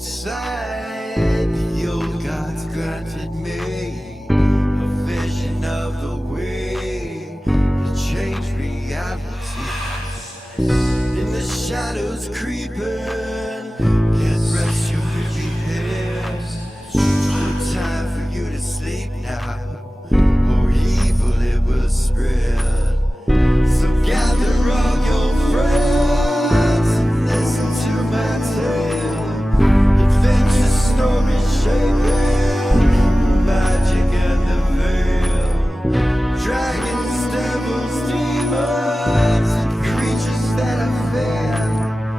inside. The old gods granted me a vision of the way to change reality. In the shadows creeping, can't rest your weary head. No time for you to sleep now, or evil it will spread. So gather all your friends and listen to my tale. Adventure story shaping magic and the veil. Dragons, devils, demons, and creatures that I fear,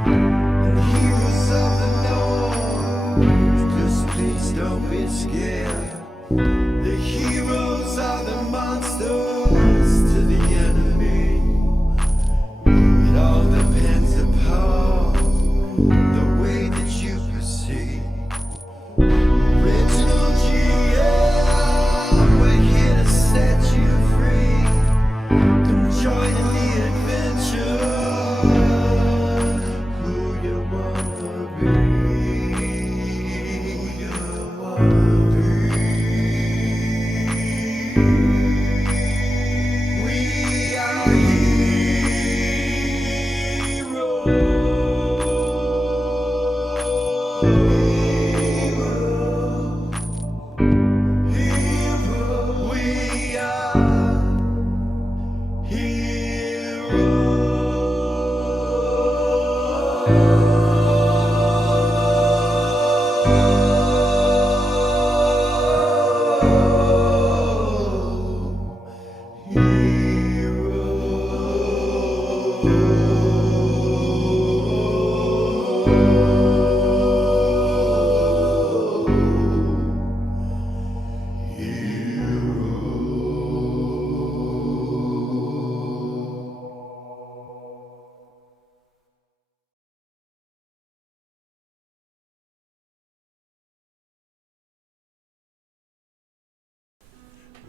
and heroes of the north. Just please don't be scared. The heroes are the monsters to the enemy. It all depends upon the way that you proceed. Original GM, we're here to set you free. Come join in the adventure. Who you wanna be? Who you wanna be? We are heroes. We are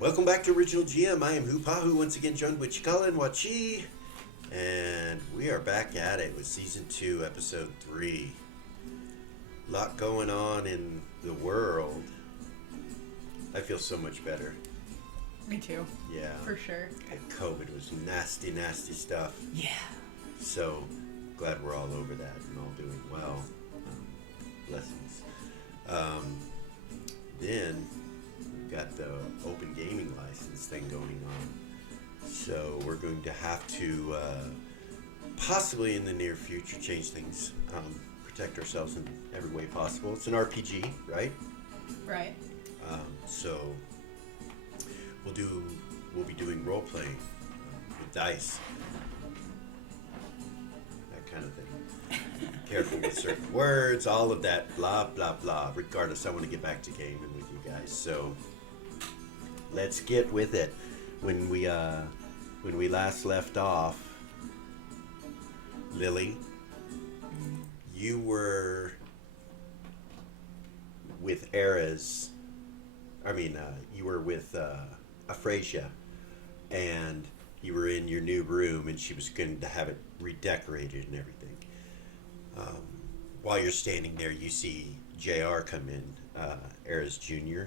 Welcome back to Original GM. I am Hoopahu, once again joined with Chikala and Wachi, and we are back at it with Season 2, Episode 3. A lot going on in the world. I feel so much better. Me too. Yeah. For sure. COVID was nasty, nasty stuff. Yeah. So glad we're all over that and all doing well. Blessings. Then we've got the open gaming license thing going on. So we're going to have to possibly in the near future change things, protect ourselves in every way possible. It's an RPG, right? Right. So we'll be doing role playing with dice, that kind of thing. Careful with certain words, all of that, blah blah blah. Regardless, I want to get back to gaming with you guys. So let's get with it. When we last left off, Lily, you were with Ares. You were with Afrasia, and you were in your new room, and she was going to have it redecorated and everything. While you're standing there, you see JR come in, Ares Jr.,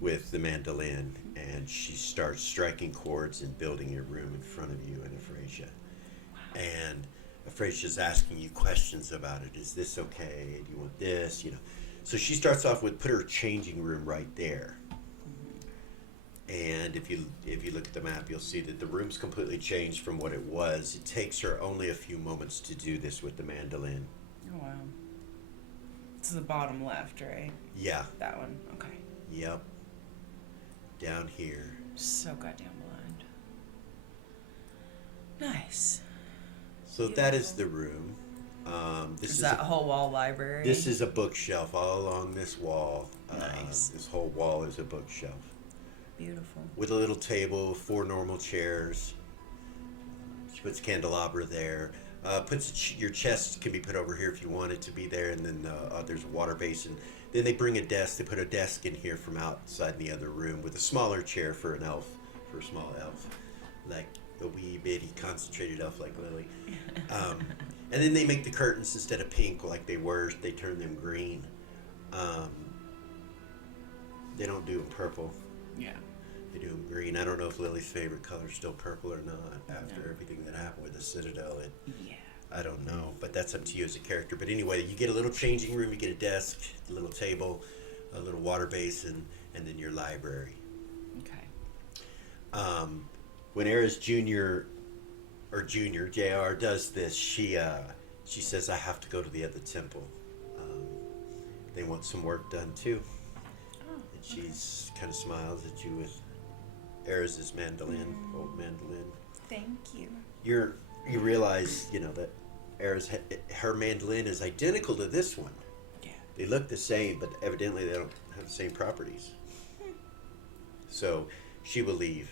with the mandolin, and she starts striking chords and building your room in front of you and Afrasia. And Afrasia's asking you questions about it. Is this okay? Do you want this? You know. So she starts off with put her changing room right there. And if you look at the map, you'll see that the room's completely changed from what it was. It takes her only a few moments to do this with the mandolin. Oh, wow. This is the bottom left, right? Yeah. That one. Okay. Yep. Down here. So goddamn blind. Nice. So Beautiful. that is the room. This is that a whole wall library? This is a bookshelf all along this wall. Nice. This whole wall is a bookshelf. Beautiful. With a little table, 4 normal chairs. She puts a candelabra there. Your chest can be put over here if you want it to be there, and then there's a water basin. Then they bring a desk. They put a desk in here from outside in the other room with a smaller chair for an elf, for a small elf, like a wee bitty concentrated elf like Lily. And then they make the curtains, instead of pink like they were, they turn them green. Um, they don't do them purple. Yeah. They do them green. I don't know if Lily's favorite color is still purple or not after No. everything that happened with the Citadel. Yeah. I don't know, but that's up to you as a character. But anyway, you get a little changing room, you get a desk, a little table, a little water basin, and then your library. Okay. When Ares Jr. or Junior JR does this, she says, "I have to go to the other temple. They want some work done too." Oh. And she's kind of smiles at you with Ares's mandolin, old mandolin. Thank you. You realize, that Ares, her mandolin is identical to this one. Yeah. They look the same, but evidently they don't have the same properties. So she will leave.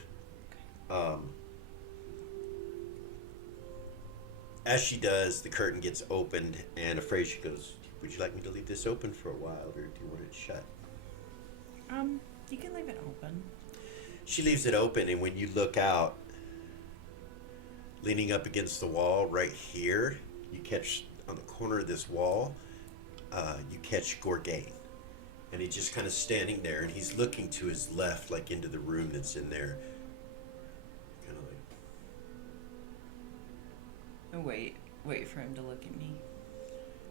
As she does, the curtain gets opened, and Afrasia goes, "Would you like me to leave this open for a while, or do you want it shut?" You can leave it open. She leaves it open, and when you look out, leaning up against the wall right here, you catch on the corner of this wall, you catch Gorgain. And he's just kind of standing there, and he's looking to his left, like into the room that's in there. Kind of like, Wait for him to look at me.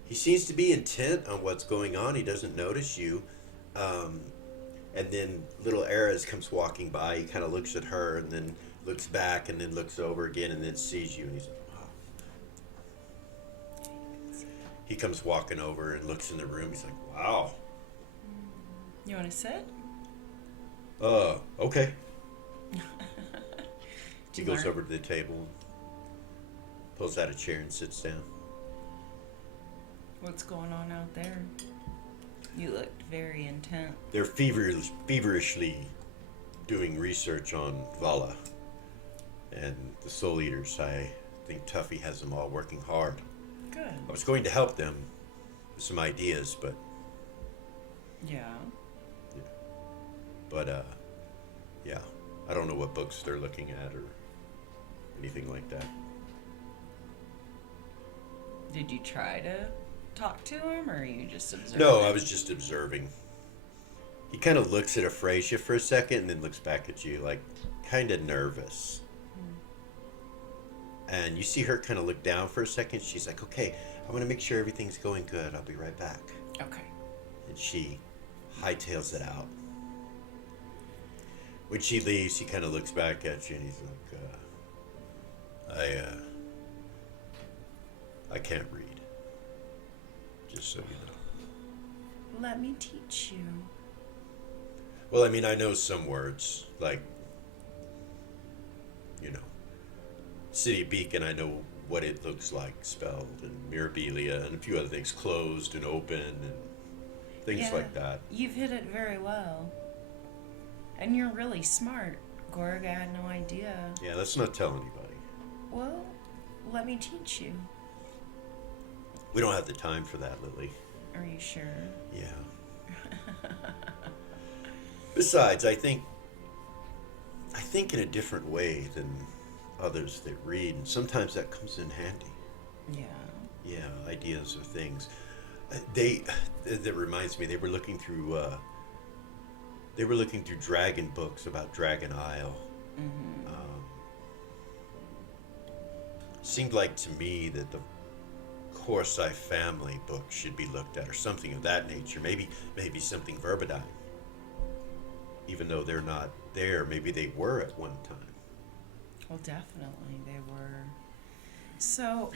he seems to be intent on what's going on. He doesn't notice you. And then little Ares comes walking by. He kind of looks at her and then looks back and then looks over again and then sees you. And he's like, "Wow." He comes walking over and looks in the room. He's like, "Wow. You want to sit? Okay." Did He you goes learn? over to the table, pulls out a chair and sits down. What's going on out there? You looked very intent. They're feverishly doing research on Vala and the Soul Eaters. I think Tuffy has them all working hard. Good. I was going to help them with some ideas, but Yeah. yeah, I don't know what books they're looking at or anything like that. Did you try to talk to him, or are you just observing? No, I was just observing. He kind of looks at Afrasia for a second and then looks back at you, like, kind of nervous. And you see her kind of look down for a second. She's like, "Okay, I want to make sure everything's going good. I'll be right back." Okay. And she hightails it out. When she leaves, he kind of looks back at you and he's like, I can't read. Just so you know. Let me teach you. Well, I mean, I know some words, like, City Beacon, I know what it looks like spelled, and Mirabilia, and a few other things, closed and open, and things like that. You've hit it very well. And you're really smart. Gorg, I had no idea. Yeah, let's not tell anybody. Well, let me teach you. We don't have the time for that, Lily. Are you sure? Yeah. Besides, I think in a different way than others that read, and sometimes that comes in handy. Yeah. Yeah, ideas or things. That reminds me, they were looking through dragon books about Dragon Isle. Mm-hmm. Seemed like to me that the Corsai family book should be looked at, or something of that nature. Maybe something Verbadyne. Even though they're not there, maybe they were at one time. Well, definitely they were. So,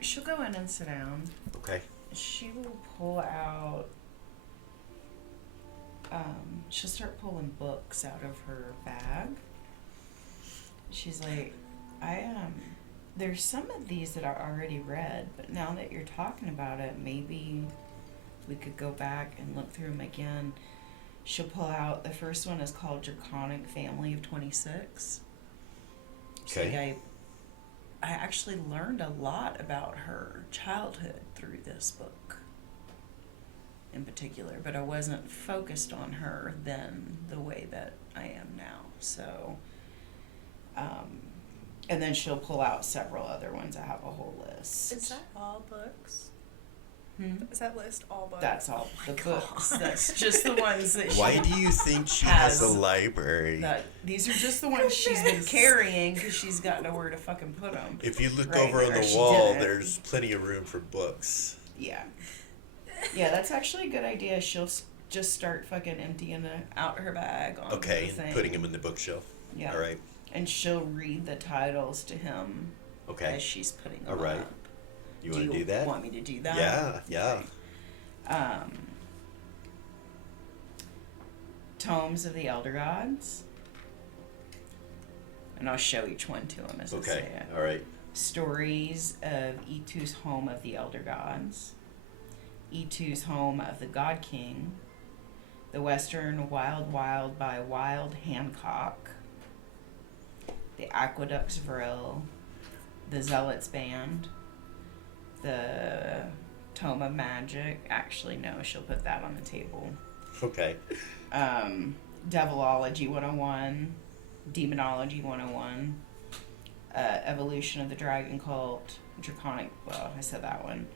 she'll go in and sit down. Okay. She will pull out. She'll start pulling books out of her bag. She's like, there's some of these that I already read, but now that you're talking about it, maybe we could go back and look through them again. She'll pull out, the first one is called Draconic Family of 26. So Okay. I actually learned a lot about her childhood through this book in particular, but I wasn't focused on her then the way that I am now. So, and then she'll pull out several other ones. I have a whole list. Is that all books? Does that list all books? That's all Oh the my books. God. That's just the ones that she. Why do you think she has a Has- library? These are just the ones she's been carrying because she's got nowhere to fucking put them. If you look Right, over on or the she wall, didn't. there's plenty of room for books. Yeah. Yeah, that's actually a good idea. She'll just start fucking emptying out her bag on Okay, the thing. and putting them in the bookshelf. Yeah. All right. And she'll read the titles to him Okay. as she's putting them All right. up. You want to do that? Want me to do that? Yeah. Tomes of the Elder Gods. And I'll show each one to him as I say Okay. it. All right. Stories of Itu's Home of the Elder Gods. Itu's Home of the God King. The Western Wild Wild by Wild Hancock. The Aqueducts Vril. The Zealots Band. The Tome of Magic. Actually, no, she'll put that on the table. Okay. Devilology 101. Demonology 101. Evolution of the Dragon Cult. Draconic. Well, I said that one.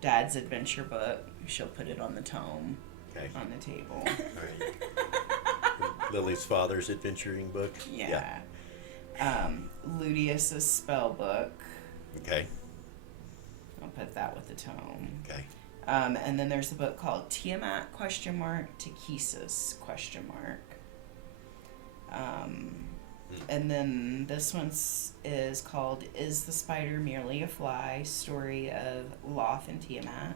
Dad's Adventure Book. She'll put it on the tome Okay. on the table. All right. Lily's father's adventuring book. Yeah. Ludius's spell book. Okay. I'll put that with the tome. Okay. And then there's a book called Tiamat ? Takesis ? And then this one is called Is the Spider Merely a Fly? Story of Loth and Tiamat.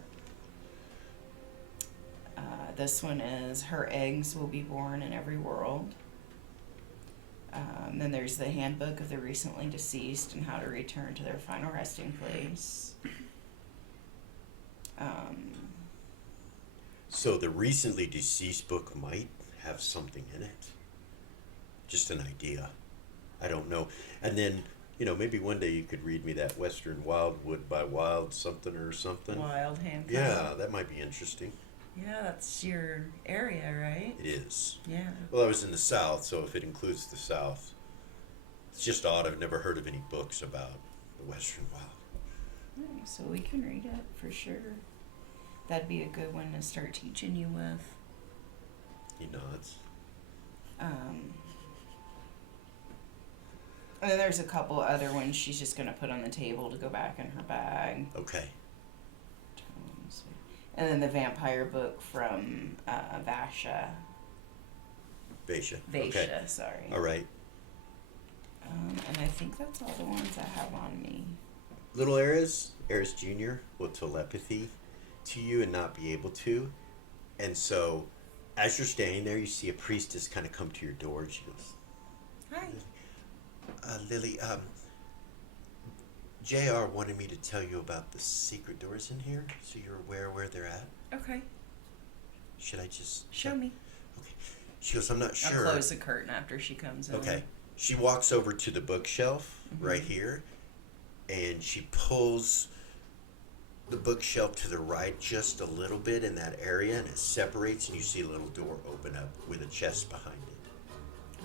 This one is Her Eggs Will Be Born in Every World. Then there's the Handbook of the Recently Deceased and How to Return to Their Final Resting Place. So the recently deceased book might have something in it. Just an idea. I don't know. And then, maybe one day you could read me that Western Wildwood by Wild something or something. Wild Hancock. Yeah, that might be interesting. Yeah, that's your area, right? It is. Yeah. Well, I was in the South, so if it includes the South, it's just odd. I've never heard of any books about the Western Wild. So we can read it for sure. That'd be a good one to start teaching you with. He nods. And then there's a couple other ones she's just gonna put on the table to go back in her bag. Okay. And then the vampire book from Vasha. Vasha. Vasha, Okay. sorry. All right. And I think that's all the ones I have on me. Little Eris Jr. will telepathy to you and not be able to. And so, as you're standing there, you see a priestess kind of come to your door, and she goes, Hi. Lily, JR wanted me to tell you about the secret doors in here, so you're aware where they're at. Okay. Should I just... Show me. Okay. She goes, I'm not sure. I'll close the curtain after she comes in. Okay. She walks over to the bookshelf right here, and she pulls the bookshelf to the right just a little bit in that area, and it separates, and you see a little door open up with a chest behind it.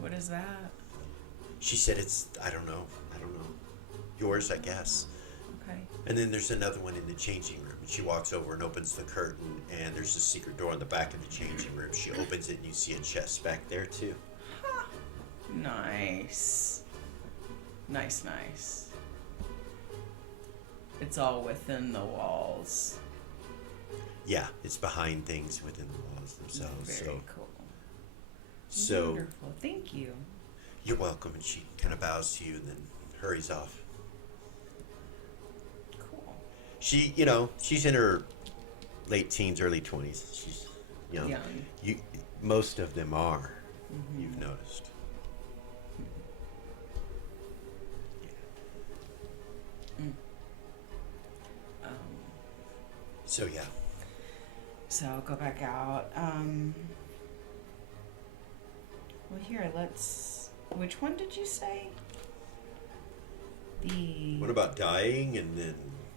What is that? She said it's, I don't know. Yours, I guess. Okay. And then there's another one in the changing room. And she walks over and opens the curtain, and there's a secret door in the back of the changing room. She opens it, and you see a chest back there, too. Nice. Nice. It's all within the walls. Yeah, it's behind things within the walls themselves. Very cool. So Wonderful. Thank you. you're welcome. And she kind of bows to you and then hurries off. Cool. She, she's in her late teens, early 20s. She's young. Young. Most of them are, you've noticed. So, yeah. So I'll go back out. Well, here, which one did you say? What about dying? And then,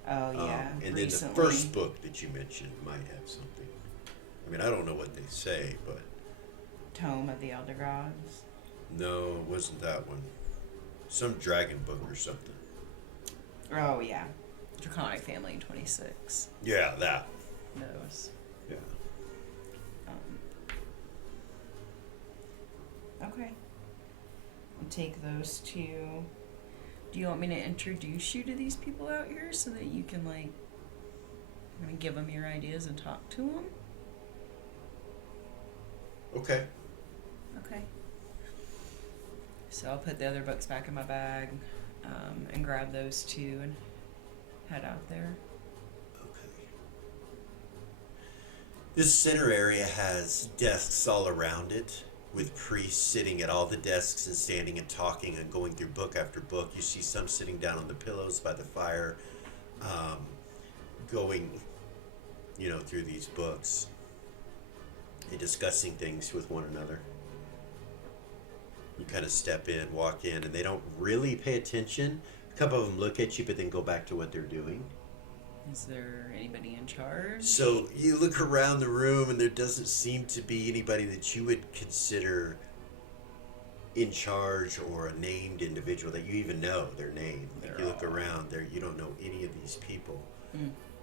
Oh, yeah. and recently. then the first book that you mentioned might have something. I mean, I don't know what they say, but Tome of the Elder Gods. no, it wasn't that one. Some dragon book or something. Oh, yeah. Draconic Family 26. Yeah, that. Those. Yeah. Okay. I'll take those two. Do you want me to introduce you to these people out here so that you can, like, give them your ideas and talk to them? Okay. Okay. So I'll put the other books back in my bag and grab those two and head out there. Okay. This center area has desks all around it, with priests sitting at all the desks and standing and talking and going through book after book. You see some sitting down on the pillows by the fire, going, through these books and discussing things with one another. You kind of step in, walk in, and they don't really pay attention. A couple of them look at you, but then go back to what they're doing. Is there anybody in charge? So you look around the room, and there doesn't seem to be anybody that you would consider in charge or a named individual that you even know their name. Like you look around there, you don't know any of these people,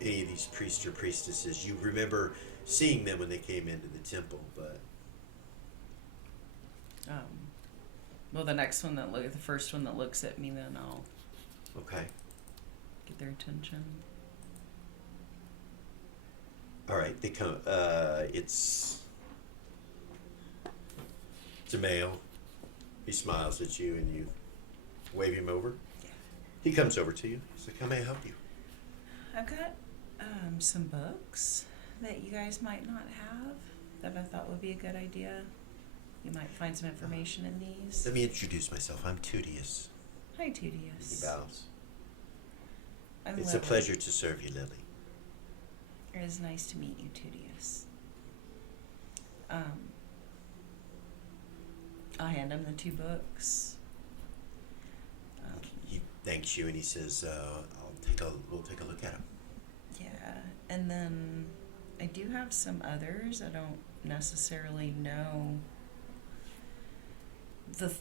any of these priests or priestesses. You remember seeing them when they came into the temple, but Well, the first one that looks at me, then I'll okay. get their attention. All right, they come. It's a male. He smiles at you, and you wave him over. Yeah. He comes over to you. He's like, "How may I help you?" I've got some books that you guys might not have that I thought would be a good idea. You might find some information in these. Let me introduce myself. I'm Tudius. Hi, Tudius. He bows. I'm It's Lily. a pleasure to serve you, Lily. It is nice to meet you, Tudius. I'll hand him the two books. He thanks you, and he says, "We'll take a look at them." Yeah, and then I do have some others. I don't necessarily know the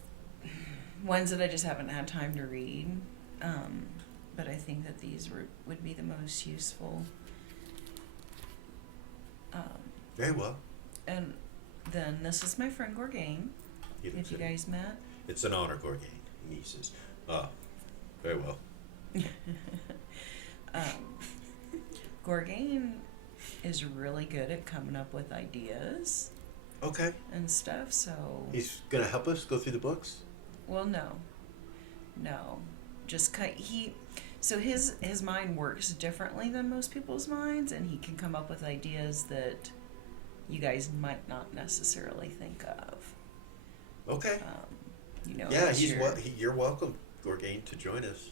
ones that I just haven't had time to read, but I think that these would be the most useful. Very well. And then this is my friend Gorgain. He looks If you at him. guys met. It's an honor, Gorgain. And he says, very well. Gorgain is really good at coming up with ideas Okay. and stuff, so... He's going to help us go through the books? Well, no. Just so his mind works differently than most people's minds, and he can come up with ideas that you guys might not necessarily think of. Okay. Yeah, you're welcome, Gorgain, to join us.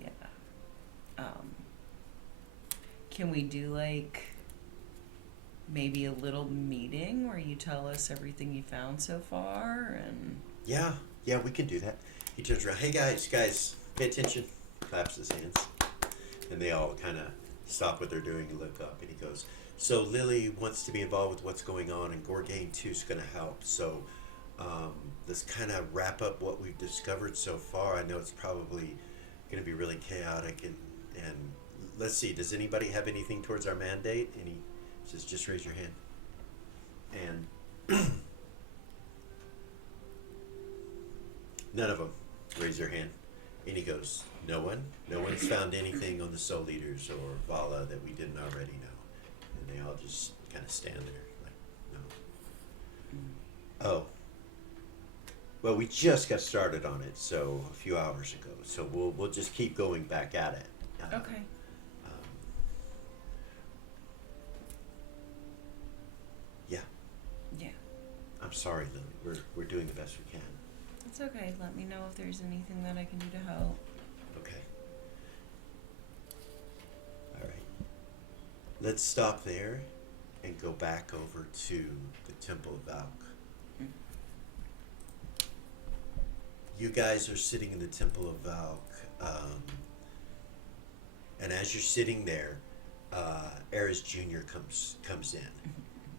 Yeah. Can we do maybe a little meeting where you tell us everything you found so far and... Yeah, we can do that. He turns around, "Hey guys, pay attention." Claps his hands. And they all kind of stop what they're doing and look up. And he goes, "So Lily wants to be involved with what's going on, and Gorgain too is going to help. So let's kind of wrap up what we've discovered so far. I know it's probably going to be really chaotic. And let's see, does anybody have anything towards our mandate?" And he says, "Just raise your hand." And none of them raise their hand. And he goes, No one's found anything on the Soul Eaters or Vala that we didn't already know." And they all just kind of stand there like, "No." "Oh. Well, we just got started on it, so a few hours ago. So we'll just keep going back at it." Okay. Yeah. Yeah. I'm sorry, Lily. We're doing the best we can. It's okay. Let me know if there's anything that I can do to help. Okay. All right. Let's stop there and go back over to the Temple of Valk. You guys are sitting in the Temple of Valk, and as you're sitting there, Eris Jr. comes in,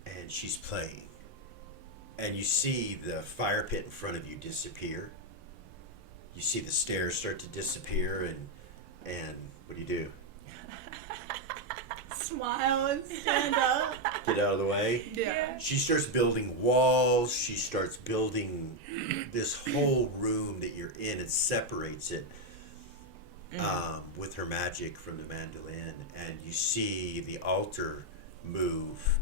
and she's playing. And you see the fire pit in front of you disappear. You see the stairs start to disappear, and And what do? Smile and stand up. Get out of the way. Yeah. She starts building walls. She starts building this whole room that you're in and separates it with her magic from the mandolin. And you see the altar move.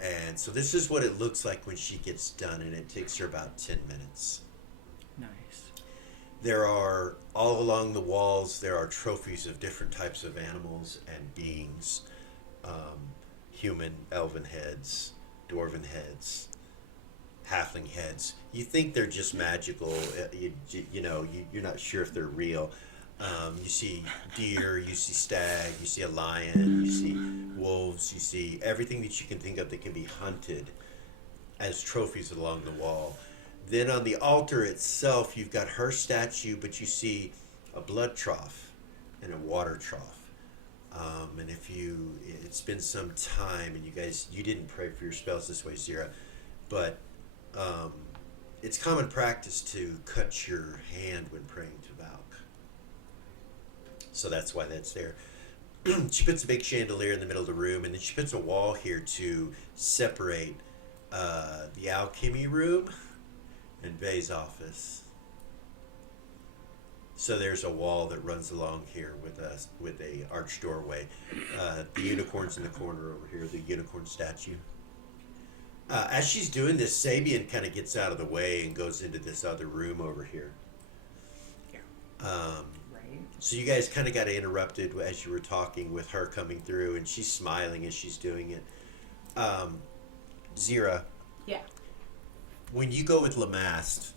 And so this is what it looks like when she gets done, and it takes her about 10 minutes. Nice. There are, all along the walls, there are trophies of different types of animals and beings. Human, elven heads, dwarven heads, halfling heads. You think they're just magical, you're not sure if they're real. You see deer, you see stag, you see a lion, you see wolves, you see everything that you can think of that can be hunted as trophies along the wall. Then on the altar itself, you've got her statue, but you see a blood trough and a water trough. And it's been some time, and you didn't pray for your spells this way, Zira, but it's common practice to cut your hand when praying to Valk. So that's why that's there. She puts a big chandelier in the middle of the room, and then she puts a wall here to separate the alchemy room and Vay's office. So there's a wall that runs along here with a arched doorway. The unicorn's in the corner over here, the unicorn statue. As she's doing this, Sabian kind of gets out of the way and goes into this other room over here. Yeah. Right. So you guys kind of got interrupted as you were talking with her coming through, and she's smiling as she's doing it. Zira. Yeah. When you go with Lamast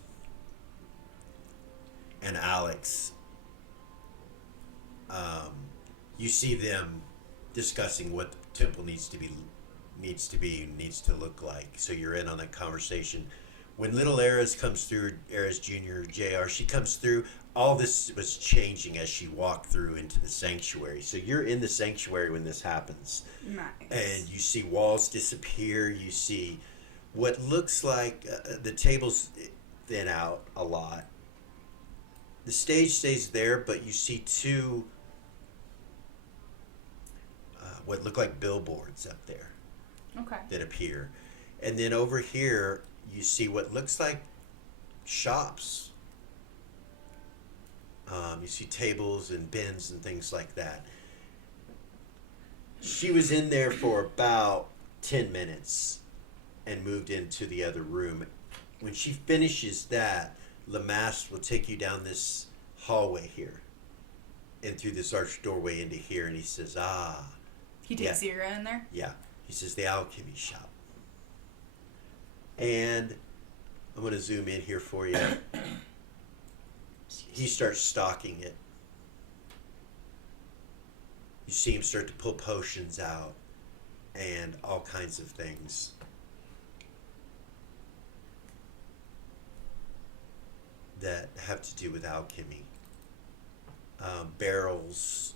and Alex, you see them discussing what the temple needs to look like. So you're in on that conversation. When little Eris comes through, Eris Jr., JR, she comes through, all this was changing as she walked through into the sanctuary. So you're in the sanctuary when this happens. Nice. And you see walls disappear. You see what looks like the tables thin out a lot. The stage stays there, but you see two what look like billboards up there. Okay. That appear. And then over here, you see what looks like shops. You see tables and bins and things like that. She was in there for about 10 minutes and moved into the other room. When she finishes that, Lamaste will take you down this hallway here and through this arched doorway into here, and he says, He takes Zira in there? Yeah. He says, the alchemy shop. And I'm going to zoom in here for you. He starts stocking it. You see him start to pull potions out and all kinds of things. That have to do with alchemy. Barrels,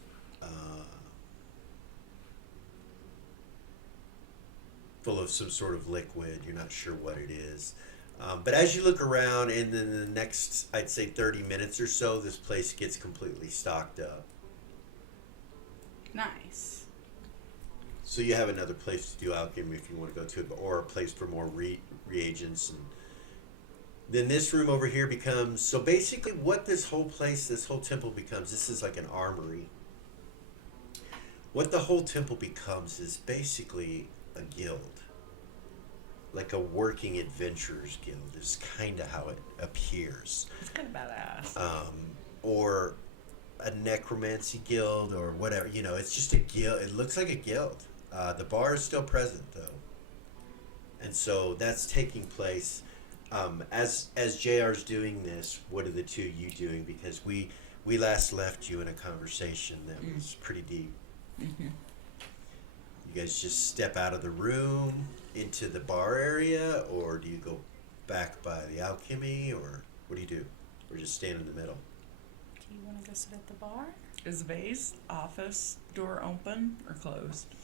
full of some sort of liquid. You're not sure what it is. But as you look around, and then the next, I'd say 30 minutes or so, this place gets completely stocked up. Nice. So you have another place to do alchemy if you want to go to it, or a place for more reagents. And then this room over here becomes, so basically what this whole temple becomes, this is like an armory. What the whole temple becomes is basically a guild. Like a working adventurers guild is kind of how it appears. It's kind of badass. Or a necromancy guild or whatever. It's just a guild. It looks like a guild. The bar is still present though. And so that's taking place. As JR's doing this, what are the two of you doing? Because we last left you in a conversation that was pretty deep. Mm-hmm. You guys just step out of the room into the bar area, or do you go back by the alchemy, or what do you do? Or just stand in the middle? Do you want to go sit at the bar? Is Vay's office door open or closed?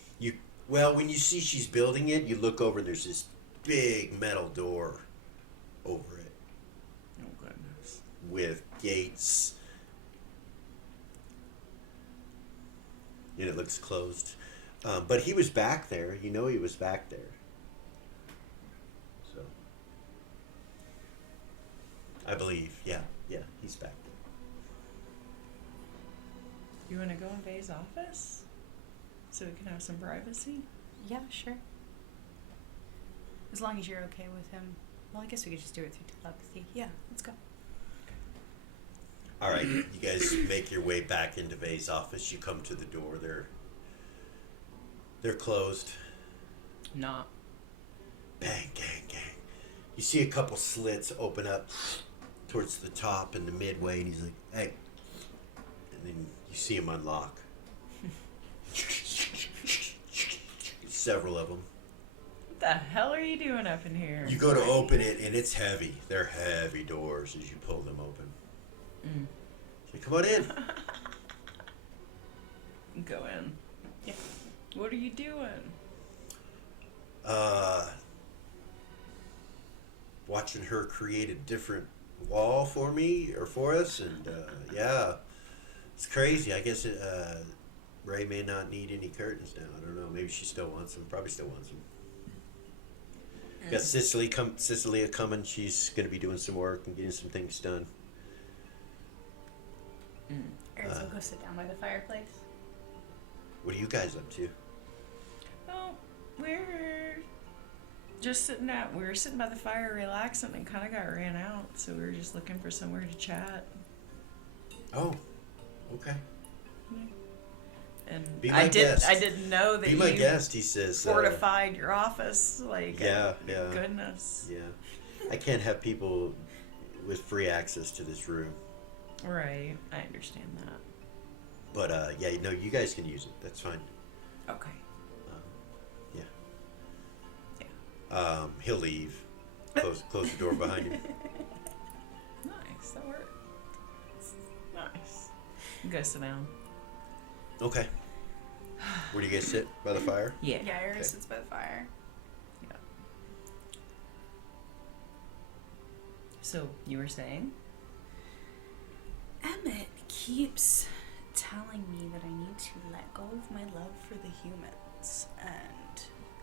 Well, when you see she's building it, you look over and there's this big metal door over it. Oh, goodness. With gates it's closed. But he was back there. You know he was back there. So. I believe, yeah, he's back there. You want to go in Vay's office? So we can have some privacy? Yeah, sure. As long as you're okay with him. Well, I guess we could just do it through telepathy. Yeah, let's go. All right, you guys make your way back into Vay's office. You come to the door. They're closed. Not. Bang, gang, gang. You see a couple slits open up towards the top and the midway, and he's like, "Hey," and then you see him unlock. Several of them. What the hell are you doing up in here? You go to open it, and it's heavy. They're heavy doors as you pull them open. So come on in. Go in. Yeah. What are you doing? Watching her create a different wall for me or for us, and yeah, it's crazy. I guess Ray may not need any curtains now. I don't know. Maybe she still wants them. Probably still wants them. Got Cicely coming. She's gonna be doing some work and getting some things done. Eris will go sit down by the fireplace. What are you guys up to? Oh, we're just sitting out. We were sitting by the fire relaxing and kind of got ran out. So we were just looking for somewhere to chat. Oh, okay. And Be my guest. I didn't know that Be my you guest, he says. fortified your office. Like, Yeah. goodness. Yeah. I can't have people with free access to this room. Right, I understand that. But yeah, no, you guys can use it. That's fine. Okay. Yeah. Yeah. He'll leave. Close the door behind him. Nice, that worked. Nice. Go sit down. Okay. Where do you guys sit? By the fire? Yeah. Yeah, Eris Okay. sits by the fire. Yeah. So, you were saying? Emmett keeps telling me that I need to let go of my love for the humans and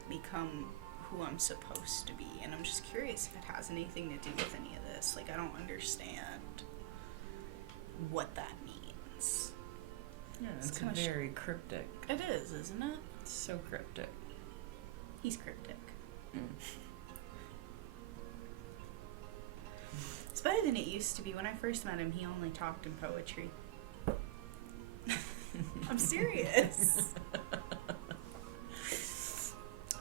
become who I'm supposed to be. And I'm just curious if it has anything to do with any of this. Like, I don't understand what that means. Yeah, It's it's kinda very cryptic. It is, isn't it? It's so cryptic. He's cryptic. It's better than it used to be. When I first met him, he only talked in poetry. I'm serious.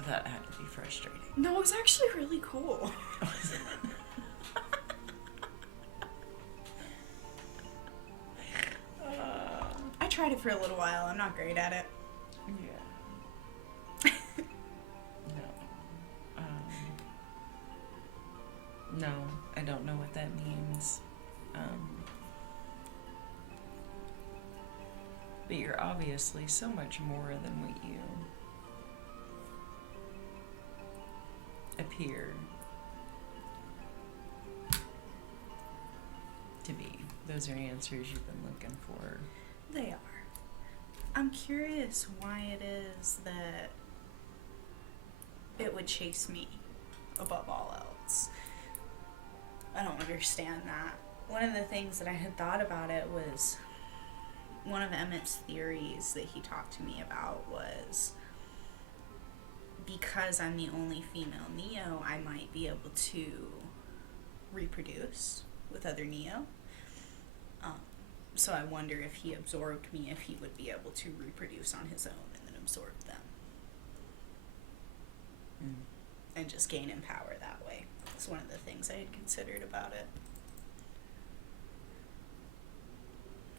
That had to be frustrating. No, it was actually really cool. I tried it for a little while. I'm not great at it. Yeah. No. No, I don't know what that means. But you're obviously so much more than what you appear to be. Those are answers you've been looking for. They are. I'm curious why it is that it would chase me above all else. I don't understand that. One of the things that I had thought about it was one of Emmett's theories that he talked to me about was because I'm the only female Neo, I might be able to reproduce with other Neo. So I wonder if he absorbed me, if he would be able to reproduce on his own and then absorb them. And just gain in power that way. It's one of the things I had considered about it.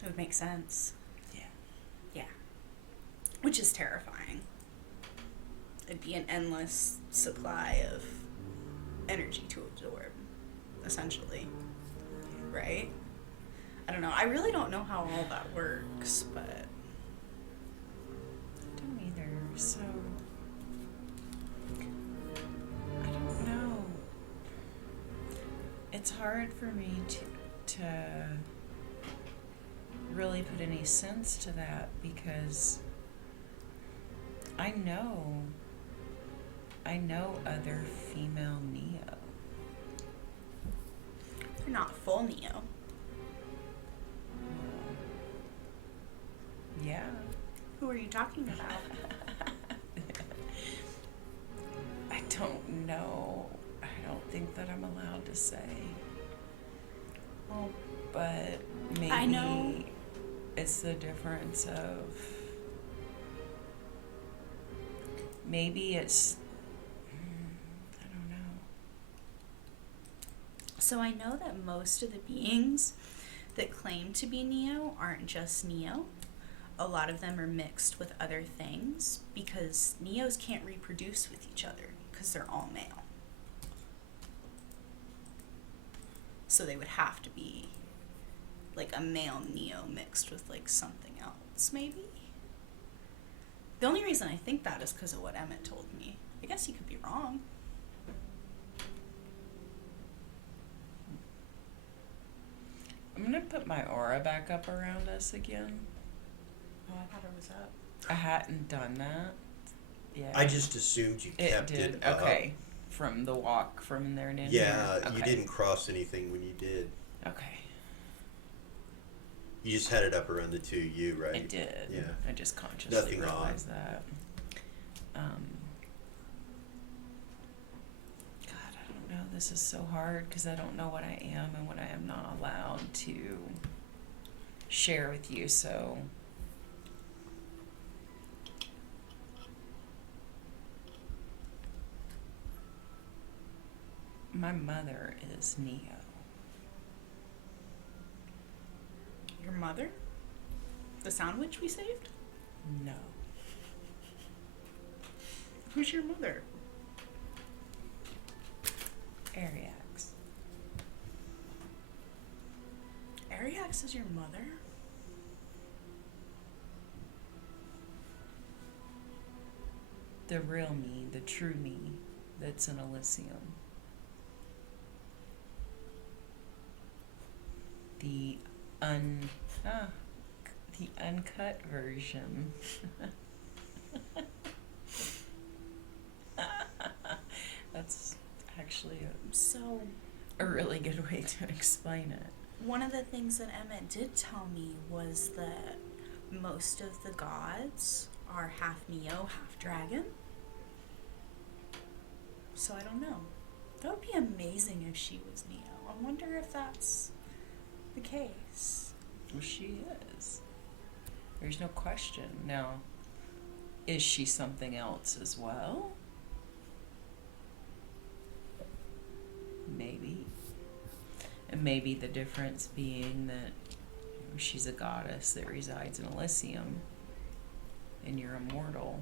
It would make sense. Yeah. Yeah. Which is terrifying. It'd be an endless supply of energy to absorb, essentially. Right? I don't know. I really don't know how all that works, but... I don't either, so... I don't know. It's hard for me to really put any sense to that because I know other female Neo. They're not full Neo. Yeah. Who are you talking about? I don't know. I don't think that I'm allowed to say. Well, But maybe I know. it's the difference of maybe it's I don't know. So I know that most of the beings that claim to be Neo aren't just Neo. A lot of them are mixed with other things because Neos can't reproduce with each other because they're all male. So they would have to be like a male Neo mixed with like something else, maybe? The only reason I think that is because of what Emmett told me. I guess he could be wrong. I'm gonna put my aura back up around us again. Oh, I thought it was up. I hadn't done that. Yeah. I just assumed you kept it up. Okay. From the walk from there and in Yeah, here. you Okay. didn't cross anything when you did. Okay. You just had it up around the 2U, right? I did. Yeah. I just consciously Nothing realized that. God, I don't know. This is so hard because I don't know what I am and what I am not allowed to share with you. So my mother is Neo. Your mother? The sound witch we saved? No. Who's your mother? Ariax. Ariax is your mother? The real me, the true me, that's in Elysium. The the uncut version. That's actually So, a really good way to explain it. one of the things that Emmett did tell me was that most of the gods are half Neo, half dragon. So I don't know. That would be amazing if she was Neo. I wonder if that's the case. Well, she is. There's no question. Now, is she something else as well? Maybe. And maybe the difference being that she's a goddess that resides in Elysium, and you're immortal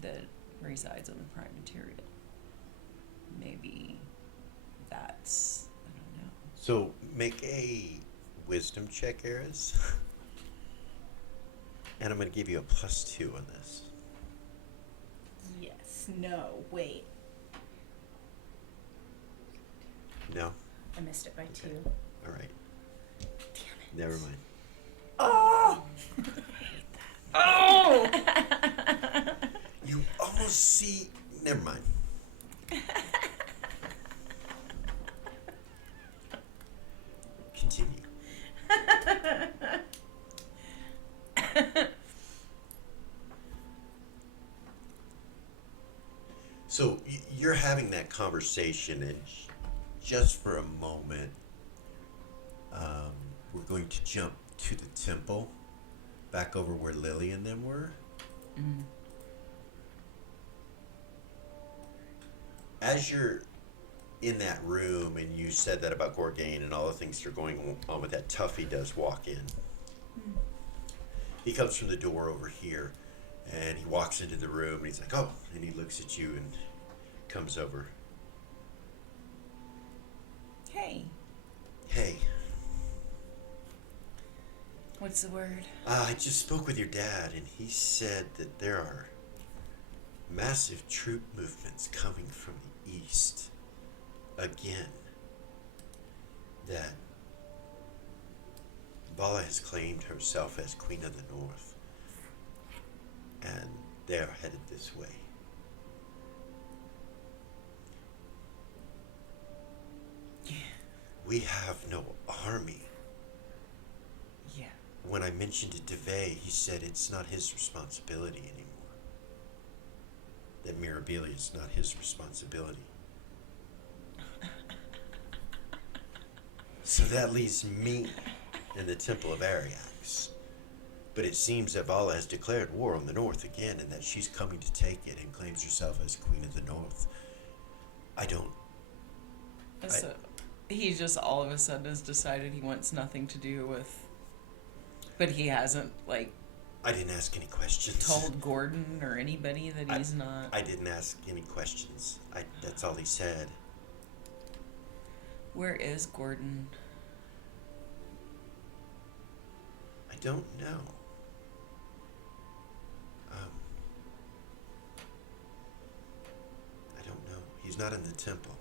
that resides on the prime material. Maybe that's, I don't know. So make a wisdom check, Eris. And I'm going to give you a +2 on this. Yes. No. Wait. No? I missed it by 2. All right. Damn it. Never mind. Oh! Oh! You almost see... Never mind. Continue. So you're having that conversation, and just for a moment, we're going to jump to the temple, back over where Lily and them were. Mm. As you're in that room, and you said that about Gorgain and all the things that are going on with that, Tuffy does walk in. He comes from the door over here, and he walks into the room, and he's like, oh, and he looks at you and comes over. Hey, Hey, what's the word? I just spoke with your dad, and he said that there are massive troop movements coming from the east again. That Vala has claimed herself as Queen of the North. And They are headed this way. Yeah. We have no army. Yeah. When I mentioned it to Vey, he said it's not his responsibility anymore. That Mirabilia is not his responsibility. So that leaves me in the Temple of Ariax. But it seems that Vala has declared war on the North again, and that she's coming to take it and claims herself as Queen of the North. So he just all of a sudden has decided he wants nothing to do with. But he hasn't, like, I didn't ask any questions. told Gordon or anybody that he's not. I didn't ask any questions. That's all he said. Where is Gordon? I don't know. I don't know. He's not in the temple.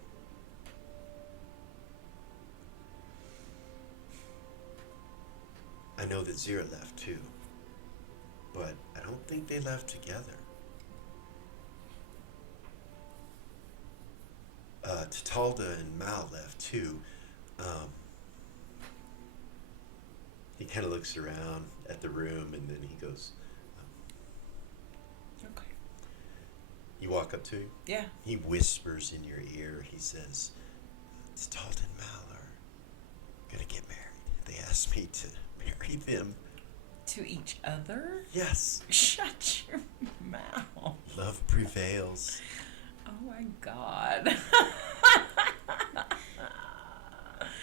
I know that Zira left too, but I don't think they left together. Tatalda and Mal left too. He kind of looks around at the room and then he goes, Okay. you walk up to him? Yeah. He whispers in your ear, he says, Tatalda and Mal are gonna get married. They asked me to marry them. To each other? Yes. Shut your mouth. Love prevails. Oh my god.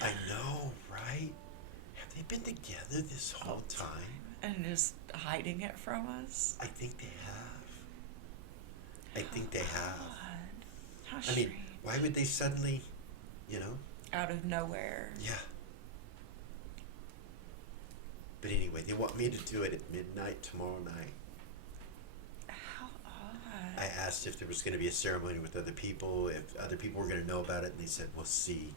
I know, right? Have they been together this whole time? And just hiding it from us? I think they have. I think they have. God. How I strange. mean, why would they suddenly, you know? Out of nowhere. Yeah. But anyway, they want me to do it at midnight tomorrow night. How odd. I asked if there was going to be a ceremony with other people, if other people were going to know about it, and they said, we'll see.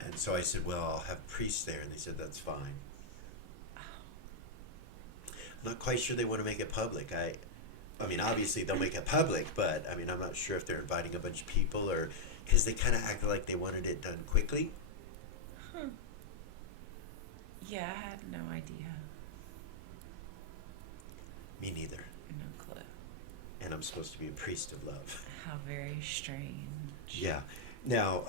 And so I said, well, I'll have priests there, and they said, that's fine. I'm not quite sure they want to make it public. I mean, obviously they'll make it public, but I mean, I'm not sure if they're inviting a bunch of people or, because they kind of acted like they wanted it done quickly. Huh. Yeah, I had no idea. Me neither. No clue. And I'm supposed to be a priest of love. How very strange. Yeah. Now,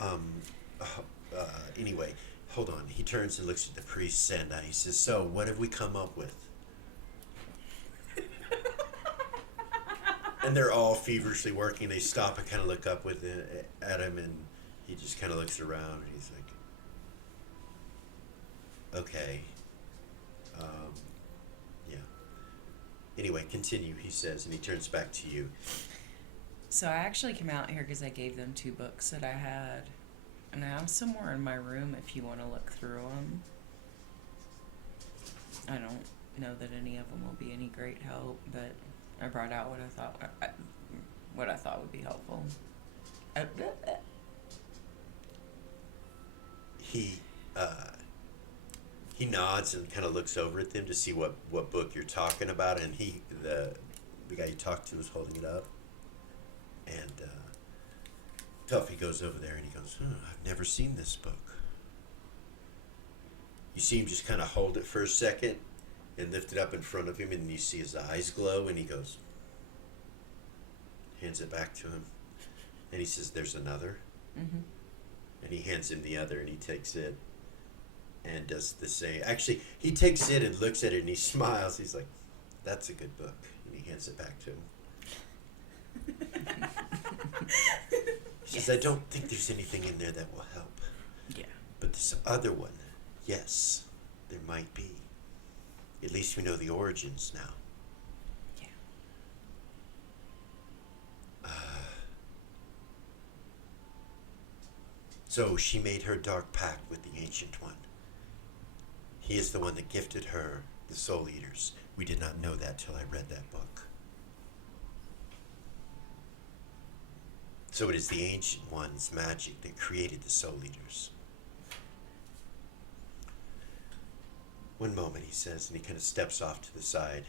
anyway, hold on. He turns and looks at the priest and he says, so, what have we come up with? And they're all feverishly working. They stop and kind of look up at him, and he just kind of looks around, and he's like, okay. Yeah. Anyway, continue, he says, and he turns back to you. So I actually came out here because I gave them 2 books that I had. And I have some more in my room if you want to look through them. I don't know that any of them will be any great help, but I brought out what I thought would be helpful. He nods and kind of looks over at them to see what book you're talking about, and the guy you talked to is holding it up, and Tuffy goes over there and he goes, I've never seen this book. You see him just kind of hold it for a second and lift it up in front of him, and you see his eyes glow, and he goes, hands it back to him, and he says, there's another. Mm-hmm. And he hands him the other, and he takes it and does the same. Actually, he takes it and looks at it and he smiles. He's like, that's a good book. And he hands it back to him. He says, I don't think there's anything in there that will help. Yeah. But this other one, yes, there might be. At least we know the origins now. Yeah. So she made her dark pact with the Ancient One. He is the one that gifted her the Soul Eaters. We did not know that till I read that book. So it is the Ancient One's magic that created the Soul Eaters. One moment, he says, and he kind of steps off to the side.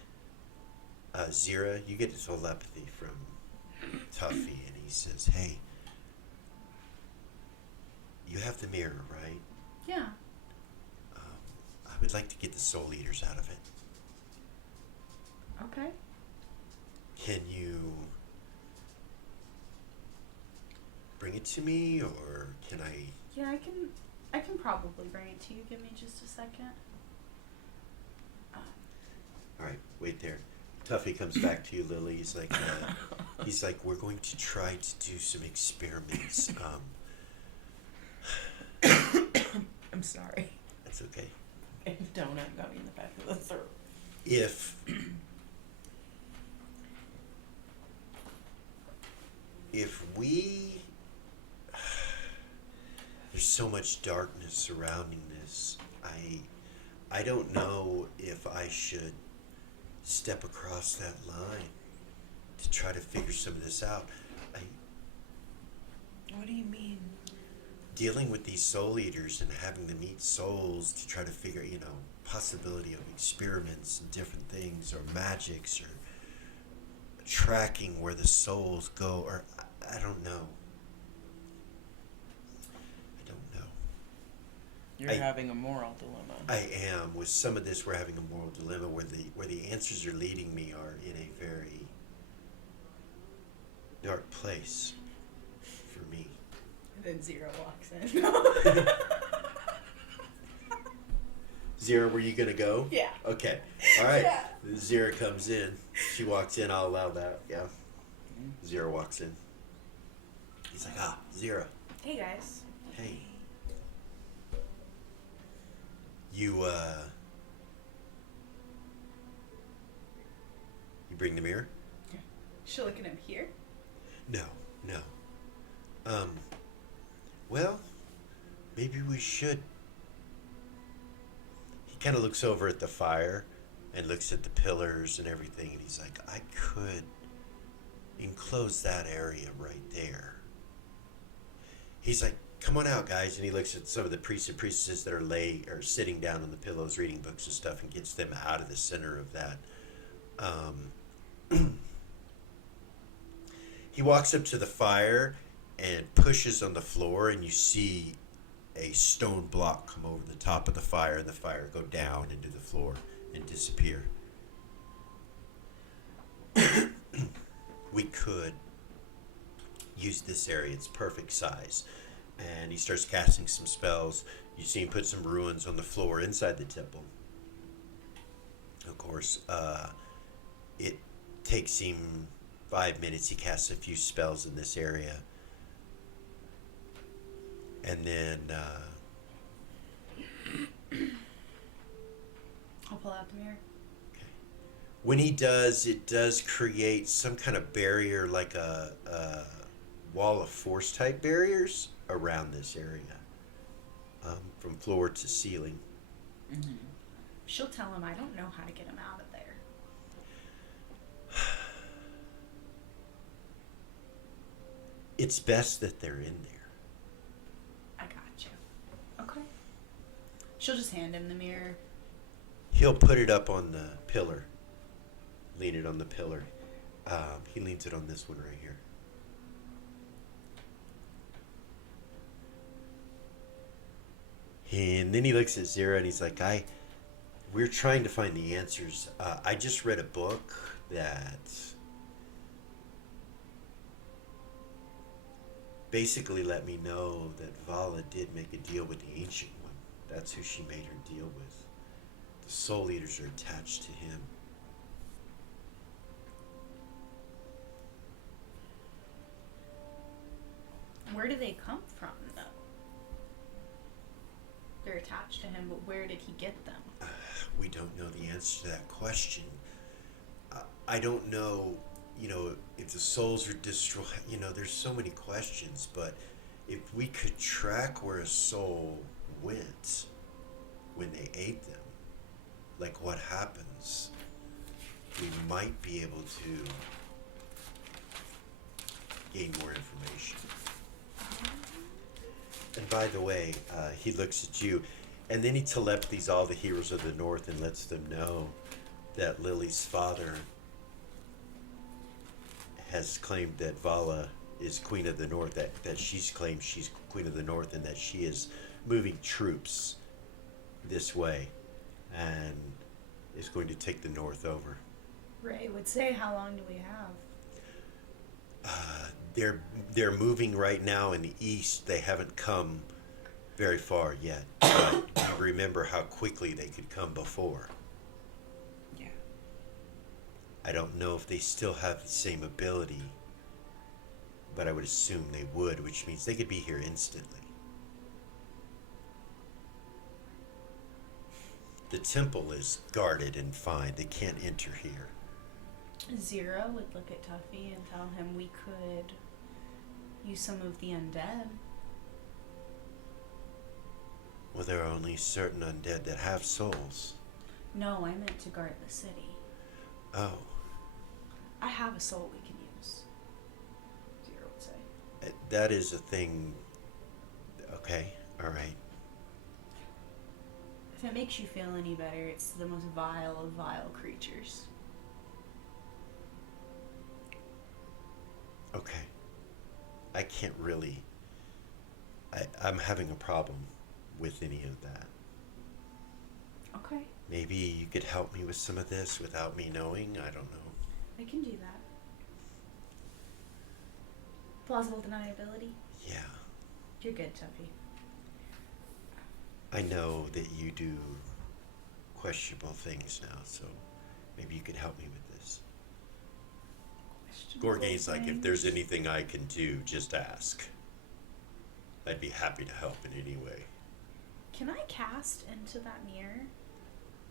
Zira, you get a telepathy from Tuffy, and he says, "Hey, you have the mirror, right? Yeah. I would like to get the Soul Eaters out of it. Okay. Can you bring it to me, or can I?" Yeah, I can probably bring it to you. Give me just a second. All right, wait there. Tuffy comes back to you, Lily. He's like, we're going to try to do some experiments. I'm sorry. That's okay. A donut got me in the back of the throat. If we, there's so much darkness surrounding this. I don't know if I should step across that line to try to figure some of this out. What do you mean? Dealing with these soul eaters and having them eat souls to try to figure, possibility of experiments and different things, or magics, or tracking where the souls go, or I don't know. You're having a moral dilemma. I am. With some of this, we're having a moral dilemma where the answers are leading me are in a very dark place for me. And then Zero walks in. Zira, were you gonna go? Yeah. Okay. All right. Yeah. Zira comes in. She walks in. I'll allow that. Yeah. Zira walks in. He's like, Zira. Hey guys. Hey. You bring the mirror? She'll look at him here. No. Well, maybe we should. He kind of looks over at the fire and looks at the pillars and everything, and he's like, I could enclose that area right there. He's like, come on out, guys, and he looks at some of the priests and priestesses that are sitting down on the pillows reading books and stuff, and gets them out of the center of that. He walks up to the fire and pushes on the floor, and you see a stone block come over the top of the fire, and the fire go down into the floor and disappear. We could use this area. It's perfect size. And he starts casting some spells. You see him put some ruins on the floor inside the temple. Of course, it takes him 5 minutes. He casts a few spells in this area. And then I'll pull out the mirror. when he does, it does create some kind of barrier, like a wall of force type barriers around this area, from floor to ceiling. Mm-hmm. She'll tell him I don't know how to get him out of there. It's best that they're in there. I got you. Okay. She'll just hand him the mirror. He'll put it up on the pillar. Lean it on the pillar. He leans it on this one right here. And then he looks at Zira and he's like, we're trying to find the answers. I just read a book that basically let me know that Vala did make a deal with the Ancient One. That's who she made her deal with. The Soul Eaters are attached to him. Where do they come from, though? They're attached to him, but where did he get them? We don't know the answer to that question. I don't know, if the souls are destroyed. There's so many questions, but if we could track where a soul went when they ate them, like what happens, we might be able to gain more information. And by the way, he looks at you, and then he telepathies all the heroes of the North and lets them know that Lily's father has claimed that Vala is Queen of the North, that she's claimed she's Queen of the North, and that she is moving troops this way and is going to take the North over. Ray would say, how long do we have? They're moving right now in the east. They haven't come very far yet. But you remember how quickly they could come before. Yeah. I don't know if they still have the same ability, but I would assume they would, which means they could be here instantly. The temple is guarded and fine. They can't enter here. Zero would look at Tuffy and tell him we could use some of the undead. Well, there are only certain undead that have souls. No, I meant to guard the city. Oh, I have a soul we can use. Zero would say. that is a thing. Okay, all right. If it makes you feel any better, it's the most vile of vile creatures. Okay. I can't really. I'm having a problem with any of that. Okay, Maybe you could help me with some of this without me knowing? I don't know. I can do that. Plausible deniability? Yeah. You're good, Tuffy. I know that you do questionable things now, so maybe you could help me with this. Gorgane's like, if there's anything I can do, just ask. I'd be happy to help in any way. Can I cast into that mirror?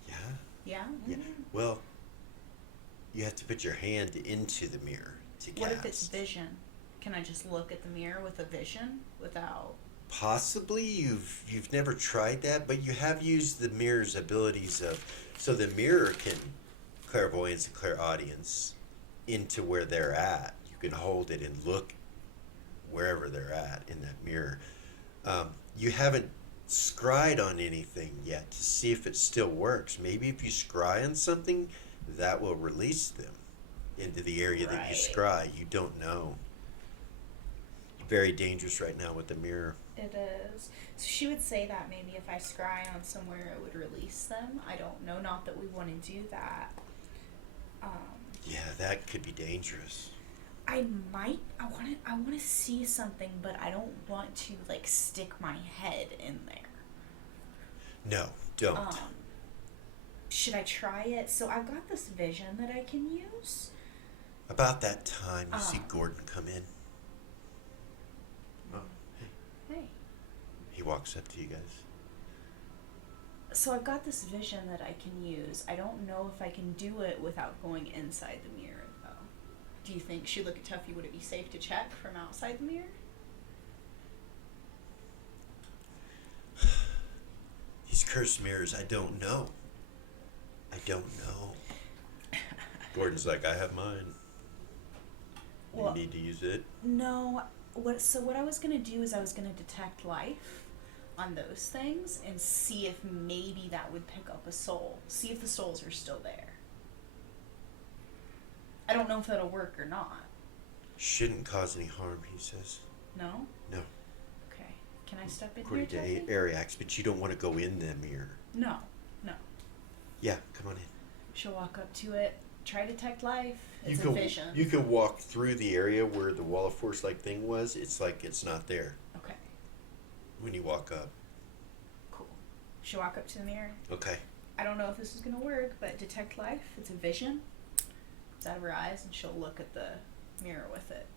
Yeah? Yeah? Yeah. Well, you have to put your hand into the mirror to cast. What if it's vision? Can I just look at the mirror with a vision without... Possibly you've never tried that, but you have used the mirror's abilities of, so the mirror can clairvoyance and clairaudience into where they're at. You can hold it and look wherever they're at in that mirror. You haven't scryed on anything yet to see if it still works. Maybe if you scry on something, that will release them into the area that you scry. You don't know. Very dangerous right now with the mirror. It is. So she would say that maybe if I scry on somewhere, it would release them. I don't know. Not that we want to do that. Yeah, that could be dangerous. I want to see something, but I don't want to like stick my head in there. No, don't. Should I try it? So I've got this vision that I can use. About that time, you see Gordon come in. Oh, hey. Hey. He walks up to you guys. So I've got this vision that I can use. I don't know if I can do it without going inside the mirror, though. Do you think, should look at Tuffy, would it be safe to check from outside the mirror? These cursed mirrors, I don't know. I don't know. Gordon's like, I have mine. You Well, need to use it? No. What I was going to do is I was going to detect life on those things and see if maybe that would pick up a soul. See if the souls are still there. I don't know if that'll work or not. Shouldn't cause any harm, he says. No? No. Okay. Can I step in According here, to Tuffy? Ariax, but you don't want to go in the mirror. No. Yeah, come on in. She'll walk up to it, try to detect life. You It's a can, vision. You can walk through the area where the wall of force like thing was. It's like it's not there Okay. when you walk up. Cool. She'll walk up to the mirror. Okay. I don't know if this is going to work, but detect life. It's a vision. It's out of her eyes, and she'll look at the mirror with it.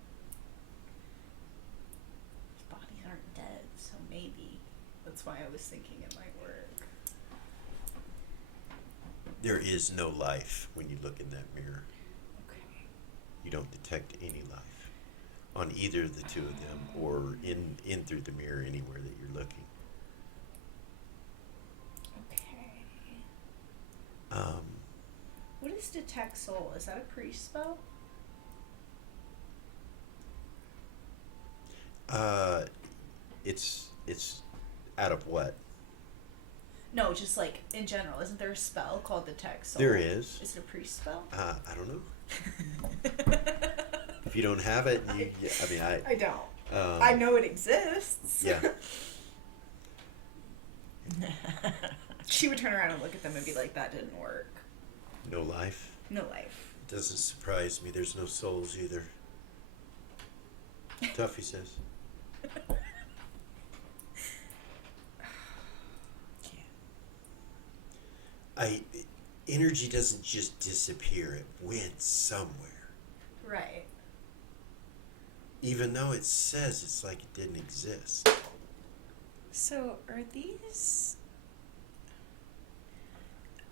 His bodies aren't dead, so maybe. That's why I was thinking it might work. There is no life when you look in that mirror. Okay. You don't detect any life on either of the two of them or in through the mirror anywhere that you're looking. Okay. Um, What is detect soul? Is that a priest spell? it's out of what? No, just like in general. Isn't there a spell called detect soul? There is. Is it a priest spell? I don't know. if you don't have it, I don't. um, I know it exists. yeah. She would turn around and look at them and be like, that didn't work. No life. No life. Doesn't surprise me. There's no souls either. Tuffy says. Energy doesn't just disappear. It went somewhere. Right. Even though it says it's like it didn't exist. So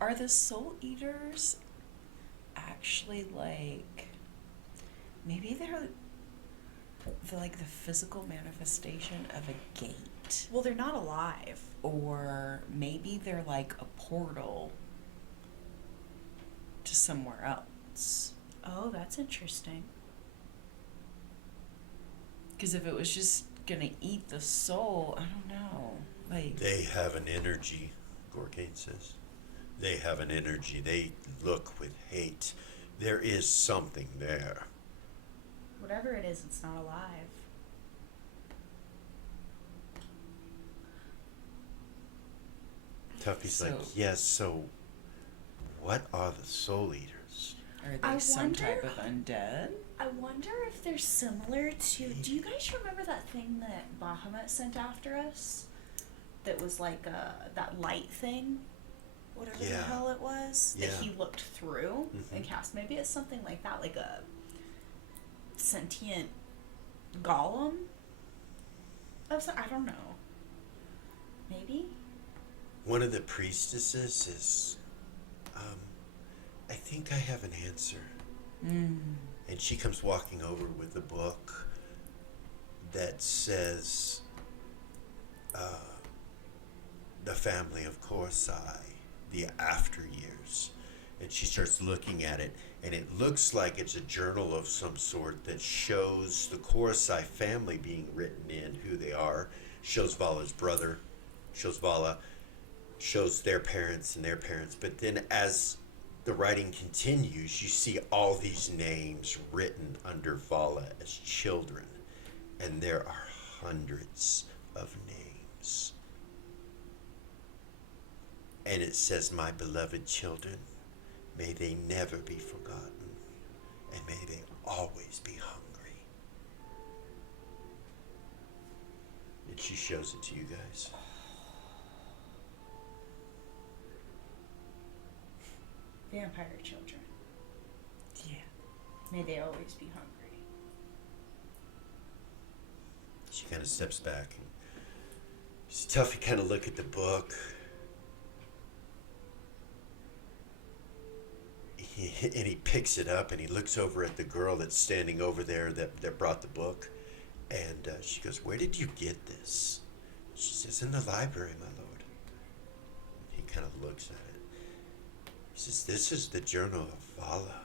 are the soul eaters actually like, maybe they're like the physical manifestation of a gate, Well, they're not alive. or maybe they're like a portal to somewhere else. Oh, that's interesting. Because if it was just gonna eat the soul, I don't know. Like, They have an energy, Gorkane says. They have an energy. They look with hate. There is something there. Whatever it is, it's not alive. Tuffy's So- like, yes, so what are the soul eaters? are they I some type wonder- of undead? I wonder if they're similar to. Do you guys remember that thing that Bahamut sent after us? That was like that light thing? Whatever the Yeah. hell it was. Yeah. That he looked through and Mhm. cast. Maybe it's something like that, like a sentient golem? I don't know. Maybe? One of the priestesses is, I think I have an answer. And she comes walking over with a book that says, The Family of Korsai, the After Years. And she starts looking at it, and it looks like it's a journal of some sort that shows the Korsai family being written in, who they are, shows Vala's brother, shows Vala, shows their parents and their parents. But then as the writing continues, you see all these names written under Vala as children. And there are hundreds of names. And it says, my beloved children, may they never be forgotten, and may they always be hungry. And she shows it to you guys. Vampire children. Yeah. May they always be hungry. She kind of steps back, and it's tough. You kind of look at the book. And he picks it up and he looks over at the girl that's standing over there that brought the book. And she goes, where did you get this? She says, in the library, my lord. He kind of looks at it. He says, this is the journal of Vala.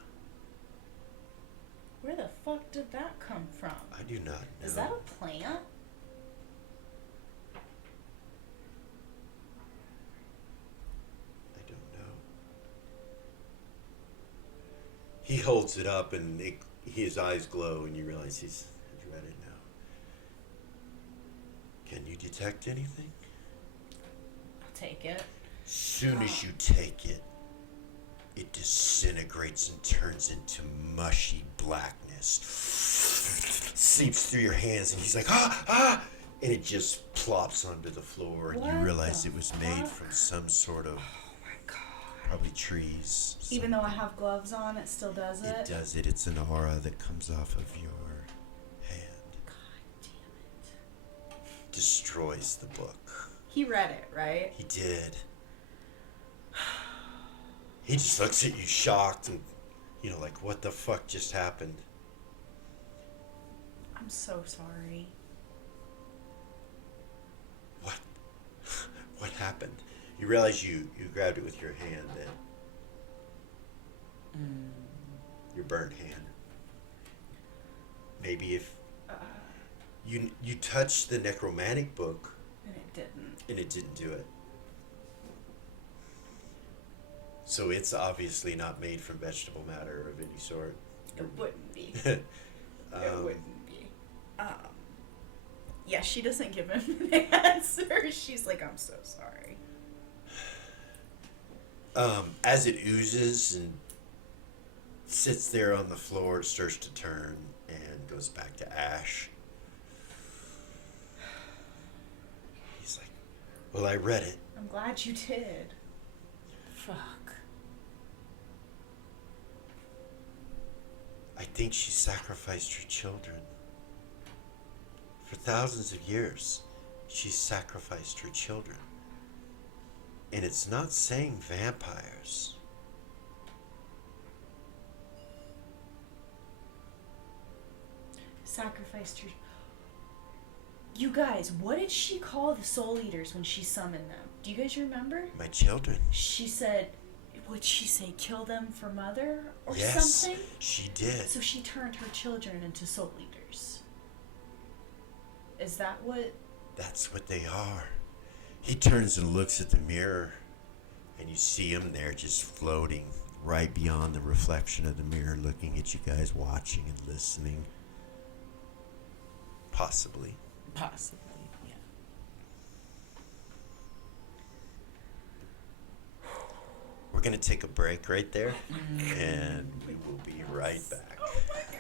Where the fuck did that come from? I do not know. Is that a plant? I don't know. He holds it up and his eyes glow and you realize he's read it now. Can you detect anything? I'll take it. Soon as you take it, it disintegrates and turns into mushy blackness. Seeps through your hands and he's like, ah! And it just plops onto the floor and you What realize the it was made fuck? from some sort of, Oh my god. probably trees. Even though I have gloves on, it still does it? It does it. It's an aura that comes off of your hand. God damn it. Destroys the book. He read it, right? He did. He just looks at you shocked and, like, what the fuck just happened? I'm so sorry. What happened? You realize you grabbed it with your hand then. Your burnt hand. Maybe if you touched the necromantic book And it didn't. and it didn't do it. So it's obviously not made from vegetable matter of any sort. It wouldn't be. It Um, wouldn't be. Um, yeah, she doesn't give him an answer. She's like, I'm so sorry. as it oozes and sits there on the floor, it starts to turn and goes back to ash. He's like, well, I read it. I'm glad you did. Fuck. I think she sacrificed her children. For thousands of years, she sacrificed her children. And it's not saying vampires. Sacrificed her. You guys, what did she call the soul eaters when she summoned them? Do you guys remember? My children. She said, what'd she say? Kill them for mother or Yes, something? she did. So she turned her children into soul eaters. Is that what? That's what they are. He turns and looks at the mirror, and you see him there just floating right beyond the reflection of the mirror, looking at you guys, watching and listening. Possibly. Possibly, yeah. We're going to take a break right there, and we will be right back. Oh my God.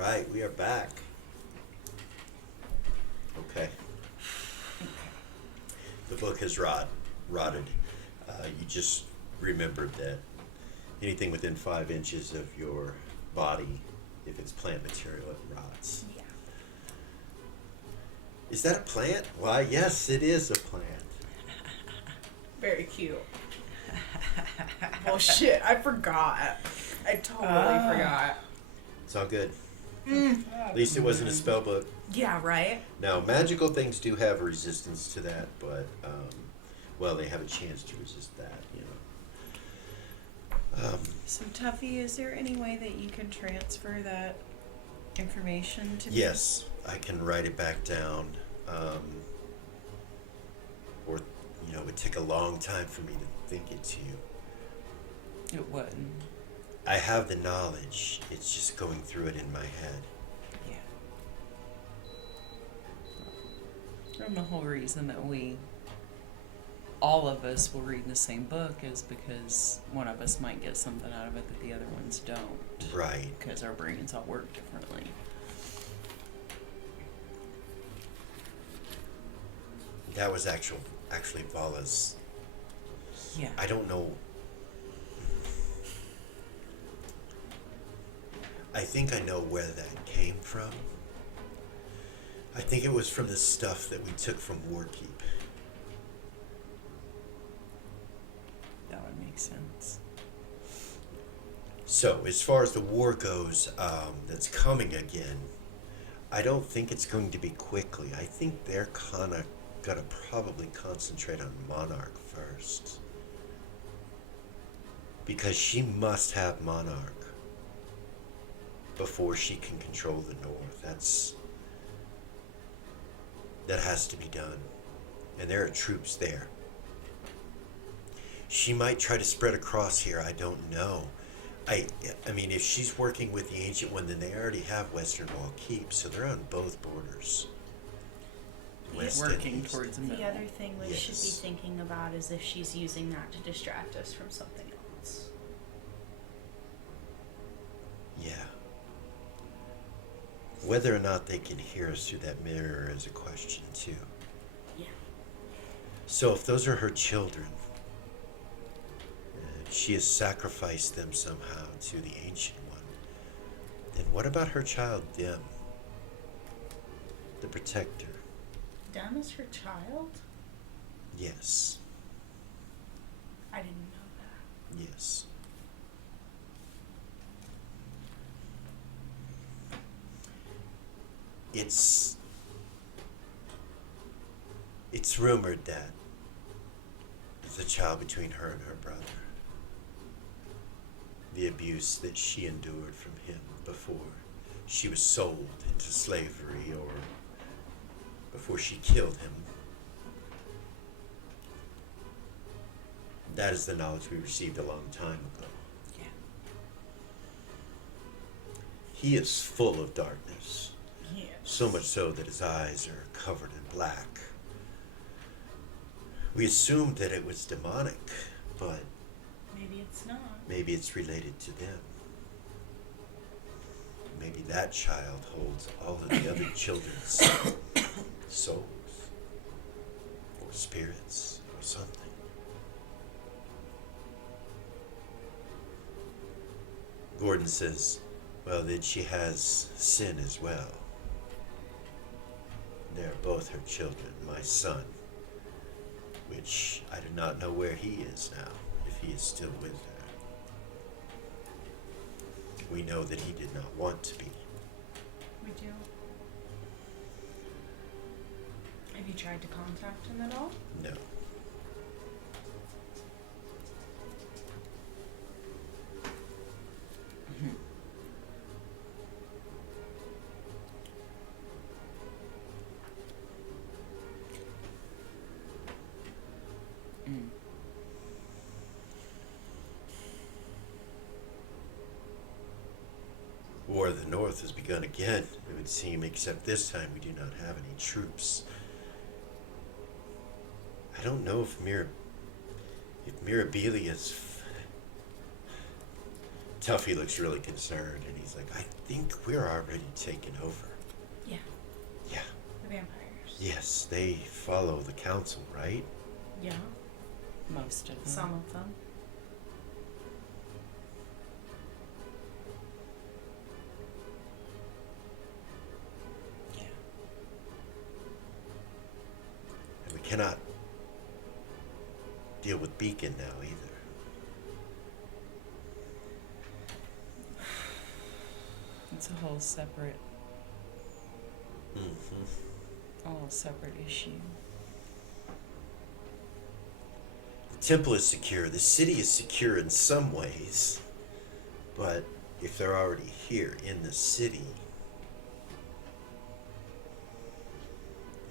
right, we are back. Okay. The book has rotted. You just remembered that anything within 5 inches of your body, if it's plant material, it rots. Yeah. Is that a plant? Why, yes, it is a plant. Very cute. Well, shit, I forgot. I totally forgot. It's all good. At least it wasn't a spell book. Yeah, right? Now, magical things do have a resistance to that, but, well, they have a chance to resist that, you know. So, Tuffy, is there any way that you can transfer that information to me? Yes, I can write it back down, or, you know, it would take a long time for me to think it to you. It wouldn't. I have the knowledge, it's just going through it in my head. Yeah. And the whole reason that all of us will read the same book is because one of us might get something out of it that the other ones don't. Right. Because our brains all work differently. That was actually Vala's. Yeah. I don't know. I think I know where that came from. I think it was from the stuff that we took from Warkeep. That would make sense. So, as far as the war goes, that's coming again, I don't think it's going to be quickly. I think they're kind of going to probably concentrate on Monarch first. Because she must have Monarch before she can control the North. That has to be done. And there are troops there. She might try to spread across here, I don't know. I mean, if she's working with the Ancient One, then they already have Western Wall Keep, so they're on both borders. West and Working east. towards the middle. The other thing we should be Yes. thinking about is if she's using that to distract us from something else. Yeah. Whether or not they can hear us through that mirror is a question, too. Yeah. So if those are her children, and she has sacrificed them somehow to the Ancient One, then what about her child, Dim? The Protector? Dem is her child? Yes. I didn't know that. Yes. It's rumored that it's a child between her and her brother. The abuse that she endured from him before she was sold into slavery or before she killed him. That is the knowledge we received a long time ago. Yeah. He is full of darkness. Yes. So much so that his eyes are covered in black. We assumed that it was demonic, but Maybe it's not. maybe it's related to them. Maybe that child holds all of the other children's souls, or spirits, or something. Gordon says, well, then she has sin as well. They're both her children, my son, which I do not know where he is now, if he is still with her. We know that he did not want to be. We do. Have you tried to contact him at all? No. Mm. War of the North has begun again, it would seem, except this time we do not have any troops. I don't know if Mirabilia's Tuffy looks really concerned, and he's like, I think we're already taken over. Yeah, Yeah. the vampires. Yes, they follow the council, right? Yeah, Most of them. some of them. Yeah. And we cannot deal with Beacon now either. It's a whole separate, issue. The temple is secure. The city is secure in some ways, but if they're already here in the city,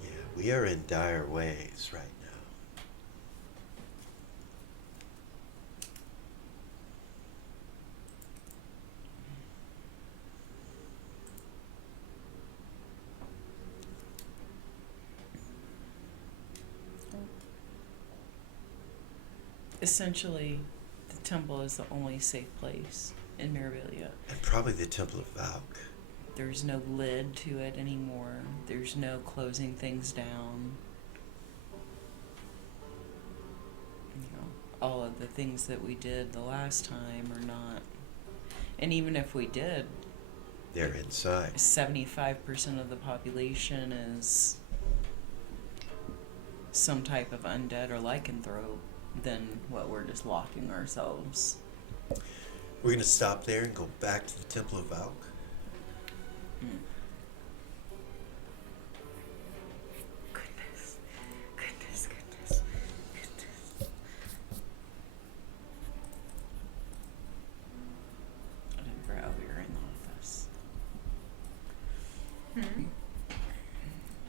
yeah, we are in dire ways right now. Essentially, the temple is the only safe place in Mirabilia. And probably the Temple of Valk. There's no lid to it anymore. There's no closing things down. You know, all of the things that we did the last time are not. And even if we did, They're inside. 75% of the population is some type of undead or lycanthrope. Then what, we're just locking ourselves. We're going to stop there and go back to the Temple of Valk. Goodness. I didn't forget we were in the office.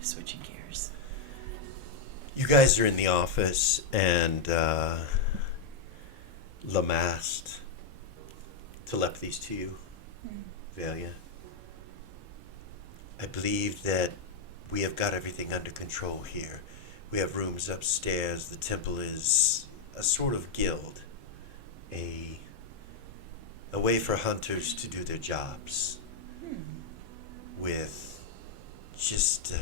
Switching gears. You guys are in the office, and Lamast telepathies to you, Velia. I believe that we have got everything under control here. We have rooms upstairs. The temple is a sort of guild, a way for hunters to do their jobs with just a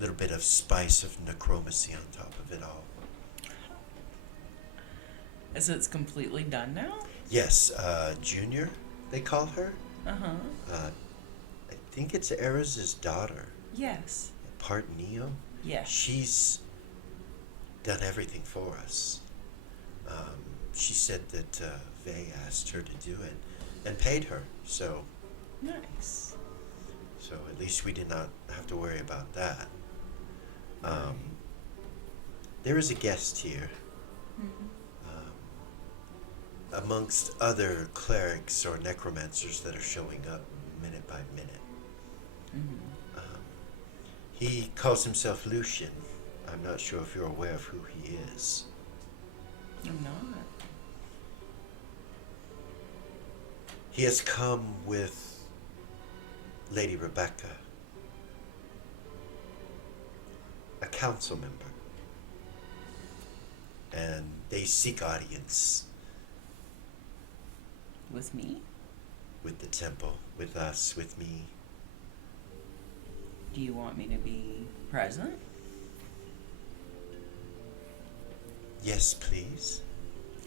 little bit of spice of necromancy on top of it all. So it's completely done now? Yes, Junior, they call her. Uh-huh. I think it's Eris's daughter, Yes. part Neo. Yes. She's done everything for us. She said that Vay asked her to do it and paid her, so Nice. at least we did not have to worry about that. There is a guest here, amongst other clerics or necromancers that are showing up minute by minute. He calls himself Lucian. I'm not sure if you're aware of who he is. I'm not. He has come with Lady Rebecca, a council member, and they seek audience With me? with the temple, with us, with me. Do you want me to be present? Yes, please.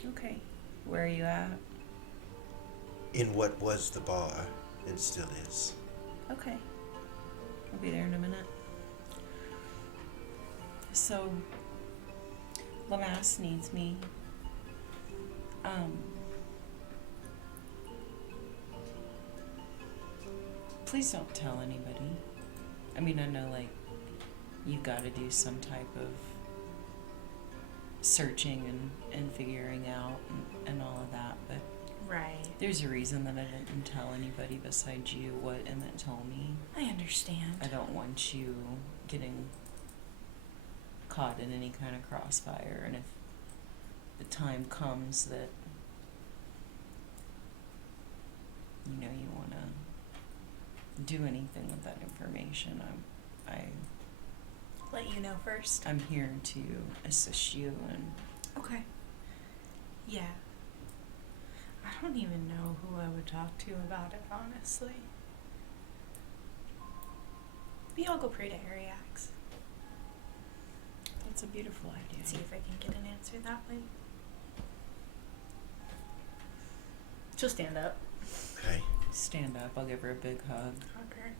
Okay. Where are you at? In what was the bar, and still is. Okay. I'll be there in a minute. So, Lamass needs me. Please don't tell anybody. I mean, I know, like, you gotta do some type of searching and figuring out and all of that, but Right. there's a reason that I didn't tell anybody besides you what Emmett told me. I understand. I don't want you getting caught in any kind of crossfire, and if the time comes that you know you want to do anything with that information, Let you know first. I'm here to assist you. And Okay. Yeah. I don't even know who I would talk to about it, honestly. Maybe I'll go pray to Ariax. That's a beautiful idea. See if I can get an answer that way. She'll stand up. Okay. Stand up. I'll give her a big hug. Okay.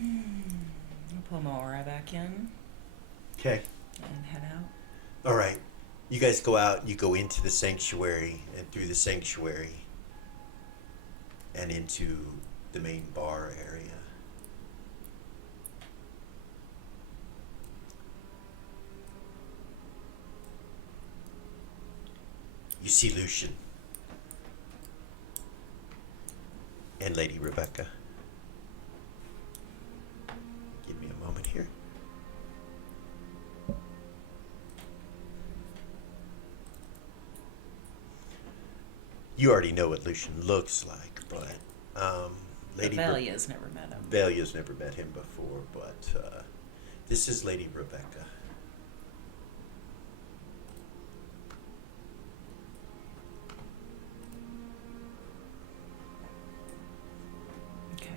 I'll pull my aura back in Okay. and head out. All right. You guys go out, you go into the sanctuary and through the sanctuary and into the main bar area. You see Lucian and Lady Rebecca. Give me a moment here. You already know what Lucian looks like, but Lady Valia's never met him. Valia's never met him before, but this is Lady Rebecca. Okay.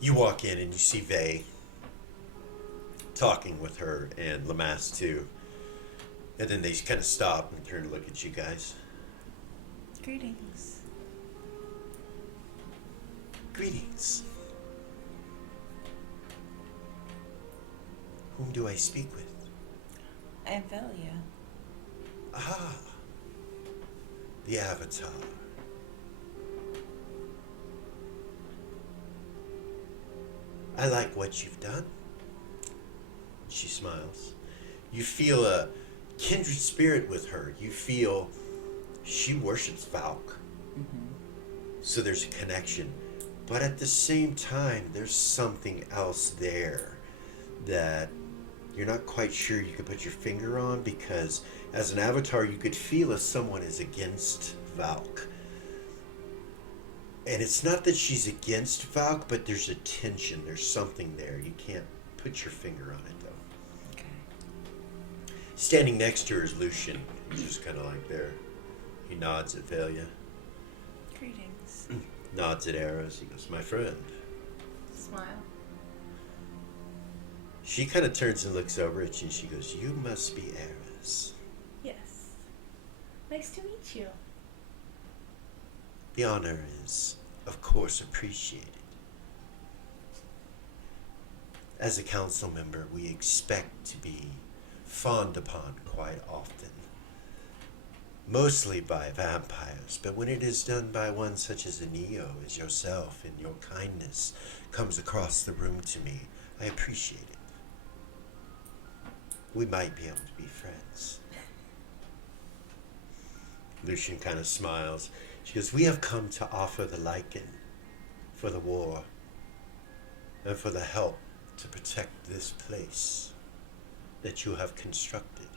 You walk in and you see Vay talking with her and Lamass too. And then they kind of stop and turn to look at you guys. Greetings. Greetings. Whom do I speak with? I am Valia. Ah, the Avatar. I like what you've done. She smiles. You feel a kindred spirit with her. You feel she worships Valk. So there's a connection. But at the same time, there's something else there that you're not quite sure you could put your finger on, because as an avatar, you could feel if someone is against Valk. And it's not that she's against Valk, but there's a tension. There's something there. You can't put your finger on it, though. Okay. Standing next to her is Lucian. He's just kind of like there. He nods at Valia, Greetings. nods at Eros. He goes, my friend. Smile. She kind of turns and looks over at you, and she goes, you must be Eros. Yes. Nice to meet you. The honor is, of course, appreciated. As a council member, we expect to be fawned upon quite often. Mostly by vampires, but when it is done by one such as a Neo, as yourself, and your kindness comes across the room to me, I appreciate it. We might be able to be friends. Lucian kind of smiles. She goes, we have come to offer the lichen for the war and for the help to protect this place that you have constructed.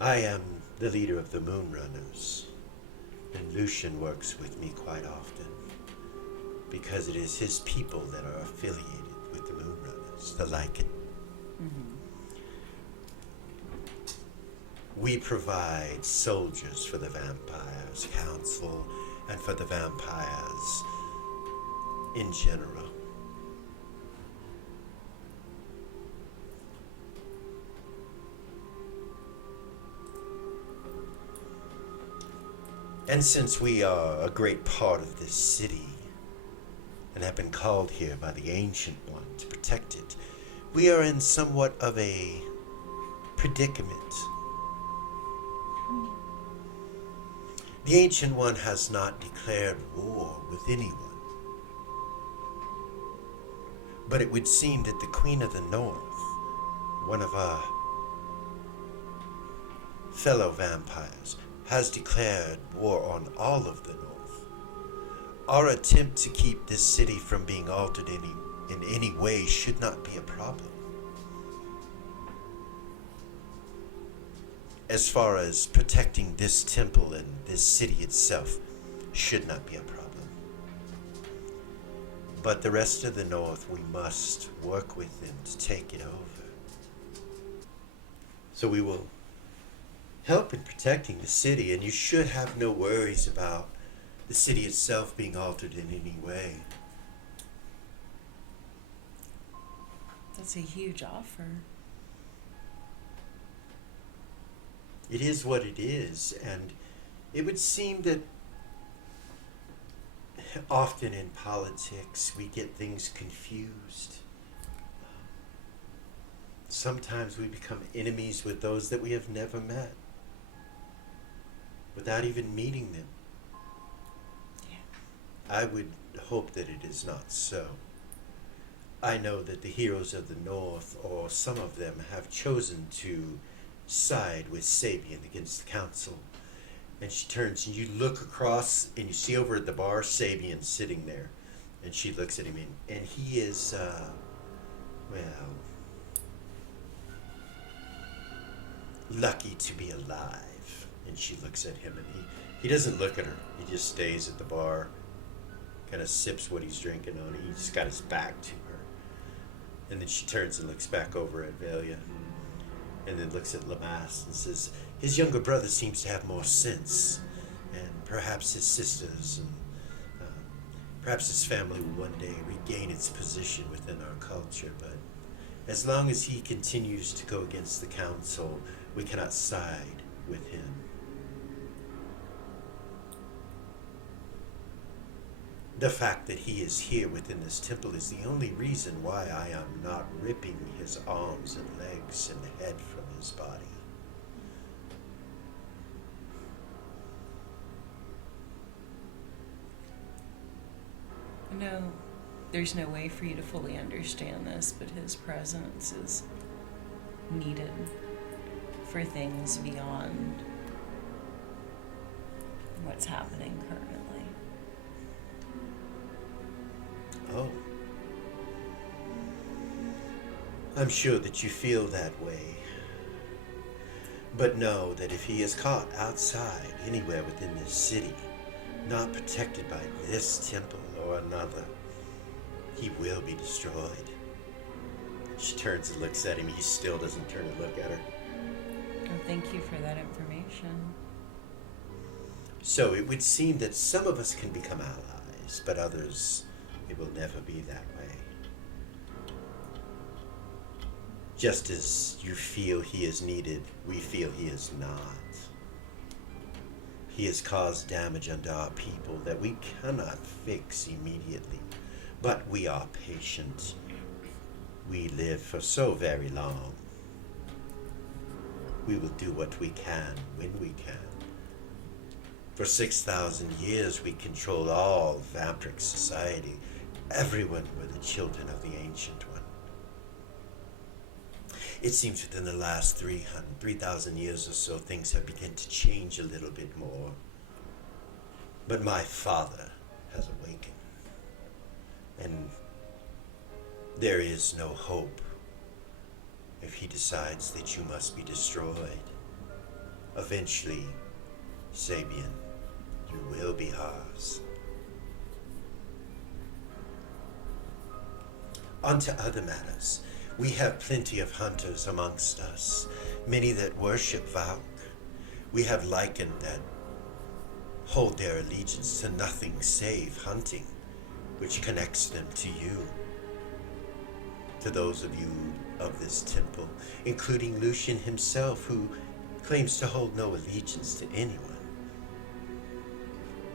I am the leader of the Moonrunners, and Lucian works with me quite often because it is his people that are affiliated with the Moonrunners, the lichen. We provide soldiers for the Vampires Council and for the vampires in general. And since we are a great part of this city and have been called here by the Ancient One to protect it, we are in somewhat of a predicament. The Ancient One has not declared war with anyone. But it would seem that the Queen of the North, one of our fellow vampires, has declared war on all of the North. Our attempt to keep this city from being altered in any way should not be a problem. As far as protecting this temple and this city itself should not be a problem. But the rest of the North, we must work with them to take it over. So we will help in protecting the city, and you should have no worries about the city itself being altered in any way. That's a huge offer. It is what it is, and it would seem that often in politics we get things confused. Sometimes we become enemies with those that we have never met, without even meeting them. I would hope that it is not so. I know that the heroes of the North, or some of them, have chosen to side with Sabian against the council. And she turns and you look across and you see over at the bar Sabian sitting there. And she looks at him and he is, lucky to be alive. And she looks at him and he doesn't look at her. He just stays at the bar, kind of sips what he's drinking on. He's got his back to her. And then she turns and looks back over at Velia. And then looks at Lamass and says, his younger brother seems to have more sense. And perhaps his sisters and perhaps his family will one day regain its position within our culture. But as long as he continues to go against the council, we cannot side with him. The fact that he is here within this temple is the only reason why I am not ripping his arms and legs and head from his body. No, there's no way for you to fully understand this, but his presence is needed for things beyond what's happening currently. Oh. I'm sure that you feel that way. But know that if he is caught outside, anywhere within this city, not protected by this temple or another, he will be destroyed. She turns and looks at him. He still doesn't turn and look at her. Well, thank you for that information. So it would seem that some of us can become allies, but others, it will never be that way. Just as you feel he is needed, we feel he is not. He has caused damage unto our people that we cannot fix immediately, but we are patient. We live for so very long. We will do what we can when we can. For 6,000 years we controlled all Vampiric society. Everyone were the children of the Ancient One. It seems within the last 3,000 years or so, things have begun to change a little bit more. But my father has awakened. And there is no hope if he decides that you must be destroyed. Eventually, Sabian, you will be ours. On to other matters. We have plenty of hunters amongst us, many that worship Valk. We have Lycan that hold their allegiance to nothing save hunting, which connects them to you, to those of you of this temple, including Lucian himself, who claims to hold no allegiance to anyone.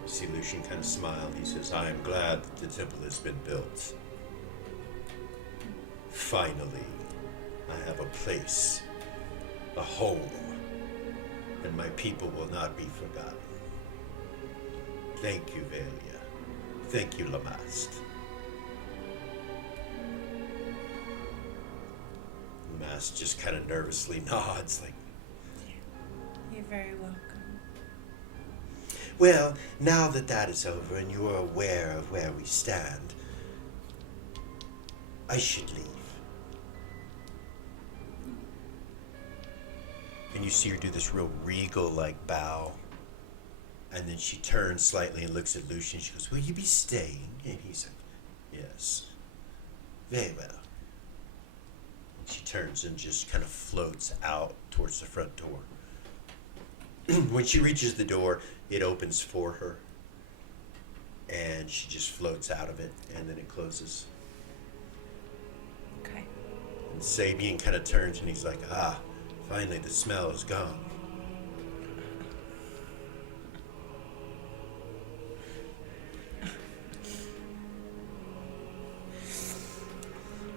You see, Lucian kind of smiled. He says, I am glad that the temple has been built. Finally, I have a place, a home, and my people will not be forgotten. Thank you, Velia. Thank you, Lamast. Lamast just kind of nervously nods, like, You're very welcome. well, now that that is over and you are aware of where we stand, I should leave. And you see her do this real regal like bow. And then she turns slightly and looks at Lucian. She goes, will you be staying? And he's like, Yes. Very well. She turns and just kind of floats out towards the front door. When she reaches the door, it opens for her. And she just floats out of it, and then it closes. Okay. And Sabian kind of turns and he's like, finally the smell is gone.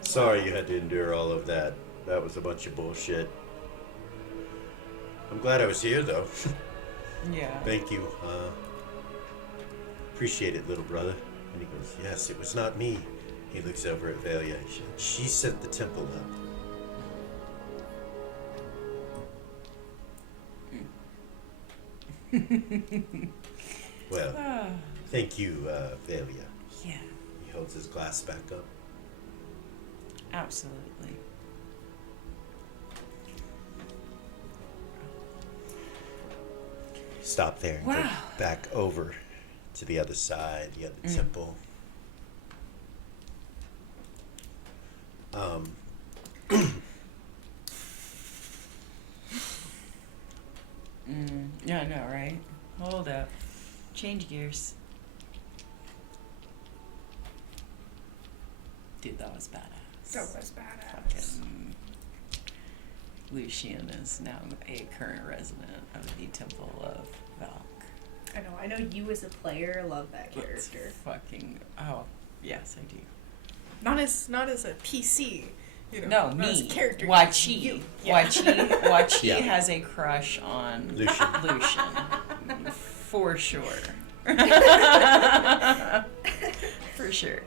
Sorry you had to endure all of that. That was a bunch of bullshit. I'm glad I was here, though. Yeah. Thank you. Appreciate it, little brother. And he goes, yes, it was not me. He looks over at Velia. She set the temple up. Well, thank you, Velia. Yeah, He holds his glass back up. absolutely. Stop there and go Wow. back over to the other side, the other temple. Yeah, I know, right? Hold up. Change gears. Dude, that was badass. That was badass. Fucking Lucian is now a current resident of the Temple of Valk. I know you as a player love that character. Fucking, oh, yes, I do. Not as a PC. You know, No, not as me. a character. Wachi. You. Yeah. Wachi Yeah. has a crush on Lucian. For sure. For sure.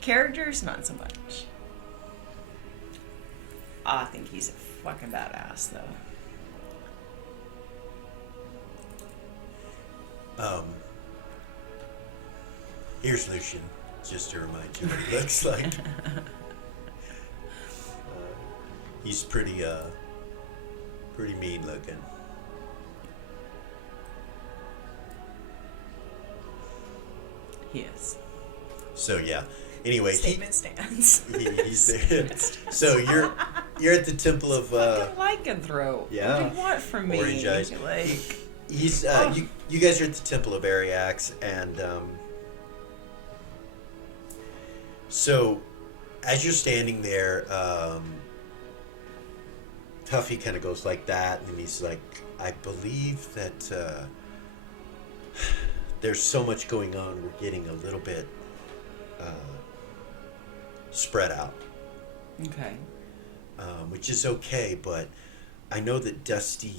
Characters, not so much. I think he's a fucking badass, though. Here's Lucian, just to remind you what he looks like. He's pretty mean looking. He is. So yeah. Anyway, Statement stands. he's there. So you're at the temple of Lycanthrope. yeah. What do you want from me? Orange eyes. Like, He's you guys are at the temple of Ariax, and so as you're standing there, Tuffy kind of goes like that, and he's like, I believe that there's so much going on, we're getting a little bit spread out. okay. Which is okay, but I know that Dusty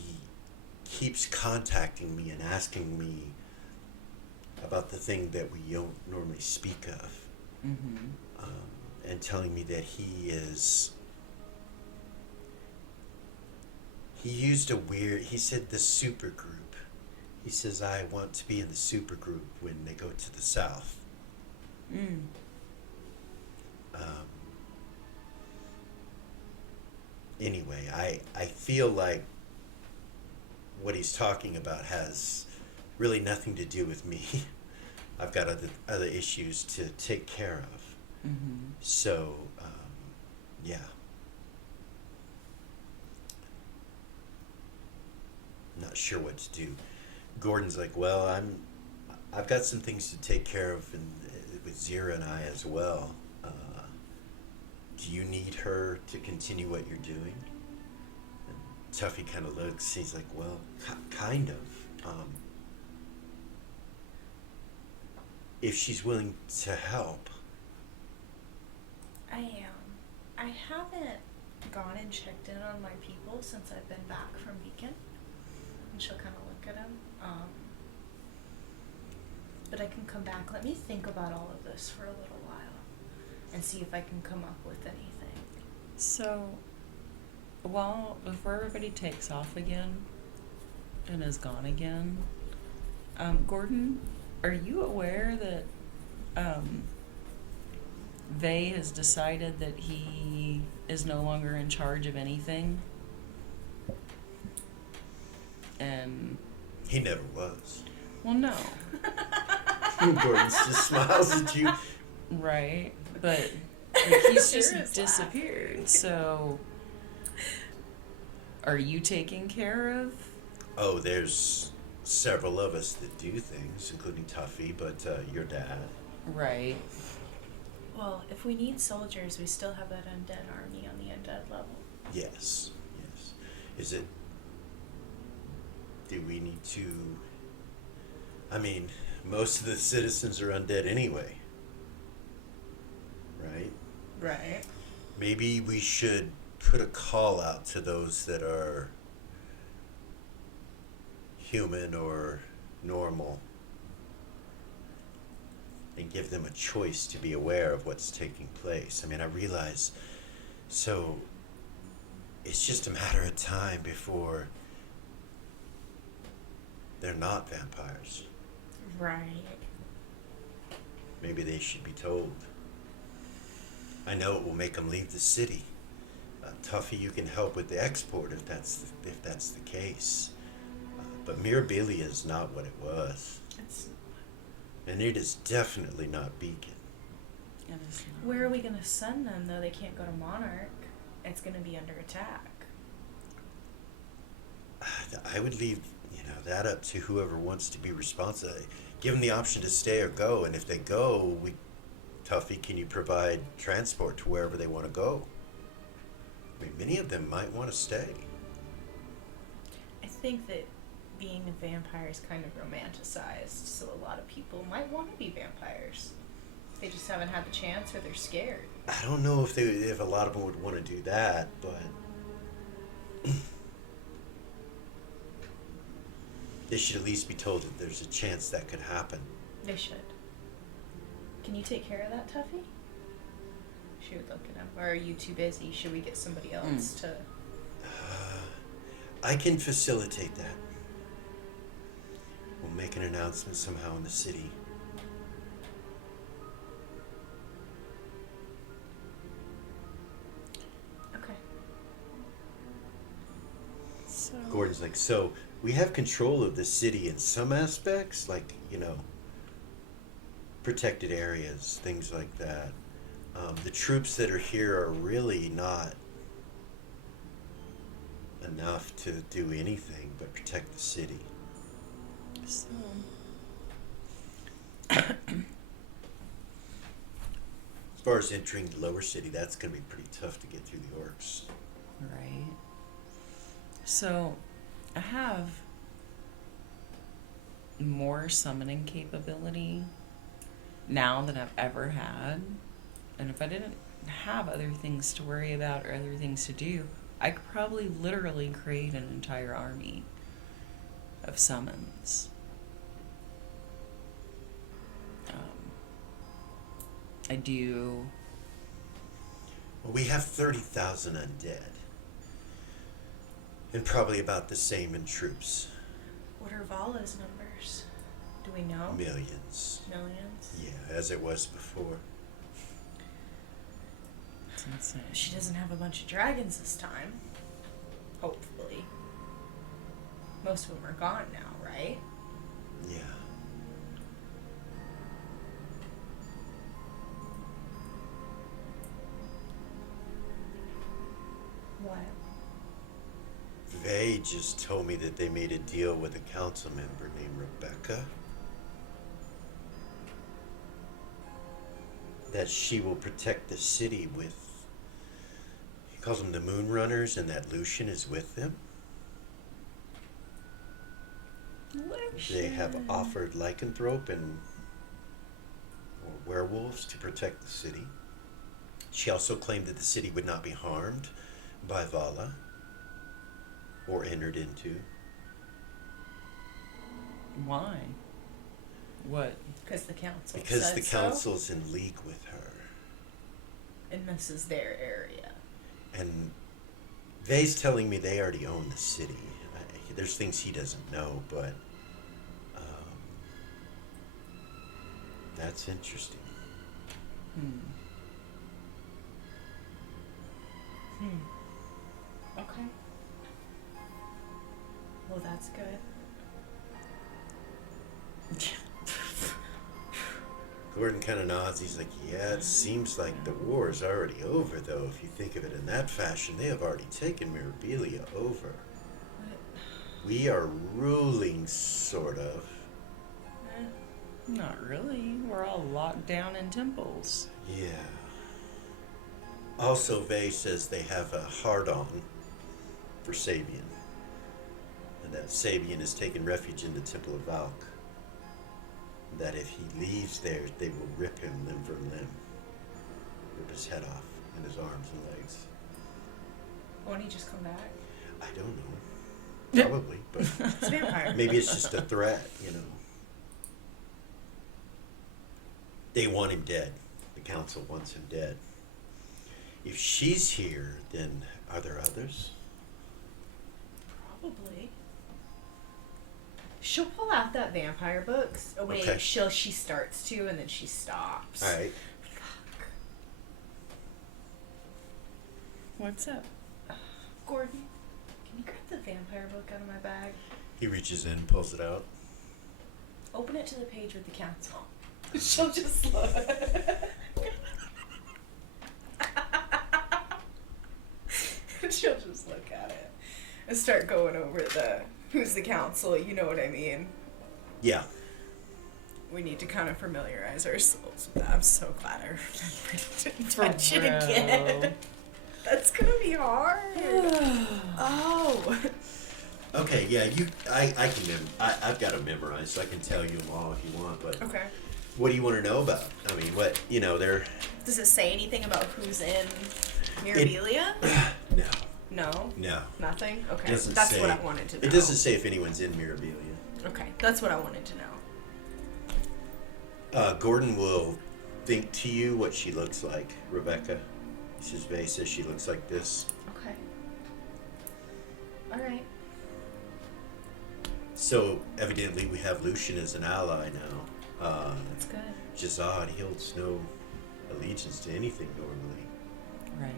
keeps contacting me and asking me about the thing that we don't normally speak of, and telling me that he said the super group. He says, I want to be in the super group when they go to the south. Anyway, I feel like what he's talking about has really nothing to do with me. I've got other issues to take care of. So, yeah. Not sure what to do. Gordon's like, well, I've got some things to take care of with Zira and I as well. Do you need her to continue what you're doing? And Tuffy kind of looks. He's like, well, kind of. If she's willing to help. I haven't gone and checked in on my people since I've been back from Beacon. And she'll kind of look at him. But I can come back. Let me think about all of this for a little while and see if I can come up with anything. So, before everybody takes off again and is gone again, Gordon, are you aware that Vay has decided that he is no longer in charge of anything? And He never was. well, no, Gordon just smiles at you. right? but like, he's Sure just is disappeared. So, are you taking care of? Oh, there's several of us that do things, including Tuffy, but your dad. Right. Well, if we need soldiers, we still have that undead army on the undead level. Yes, yes. Is it? Do we need to? I mean, most of the citizens are undead anyway, right? Right. Maybe we should put a call out to those that are human or normal and give them a choice to be aware of what's taking place. I mean, I realize, so it's just a matter of time before they're not vampires. Right. Maybe they should be told. I know it will make them leave the city. Tuffy, you can help with the export if that's the case. But Mirabilia is not what it was. It's, And it is definitely not Beacon. where are we going to send them, though? They can't go to Monarch. It's going to be under attack. I would leave, that up to whoever wants to be responsible. Give them the option to stay or go, and if they go, Tuffy, can you provide transport to wherever they want to go? I mean, many of them might want to stay. I think that being a vampire is kind of romanticized, so a lot of people might want to be vampires. They just haven't had the chance, or they're scared. I don't know if a lot of them would want to do that, but they should at least be told that there's a chance that could happen. They should. Can you take care of that, Tuffy? She would look at him. Or are you too busy? Should we get somebody else to... I can facilitate that. We'll make an announcement somehow in the city. Okay. So. Gordon's like, so we have control of the city in some aspects, like, protected areas, things like that. The troops that are here are really not enough to do anything but protect the city. So. As far as entering the lower city, that's going to be pretty tough to get through the orcs. Right. So, I have more summoning capability now than I've ever had. And if I didn't have other things to worry about or other things to do, I could probably literally create an entire army of summons. I do. Well, we have 30,000 undead. And probably about the same in troops. What are Vala's numbers? Do we know? Millions. Millions? Yeah, as it was before. It's insane. She doesn't have a bunch of dragons this time. Hopefully. Most of them are gone now, right? Yeah. What? They just told me that they made a deal with a council member named Rebecca. That she will protect the city with, he calls them the Moon Runners, and that Lucian is with them. They have offered lycanthrope and werewolves to protect the city. She also claimed that the city would not be harmed by Vala or entered into. Why? What? Because the council Because said the so, council's in league with her. and this is their area. And Vay's telling me they already own the city. There's things he doesn't know, but that's interesting. Okay. Well, that's good. Gordon kind of nods. He's like, yeah, it seems like the war is already over, though. If you think of it in that fashion, they have already taken Mirabilia over. We are ruling, sort of. Not really. We're all locked down in temples. Yeah. Also, Vey says they have a hard-on for Sabian. And that Sabian has taken refuge in the Temple of Valk. That if he leaves there, they will rip him limb from limb. Rip his head off and his arms and legs. Won't he just come back? I don't know. Probably, but It's a vampire. maybe it's just a threat, They want him dead. The council wants him dead. If she's here, then are there others? Probably. She'll pull out that vampire book. Oh wait, Okay. she starts to and then she stops. All right. Fuck. What's up? Gordon, can you grab the vampire book out of my bag? He reaches in, pulls it out. Open it to the page with the council. She'll just look. She'll just look at it and start going over who's the council, you know what I mean? Yeah. We need to kind of familiarize ourselves with that. I'm so glad I didn't For touch it real. again. That's gonna be hard. Oh. Okay, yeah, I can I've got to memorize, so I can tell you them all if you want, but Okay. what do you want to know about? I mean, they're... Does it say anything about who's in Mirabilia? No, No? Nothing? Okay. Doesn't That's say. what I wanted to know. It doesn't say if anyone's in Mirabilia. Okay, that's what I wanted to know. Gordon will think to you what she looks like, Rebecca. Mrs. Vey says she looks like this. Okay. Alright. So, evidently we have Lucian as an ally now. That's good. Which is odd. He holds no allegiance to anything normally. Right.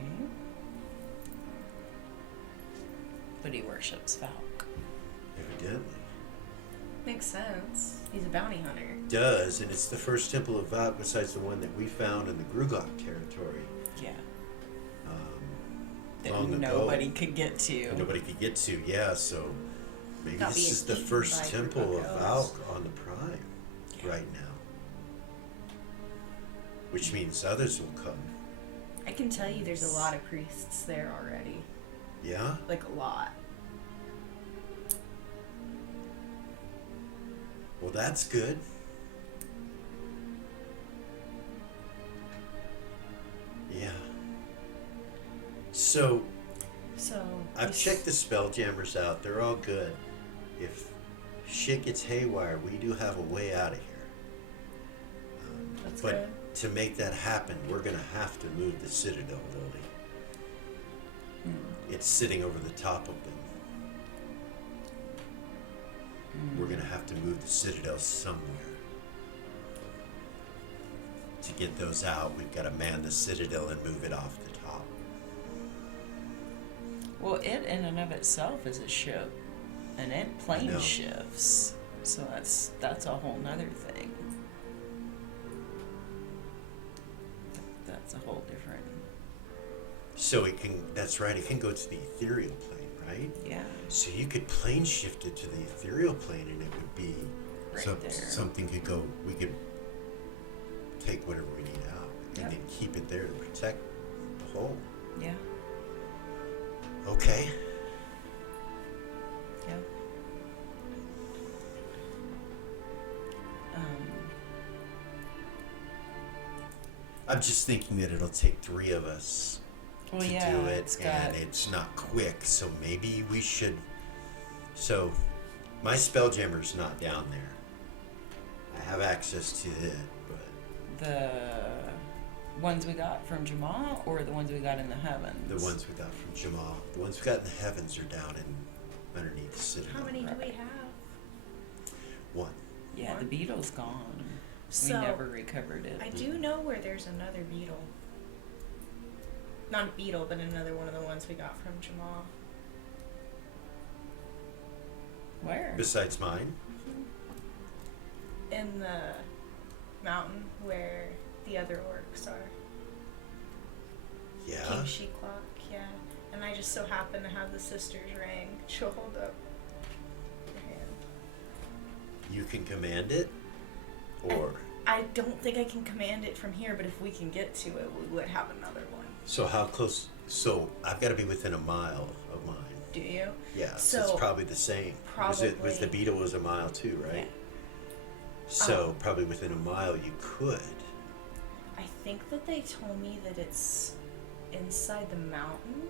But he worships Valk. Evidently. Makes sense. He's a bounty hunter. Does, and it's the first temple of Valk besides the one that we found in the Grugok territory. Yeah. Long That ago. nobody could get to. Nobody could get to, yeah, so maybe Not this being is the eaten first by temple of Grugok Valk on the Prime right now. Which means others will come. I can tell you there's a lot of priests there already. Yeah? Like a lot. Well, that's good. Yeah. So, So I've checked the Spelljammers out. They're all good. If shit gets haywire, we do have a way out of here. That's But good. to make that happen, we're going to have to move the Citadel, Lily. It's sitting over the top of them. We're going to have to move the Citadel somewhere. To get those out, we've got to man the Citadel and move it off the top. Well, it in and of itself is a ship, and it know. plane shifts. So that's a whole nother thing. That's a whole different. So it can, that's right, it can go to the ethereal plane, right? Yeah. So you could plane shift it to the ethereal plane and it would be Right there. something could go, we could take whatever we need out and Yep. then keep it there to protect the whole. Yeah. Okay. Yeah. I'm just thinking that it'll take 3 of us Well, to yeah, do it, it's got. and it's not quick, so maybe we should. So, my Spelljammer's not down there. I have access to it, but The ones we got from Jamal or the ones we got in the heavens? the ones we got from Jamal, the ones we got in the heavens are down in underneath the Citadel. How many do we have? 1. Yeah, the beetle's gone. So, we never recovered it. I do know where there's another beetle. Not a beetle, but another one of the ones we got from Jamal. Where? Besides mine, In the mountain where the other orcs are. Yeah. King Sheeplock, yeah. And I just so happen to have the sister's ring. She'll hold up your hand. You can command it, or I don't think I can command it from here, but if we can get to it, we would have another one. so how close? So I've got to be within a mile of mine. Do you? Yeah, so So, it's probably the same. Was it? Was the probably- beetle was a mile too, right? Yeah. So probably within a mile you could. I think that they told me that it's inside the mountain,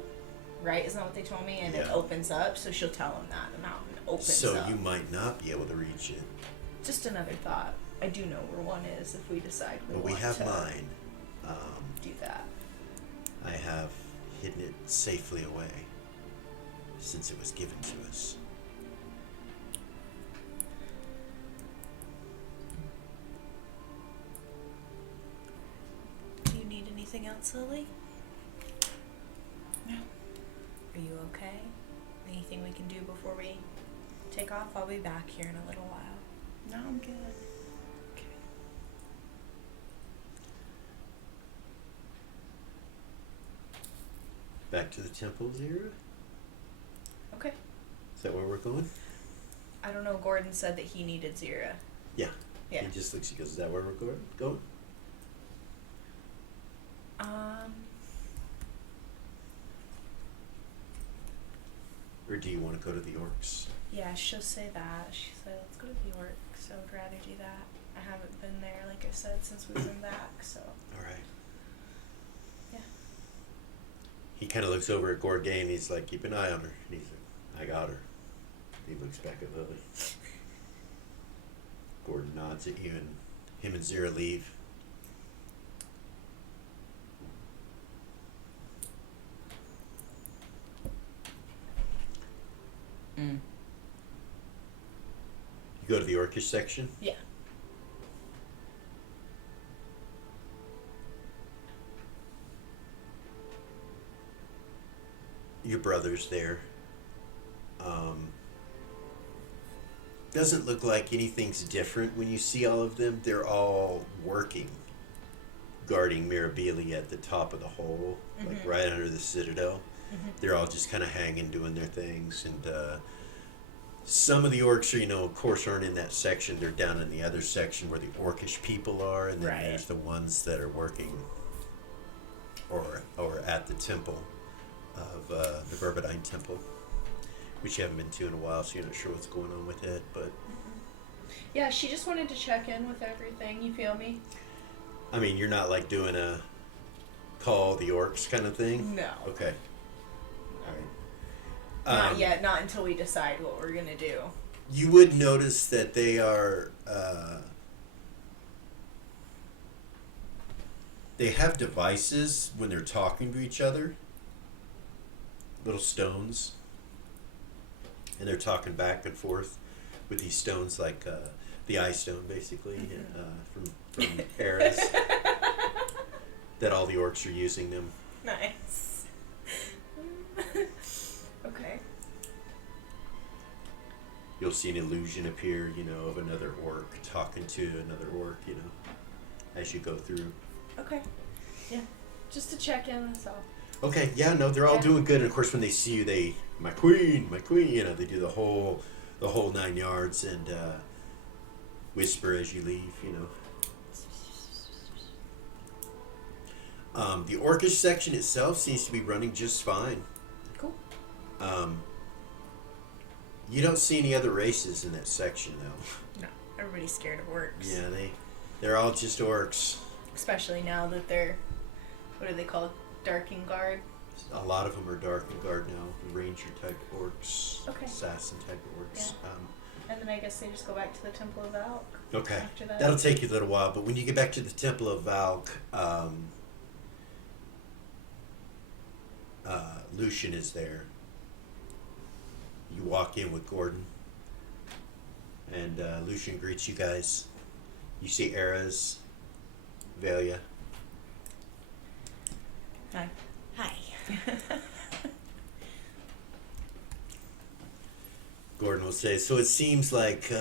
right? Isn't that what they told me? And it Yeah. opens up, so she'll tell them that the mountain opens So up. you might not be able to reach it. Just another thought. I do know where one is if we decide we But we want have to mine. do that. I have hidden it safely away since it was given to us. Do you need anything else, Lily? No. Are you okay? Anything we can do before we take off? I'll be back here in a little while. No, I'm good. Okay. Back to the temple, Zira? Okay. Is that where we're going? I don't know. Gordon said that he needed Zira. Yeah. Yeah. He just looks, he goes, is that where we're going? Or do you want to go to the orcs? Yeah, she'll say that. She said, let's go to the York, so I'd rather do that. I haven't been there, like I said, since we've been back, so. Alright. Yeah. He kind of looks over at Gorgain. He's like, keep an eye on her. And he's like, I got her. He looks back at Lily. Gordon nods at you, and him and Zira leave. Mm. You go to the orcish section. Yeah. Your brother's there. Doesn't look like anything's different when you see all of them. They're all working, guarding Mirabili at the top of the hole, like right under the citadel. They're all just kind of hanging, doing their things, and some of the orcs are, of course, aren't in that section. They're down in the other section where the orcish people are, and then Right. there's the ones that are working or at the temple of the Burbadine Temple, which you haven't been to in a while, so you're not sure what's going on with it. But Yeah, she just wanted to check in with everything, you feel me? I mean, you're not like doing a call the orcs kind of thing. No. Okay. All right. Not yet, not until we decide what we're gonna do. You would notice that they are. They have devices when they're talking to each other. Little stones. And they're talking back and forth with these stones, like the eye stone, basically, from Eris. That all the orcs are using them. Nice. Okay. You'll see an illusion appear, of another orc talking to another orc, as you go through. Okay. Yeah. Just to check in, that's all. Okay, yeah, no, they're all Yeah. doing good. And of course, when they see you, my queen, they do the whole 9 yards and whisper as you leave, The orcish section itself seems to be running just fine. Cool. You don't see any other races in that section, though. No, everybody's scared of orcs. Yeah, they're all just orcs. Especially now that they're, what do they call it? Darking Guard. A lot of them are dark and guard now, ranger type orcs, Okay. assassin type orcs. And then I guess they just go back to the Temple of Valk. Okay, After that. that'll take you a little while, but when you get back to the Temple of Valk, Lucian is there. You walk in with Gordon, and Lucian greets you guys. You see Eras, Velia. Hi. Hi. Gordon will say, so it seems like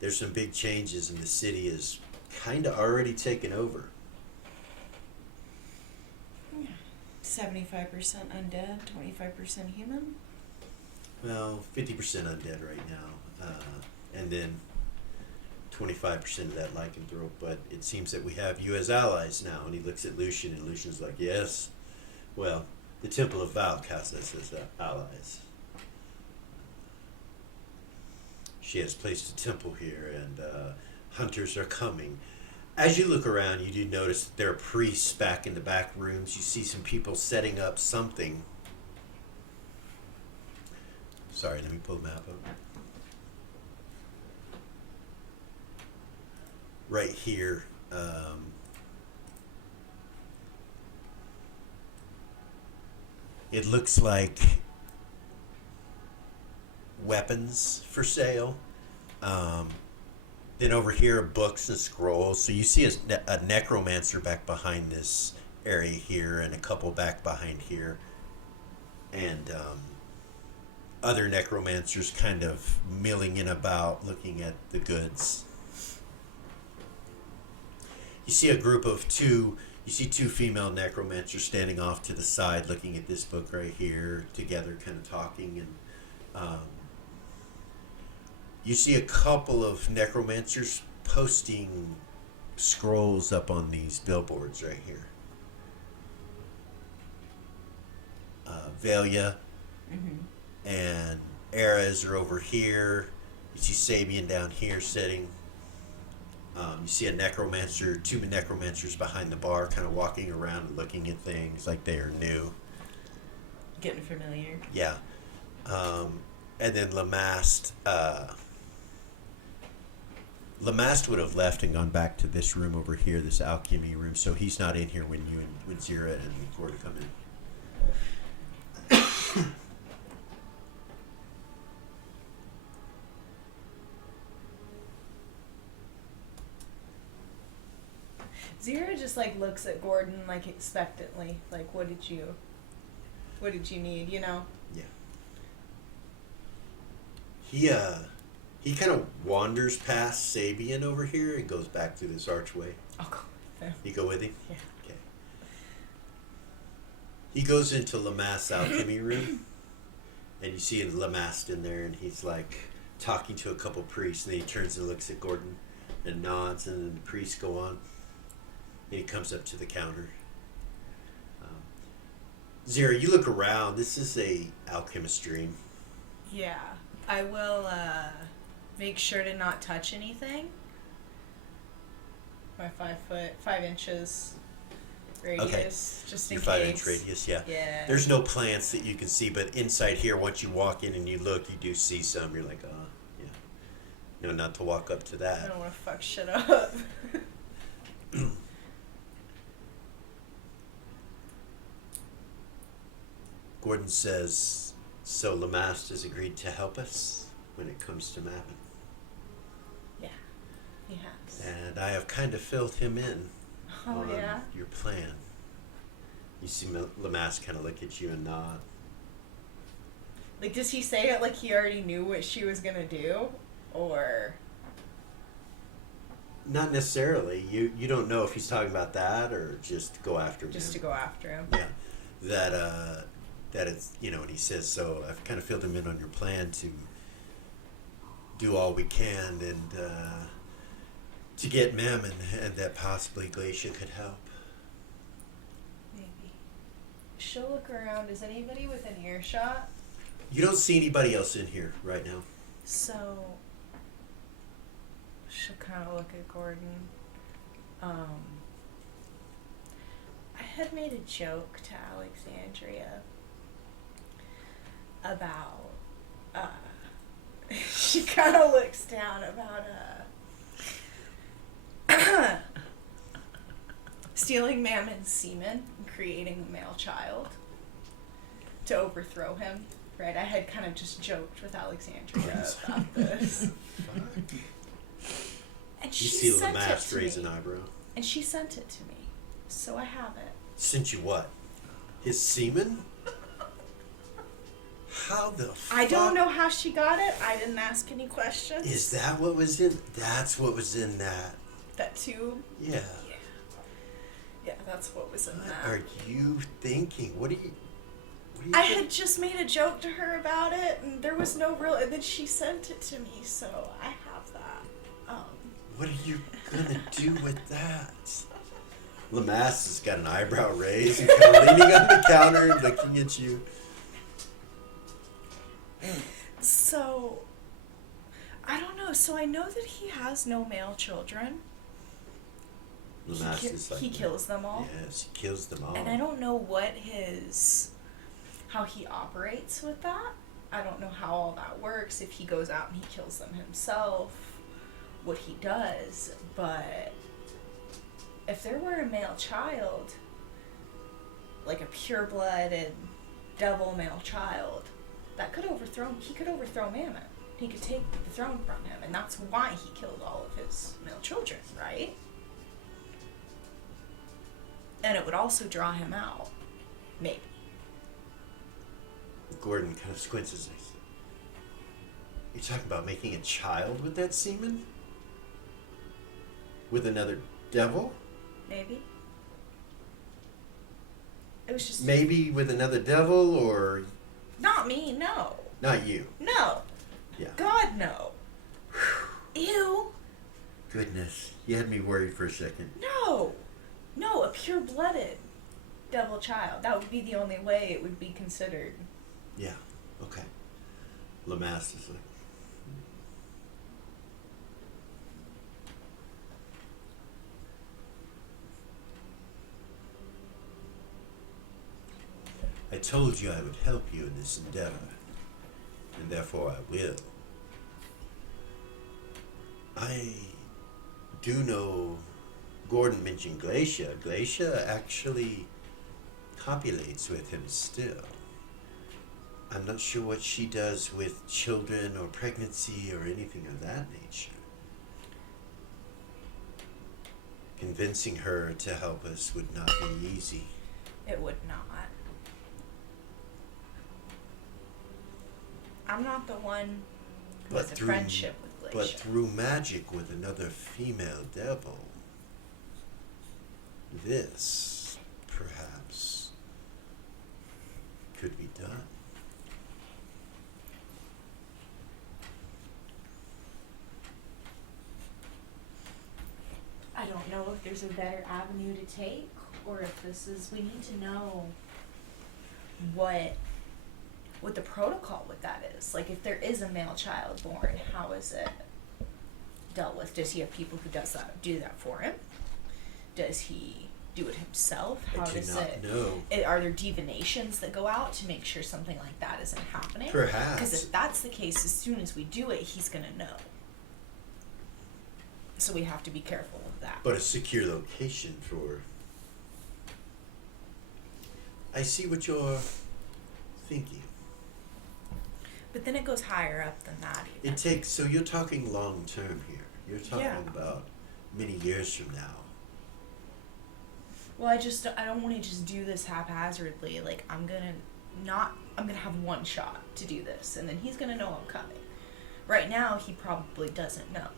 there's some big changes, and the city is kind of already taken over. 75% undead, 25% human. Well, 50% undead right now, and then 25% of that lycanthrope. But it seems that we have you as allies now. And he looks at Lucian, and Lucian's like, yes. Well, the Temple of Val casts us as allies. She has placed a temple here, and hunters are coming. As you look around, you do notice that there are priests back in the back rooms. You see some people setting up something. Sorry, let me pull the map up. Right here, it looks like weapons for sale. Then over here, books and scrolls. So you see a necromancer back behind this area here, and a couple back behind here, and other necromancers kind of milling in about, looking at the goods. You see a group of two. You see two female necromancers standing off to the side, looking at this book right here, together, kind of talking, and you see a couple of necromancers posting scrolls up on these billboards right here. Velia and Eras are over here. You see Sabian down here sitting. You see a necromancer, two necromancers behind the bar, kind of walking around and looking at things like they are new. Getting familiar. Yeah. And then Lamast. Lamast would have left and gone back to this room over here, this alchemy room, so he's not in here when you and when Zira and Gordon come in. Zira just like looks at Gordon like expectantly, like what did you need, you know? Yeah. He kind of wanders past Sabian over here and goes back through this archway. I'll go with him. You go with him? Yeah. Okay. He goes into Lamast's alchemy room, and you see Lamast in there, and he's like talking to a couple priests, and then he turns and looks at Gordon and nods, and then the priests go on, and he comes up to the counter. Zira, you look around. This is a alchemist's dream. Yeah. I will make sure to not touch anything. My 5 inches radius, just in Your case. 5-inch radius, yeah. Yeah. There's no plants that you can see, but inside here, once you walk in and you look, you do see some. You're like, yeah. No, not to walk up to I that. don't want to fuck shit up. Gordon says, so Lamast has agreed to help us when it comes to mapping. Yeah, he has. And I have kind of filled him in Oh, on yeah? your plan. You see Lamast kind of look at you and nod. Like, does he say it like he already knew what she was gonna do? Or... Not necessarily. You don't know if he's talking about that or just go after him. just to go after him? Yeah. That it's, and he says, so I've kind of filled him in on your plan to do all we can and to get Mem and that possibly Glacia could help. Maybe. She'll look around. Is anybody within earshot? You don't see anybody else in here right now. So... she'll kind of look at Gordon. I had made a joke to Alexandria about, she kind of looks down about, stealing Mammon's semen and creating a male child to overthrow him. Right, I had kind of just joked with Alexandria about this. And she You see sent it Lamast to raise me. an eyebrow. And she sent it to me. So I have it. Sent you what? His semen? How the fuck? I don't know how she got it. I didn't ask any questions. Is that what was in? That's what was in that. That tube? Yeah. Yeah. Yeah, that's what was in What that. are you thinking? What are you I had just made a joke to her about it, and there was no real. And then she sent it to me, so I have that. What are you gonna do with that? Lamass has got an eyebrow raised and kind of leaning on the counter and looking at you. So, I don't know. So I know that he has no male children. Lamass is like, He kills them all. Yes, he kills them all. And I don't know how he operates with that. I don't know how all that works, if he goes out and he kills them himself, what he does, but if there were a male child, like a pure-blooded devil male child, he could overthrow Mammon. He could take the throne from him, and that's why he killed all of his male children, right? And it would also draw him out. Maybe. Gordon kind of squints his eyes. You're talking about making a child with that semen? With another devil? Maybe. It was just... Maybe with another devil, or... Not me, no. Not you. No. Yeah. God, no. Ew. Goodness. You had me worried for a second. No. No, a pure-blooded devil child. That would be the only way it would be considered. Yeah. Okay. Lamass is like... I told you I would help you in this endeavor, and therefore I will. I do know Gordon mentioned Glacia. Glacia actually copulates with him still. I'm not sure what she does with children or pregnancy or anything of that nature. Convincing her to help us would not be easy. It would not. I'm not the one But with a through- friendship with But Glacia. through magic with another female devil, this, perhaps, could be done. I don't know if there's a better avenue to take, or if we need to know what the protocol with that is. Like, if there is a male child born, how is it dealt with? Does he have people who do that for him? Does he do it himself? How I do does not it? know. Are there divinations that go out to make sure something like that isn't happening? Perhaps. Because if that's the case, as soon as we do it, he's gonna know. So we have to be careful of that. But a secure location for... I see what you're thinking. But then it goes higher up than that even. It takes... So you're talking long term here. You're talking Yeah. about many years from now. Well, I don't want to just do this haphazardly. Like, I'm gonna have one shot to do this, and then he's gonna know I'm coming. Right now, he probably doesn't know.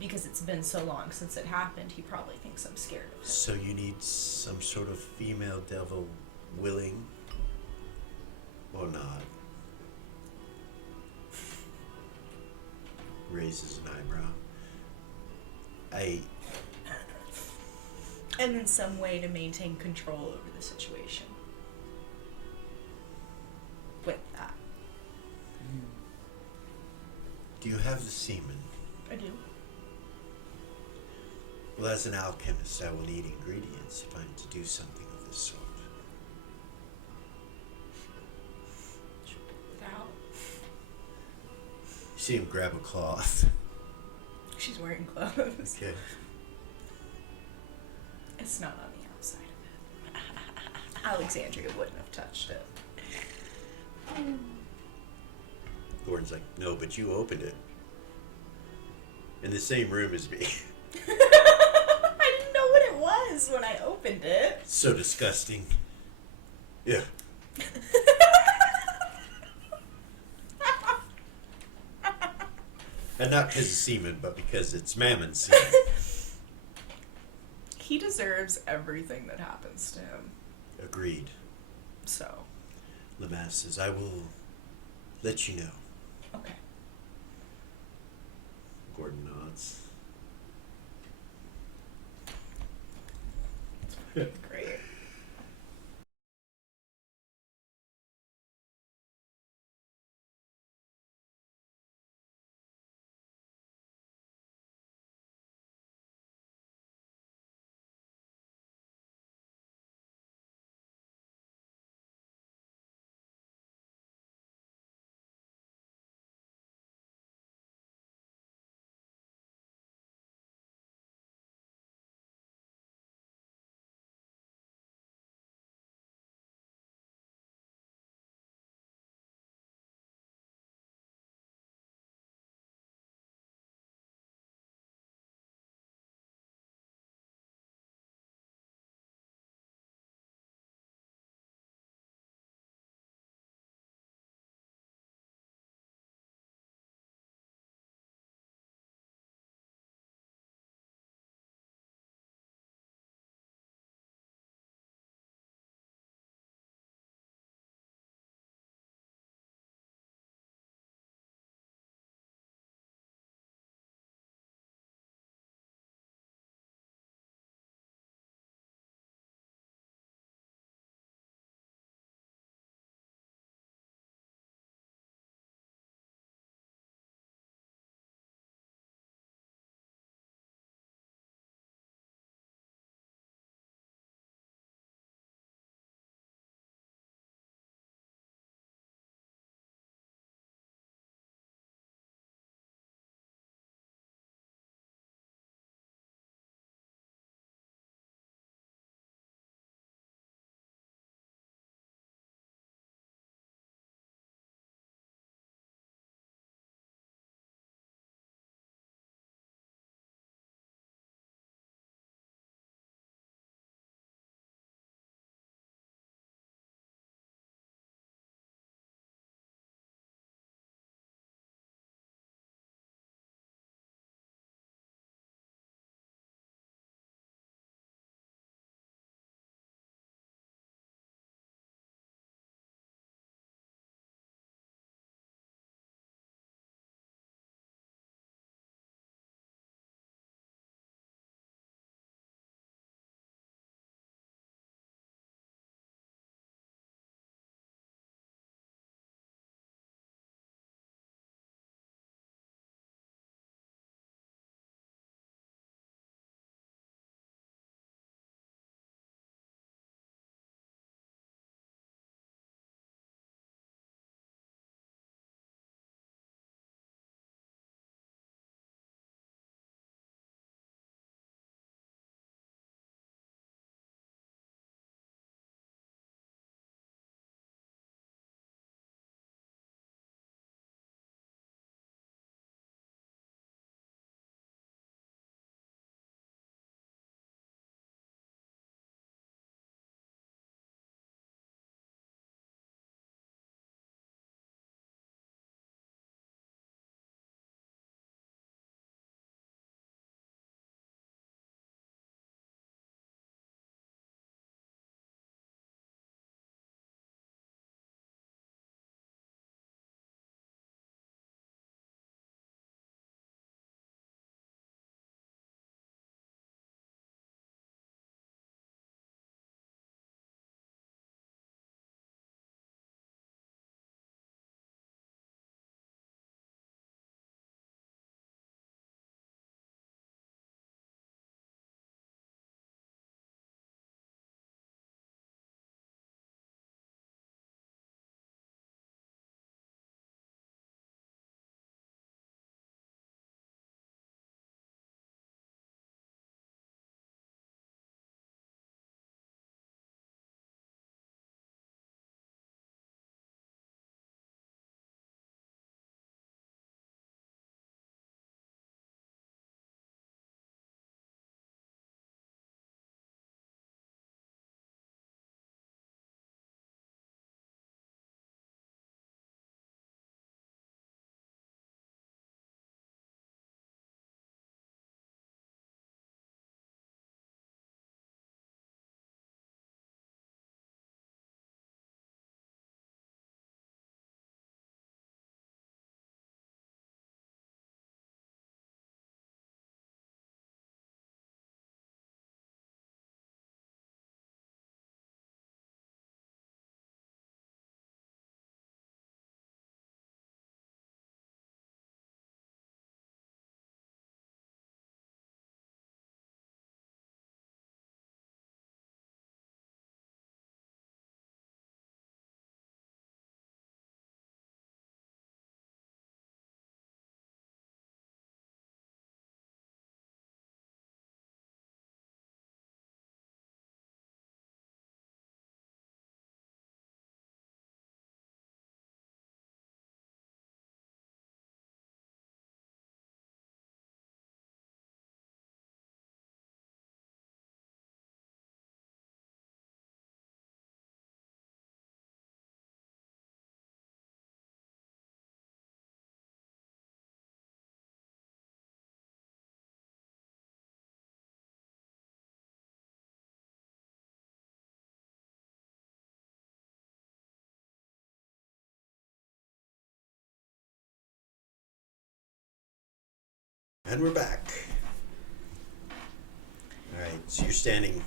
Because it's been so long since it happened, he probably thinks I'm scared of him. So you need some sort of female devil willing or not? Raises an eyebrow. And then some way to maintain control over the situation. With that. Do you have the semen? I do. Well, as an alchemist, I will need ingredients if I'm to do something of this sort. Out. You see him grab a cloth. She's wearing clothes. Okay. It's not on the outside of it. Alexandria wouldn't have touched it. Gordon's like, no, but you opened it. In the same room as me. I didn't know what it was when I opened it. So disgusting. Yeah. And not because of semen, but because it's mammon semen. He deserves everything that happens to him. Agreed. So, Lamass says, I will let you know. Okay. Gordon nods. great. And we're back. Alright, so you're standing in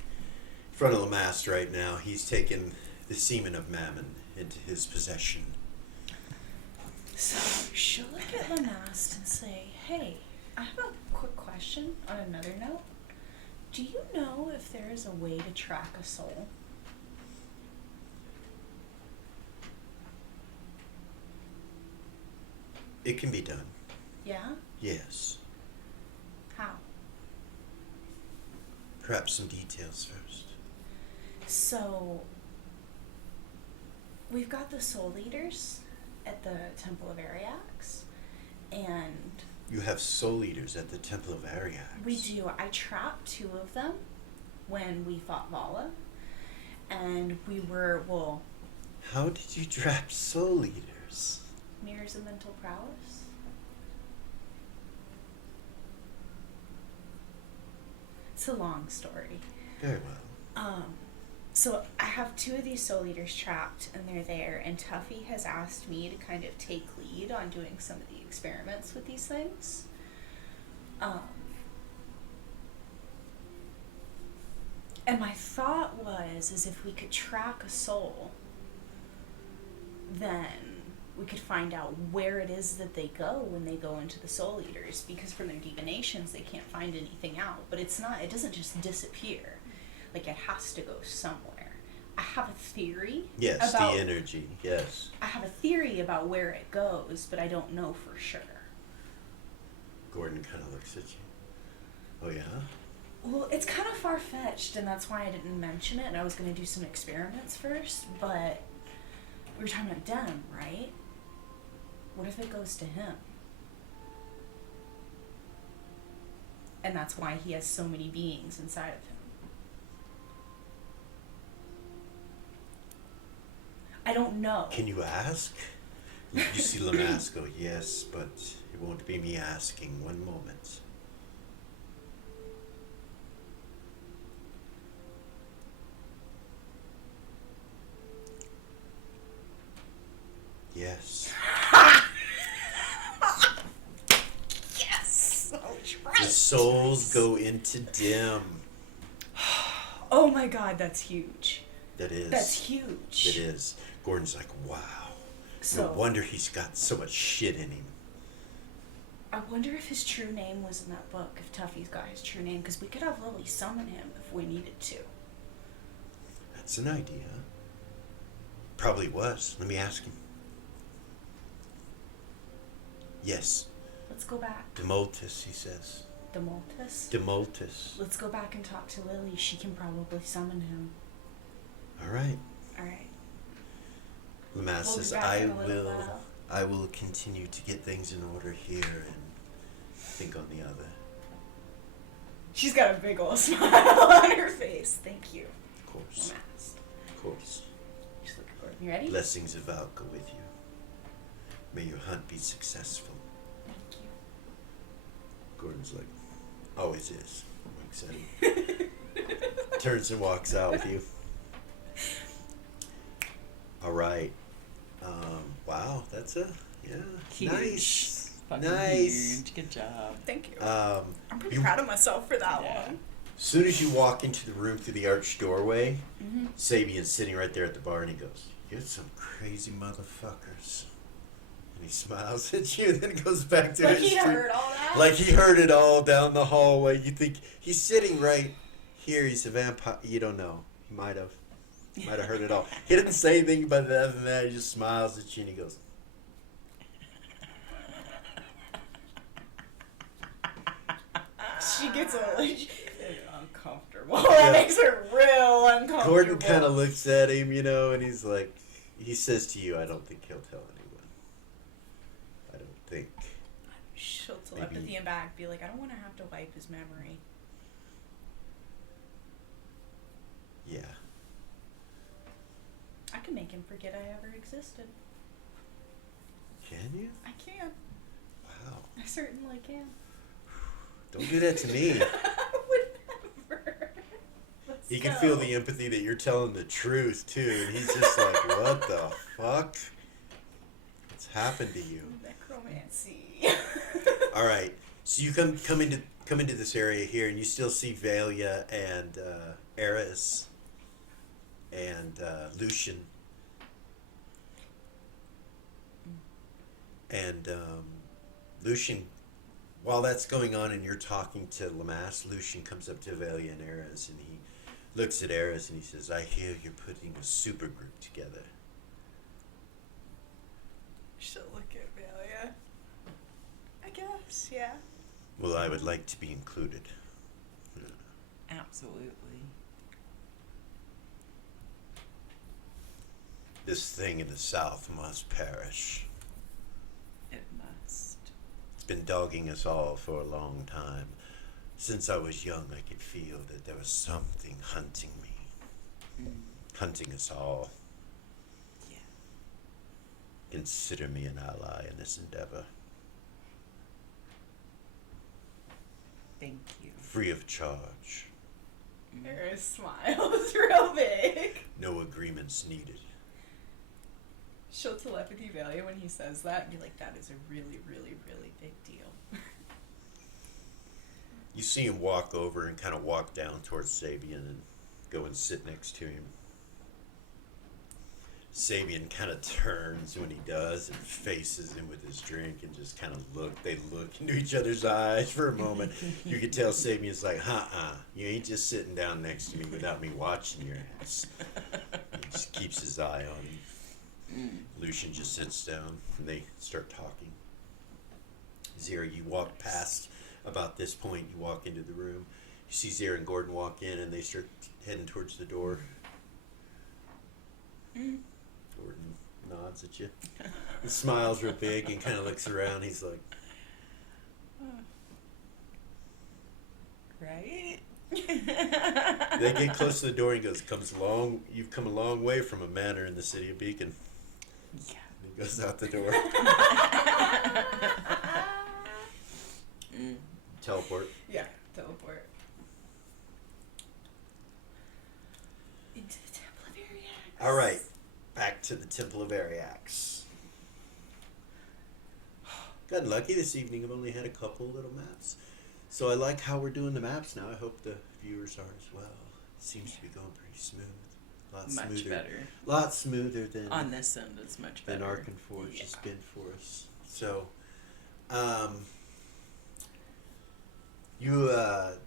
front of Lamaste right now. He's taken the semen of Mammon into his possession. So she'll look at Lamaste and say, hey, I have a quick question on another note. Do you know if there is a way to track a soul? It can be done. Yeah? Yes. How? Perhaps some details first. So, we've got the soul leaders at the Temple of Ariax, and You have soul eaters at the Temple of Ariax. we do. I trapped 2 of them when we fought Vala, and we were, well, How did you trap soul eaters? mirrors of mental prowess. It's a long story. Very well. So I have 2 of these soul eaters trapped, and they're there, and Tuffy has asked me to kind of take lead on doing some of the experiments with these things. And my thought was, is if we could track a soul, then we could find out where it is that they go when they go into the soul eaters, because from their divinations they can't find anything out. But it doesn't just disappear. Like, it has to go somewhere. I have a theory. Yes, about, the energy. Yes. I have a theory about where it goes, but I don't know for sure. Gordon kind of looks at you. Oh, yeah? Well, it's kind of far-fetched, and that's why I didn't mention it, and I was going to do some experiments first, but we were talking about Dem, right? What if it goes to him? And that's why he has so many beings inside of him. I don't know. Can you ask? You see Lamaste go, yes, but it won't be me asking. One moment. Yes. Yes! Oh, The souls go into Dim. Oh my god, that's huge. That is. That's huge. It is. Gordon's like, wow. So, No wonder he's got so much shit in him. I wonder if his true name was in that book, if Tuffy's got his true name, because we could have Lily summon him if we needed to. That's an idea. Probably was. Let me ask him. Yes. Let's go back. Demoltus, he says. Demoltus? Demoltus. Let's go back and talk to Lily. She can probably summon him. All right. Alright. Lamaste We'll be says, back in a little while. I will continue to get things in order here and think on the other. She's got a big old smile on her face. Thank you. Of course. Lamaste. Of course. Just look at Gordon. You ready? Blessings of Val go with you. May your hunt be successful. Thank you. Gordon's like, always is. Winks at him. Turns and walks out with you. All right. Wow, that's Huge. nice. Fucking Nice. huge. Good job. Thank you. Um, I'm pretty you- proud of myself for that Yeah. one. As soon as you walk into the room through the arched doorway, Mm-hmm. Sabian's sitting right there at the bar, and he goes, "You're some crazy motherfuckers." And he smiles at you, and then goes back to Like his he street. heard all that? Like he heard it all down the hallway. You think he's sitting right here? He's a vampire. You don't know. He might have. Might have heard it all. He didn't say anything but other than that. He just smiles at you, and he goes, She gets a little uncomfortable. Yeah. That makes her real uncomfortable. Gordon kind of looks at him, and he's like, he says to you, "I don't think he'll tell anyone. I don't think." She'll Maybe- telepathy him back, be like, I don't want to have to wipe his memory. Yeah. I can make him forget I ever existed. Can you? I can. Wow. I certainly can. Don't do that to me. I would never. Let's He can go. feel the empathy that you're telling the truth too, and he's just like, "What the fuck? What's happened to you?" Necromancy. All right. So you come into this area here, and you still see Valia and Eris and Lucian. And Lucian, while that's going on and you're talking to Lamass, Lucian comes up to Valia and Eris, and he looks at Eris and he says, "I hear you're putting a supergroup together." She'll look at Valia. I guess, yeah. Well, I would like to be included. Absolutely. This thing in the south must perish. It must. It's been dogging us all for a long time. Since I was young, I could feel that there was something hunting me, hunting us all. Yeah. Consider me an ally in this endeavor, Thank you. free of charge. Eris smiles real big. No agreements needed. She'll telepathy Valia when he says that and be like, that is a really, really, really big deal. You see him walk over and kind of walk down towards Sabian and go and sit next to him. Sabian kind of turns when he does and faces him with his drink and just kind of they look into each other's eyes for a moment. You can tell Sabian's like, you ain't just sitting down next to me without me watching your ass. He just keeps his eye on him. Lucian just sits down and they start talking. Zira, you walk past about this point, you walk into the room. You see Zira and Gordon walk in and they start heading towards the door. Gordon nods at you. He smiles real big and kind of looks around. He's like, Right? they get close to the door and he goes, you've come a long way from a manor in the city of Beacon. Yeah. And he goes out the door. Teleport. Yeah, teleport. Into the Temple of Ariax. All right, back to the Temple of Ariax. Gotten lucky this evening. I've only had a couple little maps. So I like how we're doing the maps now. I hope the viewers are as well. Seems to be going pretty smooth. A lot Much smoother. better. A lot smoother than On this end, it's much better. than Arkan Forge has been for us. So, you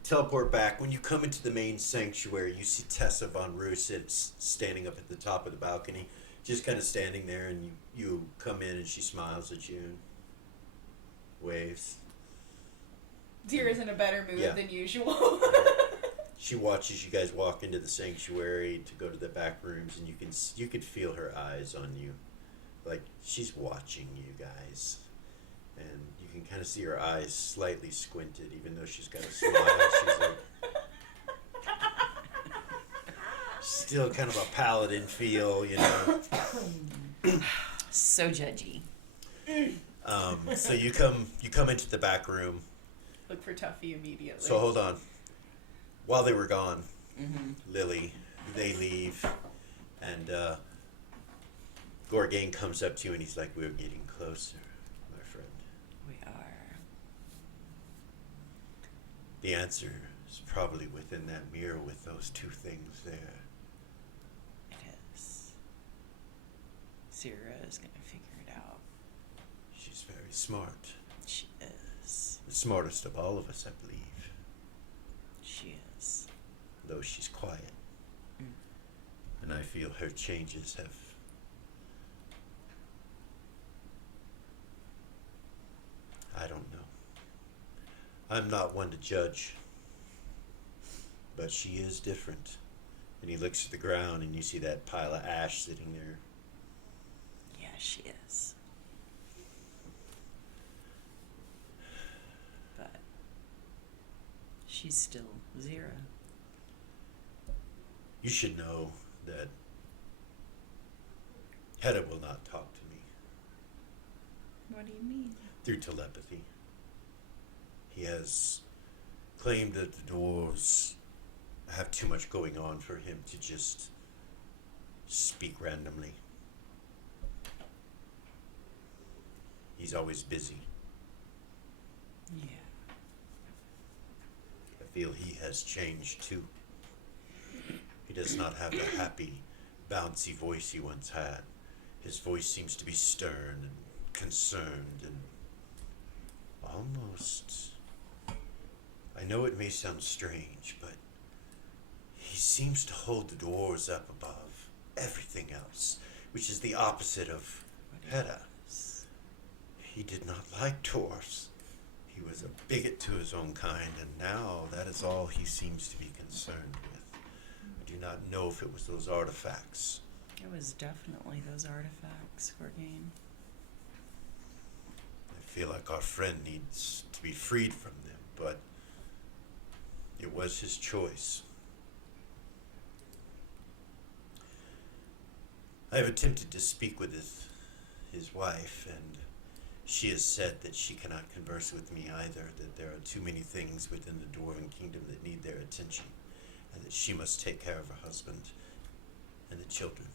teleport back. When you come into the main sanctuary, you see Tessa von Rusitz standing up at the top of the balcony, just kind of standing there, and you come in and she smiles at you and waves. Zira's in a better mood Yeah. than usual. She watches you guys walk into the sanctuary to go to the back rooms, and you could feel her eyes on you, like she's watching you guys, and you can kind of see her eyes slightly squinted, even though she's got a smile. She's like, still kind of a paladin feel, you know. So judgy. So you come into the back room. Look for Tuffy immediately. So hold on. While they were gone, Lily, they leave, and Gorgain comes up to you and he's like, "We're getting closer, my friend. We are. The answer is probably within that mirror with those two things there." It is. Zira is going to figure it out. She's very smart. She is. The smartest of all of us, I believe. She is. Though she's quiet. And I feel her changes have... I don't know. I'm not one to judge. But she is different. And he looks at the ground and you see that pile of ash sitting there. Yeah, she is. But she's still Zira. You should know that Hedda will not talk to me What do you mean? through telepathy. He has claimed that the dwarves have too much going on for him to just speak randomly. He's always busy. Yeah. feel he has changed too. He does not have the happy, bouncy voice he once had. His voice seems to be stern and concerned and almost... I know it may sound strange, but he seems to hold the dwarves up above everything else, which is the opposite of Hedda. He did not like dwarves. He was a bigot to his own kind, and now that is all he seems to be concerned with. I do not know if it was those artifacts. It was definitely those artifacts, Gorgain. I feel like our friend needs to be freed from them, but it was his choice. I have attempted to speak with his wife, and she has said that she cannot converse with me either, that there are too many things within the Dwarven Kingdom that need their attention, and that she must take care of her husband and the children.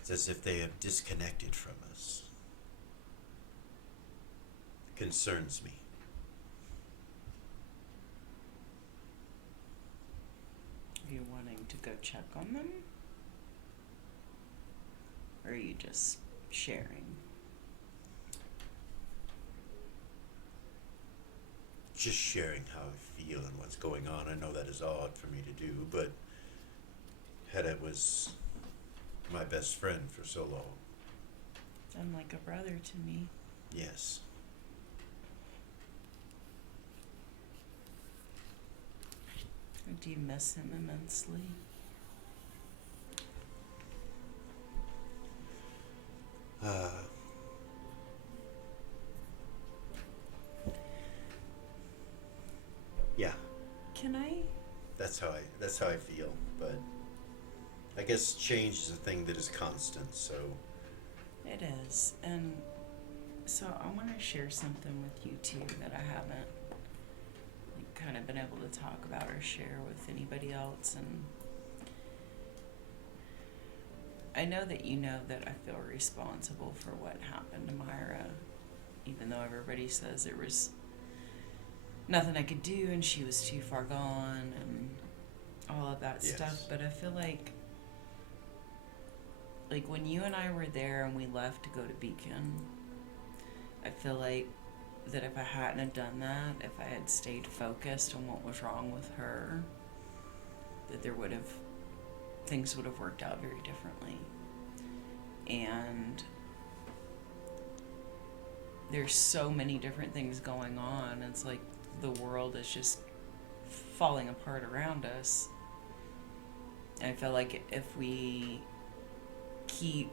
It's as if they have disconnected from us. It concerns me. Are you wanting to go check on them? Or are you just sharing? Just sharing how I feel and what's going on. I know that is odd for me to do, but Hedda was my best friend for so long. I'm like a brother to me. Yes. Do you miss him immensely? Yeah, Can I? that's how I feel, but I guess change is a thing that is constant, so It is. And so I want to share something with you too that I haven't kind of been able to talk about or share with anybody else. And I know that you know that I feel responsible for what happened to Myra, even though everybody says there was nothing I could do and she was too far gone and all of that Yes. stuff. But I feel like when you and I were there and we left to go to Beacon, I feel like that if I hadn't have done that, if I had stayed focused on what was wrong with her, that things would have worked out very differently. And there's so many different things going on. It's like the world is just falling apart around us. And I feel like if we keep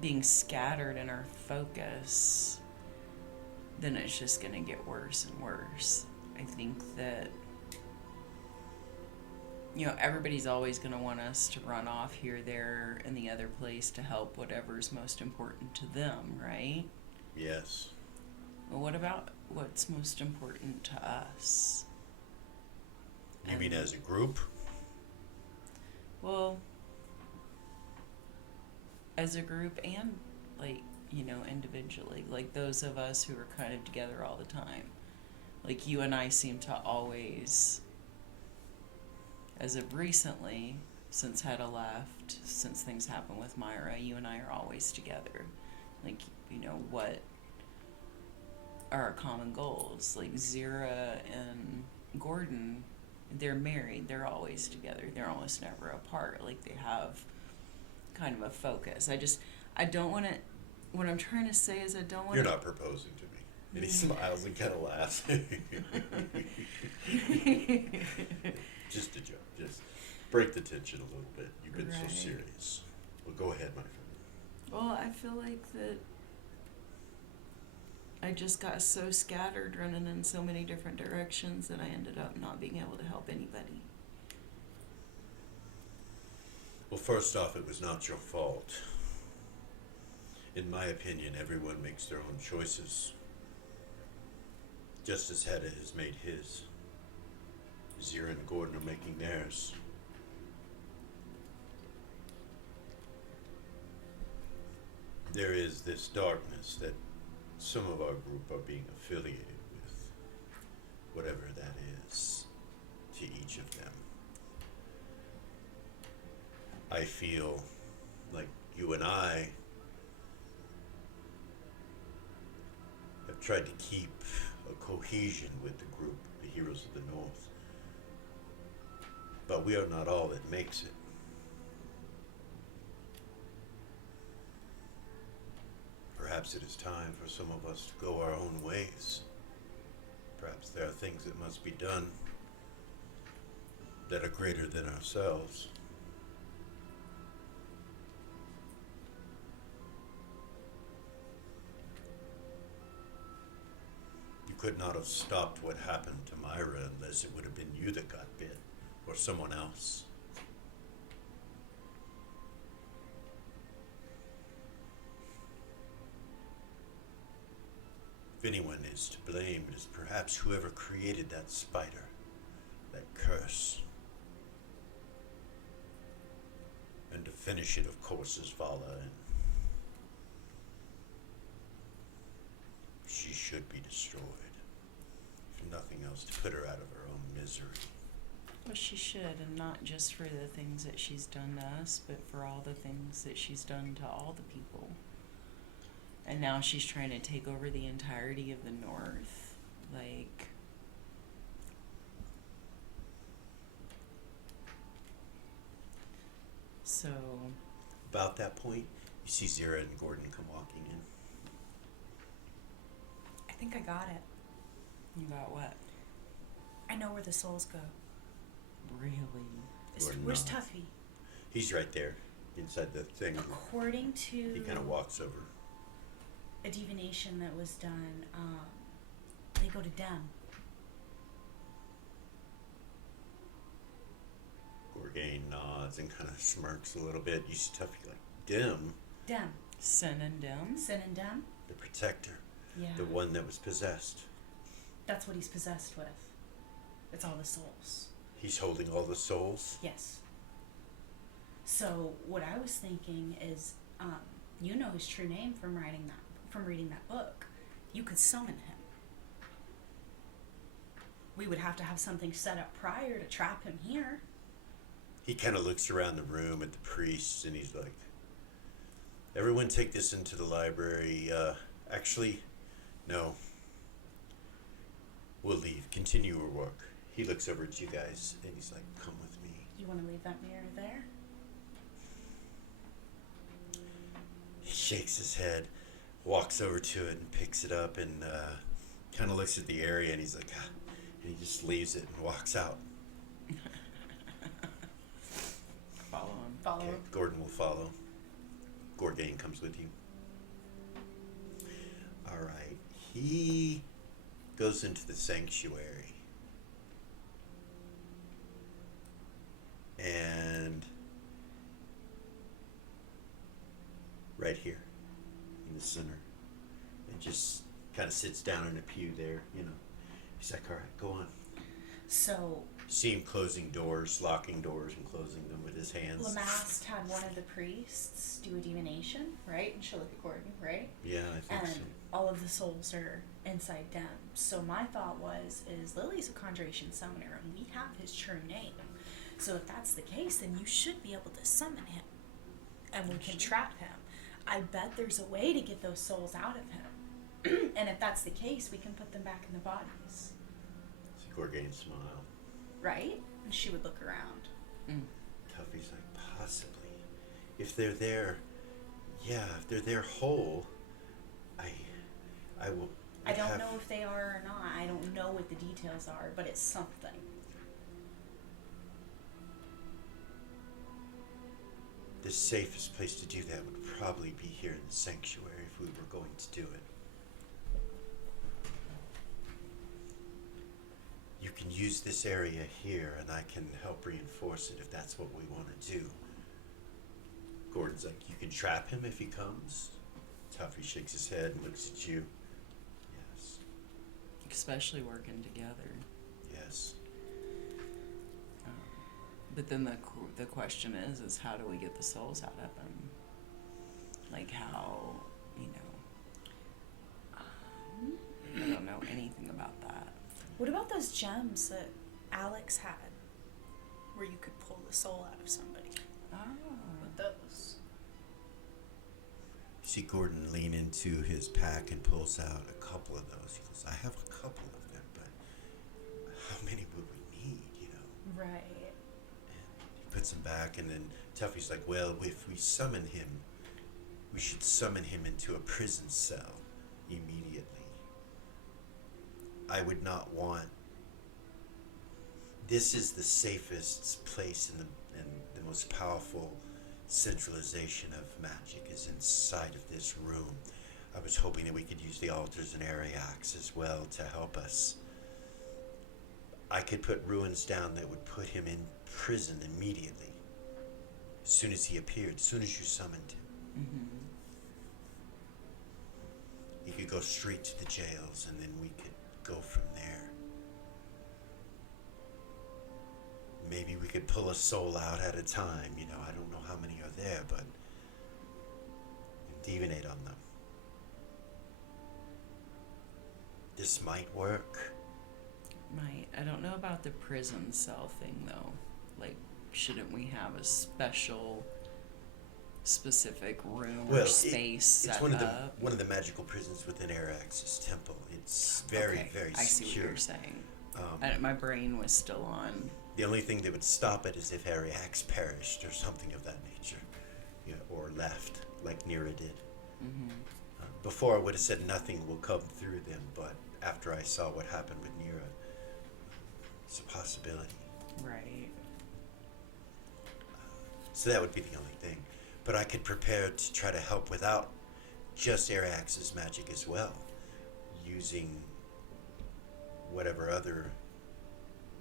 being scattered in our focus, then it's just going to get worse and worse. I think that, everybody's always going to want us to run off here, there, and the other place to help whatever's most important to them, right? yes. Well, what about what's most important to us? You mean as a group? Well, as a group and, individually. Like those of us who are kind of together all the time. Like you and I seem to always, as of recently, since Hedda left, since things happened with Myra, you and I are always together. Like, what are our common goals? Like Zira and Gordon, they're married, they're always together, they're almost never apart. Like they have kind of a focus. I don't want to, what I'm trying to say is I don't want to... You're not proposing to me. And he smiles and kind of laughs. Just a joke. Just break the tension a little bit. You've been so Right. serious. Well, go ahead, my friend. Well, I feel like that I just got so scattered running in so many different directions that I ended up not being able to help anybody. Well, first off, it was not your fault. In my opinion, everyone makes their own choices. Just as Hedda has made his. Zira and Gordon are making theirs. There is this darkness that some of our group are being affiliated with. whatever that is, to each of them. I feel like you and I have tried to keep a cohesion with the group, the Heroes of the North. But we are not all that makes it. Perhaps it is time for some of us to go our own ways. Perhaps there are things that must be done that are greater than ourselves. You could not have stopped what happened to Myra unless it would have been you that got bit, or someone else. If anyone is to blame, it is perhaps whoever created that spider, that curse. And to finish it, of course, is Vala, and she should be destroyed. If nothing else, to put her out of her own misery. Well, she should, and not just for the things that she's done to us, but for all the things that she's done to all the people. And now she's trying to take over the entirety of the North. Like, so, About that point, you see Zira and Gordon come walking in. I think I got it. you got what? I know where the souls go. Really? Gordon Where's nods. Tuffy? He's right there, inside the thing. According to He kind of walks over. a divination that was done, they go to Dem. Gorgain nods and kind of smirks a little bit. You see Tuffy like, Dim, Dem. Sin and Dim? Sin and Dem? the protector, Yeah. the one that was possessed. That's what he's possessed with. It's all the souls. He's holding all the souls. Yes. So what I was thinking is, you know his true name from reading that book. You could summon him. We would have to have something set up prior to trap him here. He kind of looks around the room at the priests and he's like, everyone take this into the library. Actually, no. We'll leave. Continue your work. He looks over at you guys and he's like, come with me. You want to leave that mirror there? He shakes his head, walks over to it and picks it up and kind of looks at the area and he's like, ah, and he just leaves it and walks out. Follow him. Follow Okay, him. Gordon will follow. Gorgain comes with you. All right. He goes into the sanctuary. And right here in the center. And just kind of sits down in a pew there, you know. He's like, all right, go on. So See him closing doors, locking doors and closing them with his hands. Lamast had one of the priests do a divination, right? And she'll look at Gordon, right? Yeah, I think And so. all of the souls are inside Dem. So my thought is Lily's a conjuration summoner, and we have his true name. So if that's the case, then you should be able to summon him, and we can trap him. I bet there's a way to get those souls out of him. And if that's the case, we can put them back in the bodies, See Gorgain smile. right? And she would look around. Tuffy's like, possibly. If they're there, yeah, if they're there whole, I will. I don't have- know if they are or not. I don't know what the details are, but it's something. The safest place to do that would probably be here in the sanctuary if we were going to do it. You can use this area here and I can help reinforce it if that's what we want to do. Gordon's like, you can trap him if he comes. Tuffy shakes his head and looks at you. Yes, Especially working together. yes. But then the question is how do we get the souls out of him? Like how, you know. I don't know anything about that. What about those gems that Alex had, where you could pull the soul out of somebody. Oh. With those. See Gordon lean into his pack and pulls out a couple of those. He goes, I have a couple of them, but how many would we need, you know? Right. And he puts them back, and then Tuffy's like, well, if we summon him, we should summon him into a prison cell immediately. I would not want... This is the safest place and the most powerful centralization of magic is inside of this room. I was hoping that we could use the altars and Ariacs as well to help us. I could put ruins down that would put him in prison immediately. As soon as he appeared, as soon as you summoned him. Mm-hmm. He could go straight to the jails, and then we could go from there. Maybe we could pull a soul out at a time, you know, I don't know how many are there, but divinate on them. This might work. I don't know about the prison cell thing though. Like, shouldn't we have a special, specific room or space set it's up? one of the magical prisons within Arax's temple. It's very, Okay, very I see secure. what you're saying. My brain was still on. The only thing that would stop it is if Ariax perished or something of that nature, you know, or left, like Nira did. Mm-hmm. Before I would have said nothing will come through them, but after I saw what happened with Nira, it's a possibility. Right. So that would be the only thing. But I could prepare to try to help without just Ariax's magic as well, using whatever other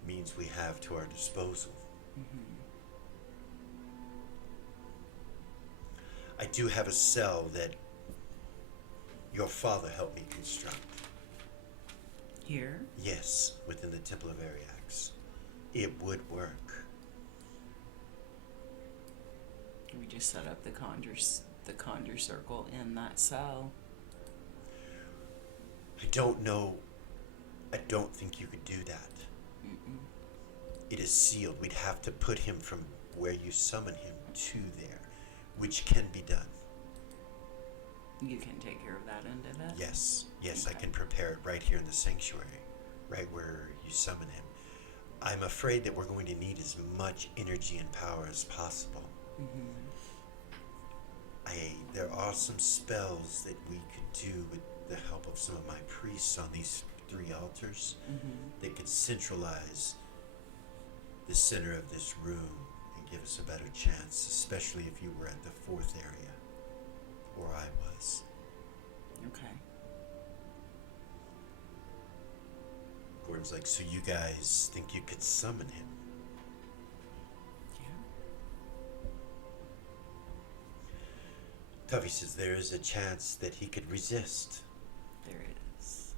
means we have to our disposal. Mm-hmm. I do have a cell that your father helped me construct. Here? Yes, within the Temple of Ariax. It would work. We just set up the conjure circle in that cell. I don't know. I don't think you could do that. Mm-mm. It is sealed. We'd have to put him from where you summon him to there, which can be done. You can take care of that end of it? Yes, I Okay. can prepare it right here in the sanctuary, right where you summon him. I'm afraid that we're going to need as much energy and power as possible. Mm-hmm. There are some spells that we could do with the help of some of my priests on these 3 altars Mm-hmm. that could centralize the center of this room and give us a better chance, especially if you were at the 4th area, or I was. Okay. Gordon's like, so you guys think you could summon him? Yeah. Tuffy says there is a chance that he could resist, There is.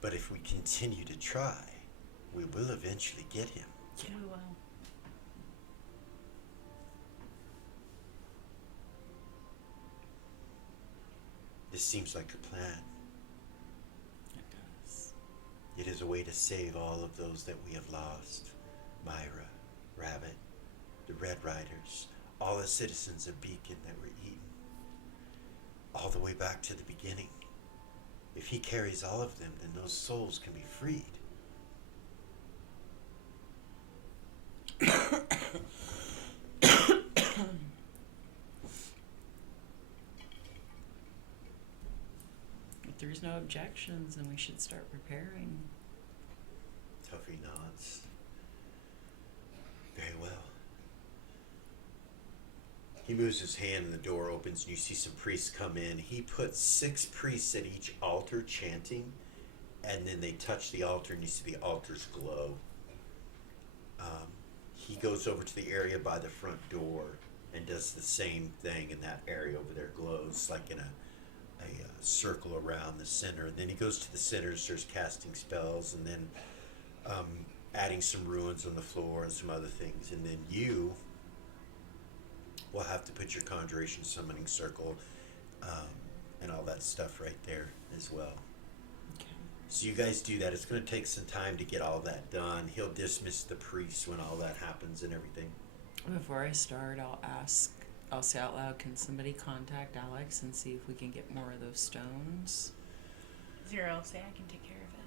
but if we continue to try, we will eventually get him. Yeah. We will. This seems like a plan. It does. It is a way to save all of those that we have lost. Myra, Rabbit, the Red Riders, all the citizens of Beacon that were eaten. All the way back to the beginning. If he carries all of them, then those souls can be freed. If there's no objections, then we should start preparing. Tuffy nods. Very well. He moves his hand and the door opens and you see some priests come in. He puts 6 priests at each altar chanting, and then they touch the altar and you see the altars glow. He goes over to the area by the front door and does the same thing, and that area over there glows like in a circle around the center. And then he goes to the center and starts casting spells, and then adding some ruins on the floor and some other things. And then you will have to put your conjuration summoning circle and all that stuff right there as well. Okay. So you guys do that. It's going to take some time to get all that done. He'll dismiss the priest when all that happens and everything. Before I start, I'll say out loud, can somebody contact Alex and see if we can get more of those stones? Zero, say I can take care of it.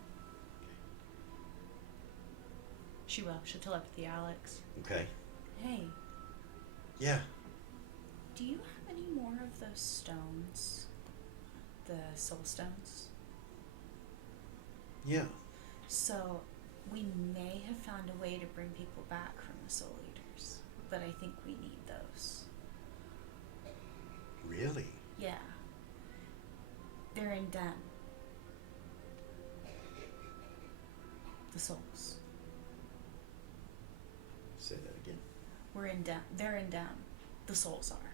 She will. She'll telepathy Alex. Okay. Hey, Yeah. do you have any more of those stones? The soul stones? Yeah. So, we may have found a way to bring people back from the soul eaters, but I think we need those. Really? Yeah. They're in Den. The souls. Say that again. We're in Den. They're in Den. The souls are.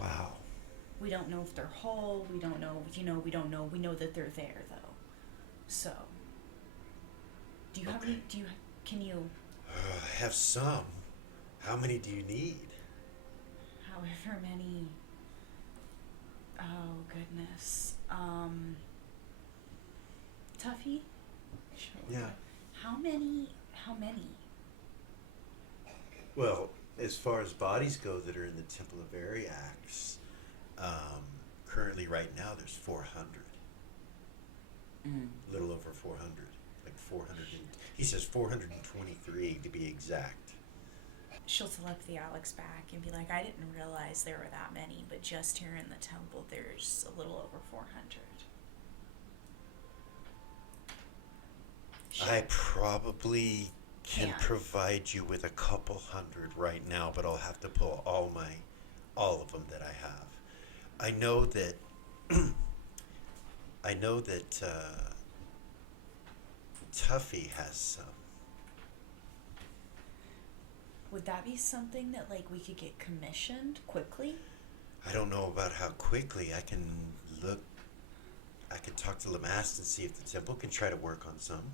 Wow. We don't know if they're whole. We don't know. We don't know. We know that they're there, though. So, do you have Okay. any? Can you? I have some. How many do you need? However many. Oh goodness. Tuffy. Sure. Yeah. How many? How many? Well, as far as bodies go that are in the Temple of Ariax, currently right now there's 400. A little over 400. Like 400. He says 423 to be exact. She'll telepathy Alex back and be like, I didn't realize there were that many, but just here in the temple there's a little over 400. I probably can Can't. provide you with a couple hundred right now, but I'll have to pull all of them that I have. I know that Tuffy has some. Would that be something that like we could get commissioned quickly? I don't know about how quickly. I can talk to Lamaste and see if the temple can try to work on some.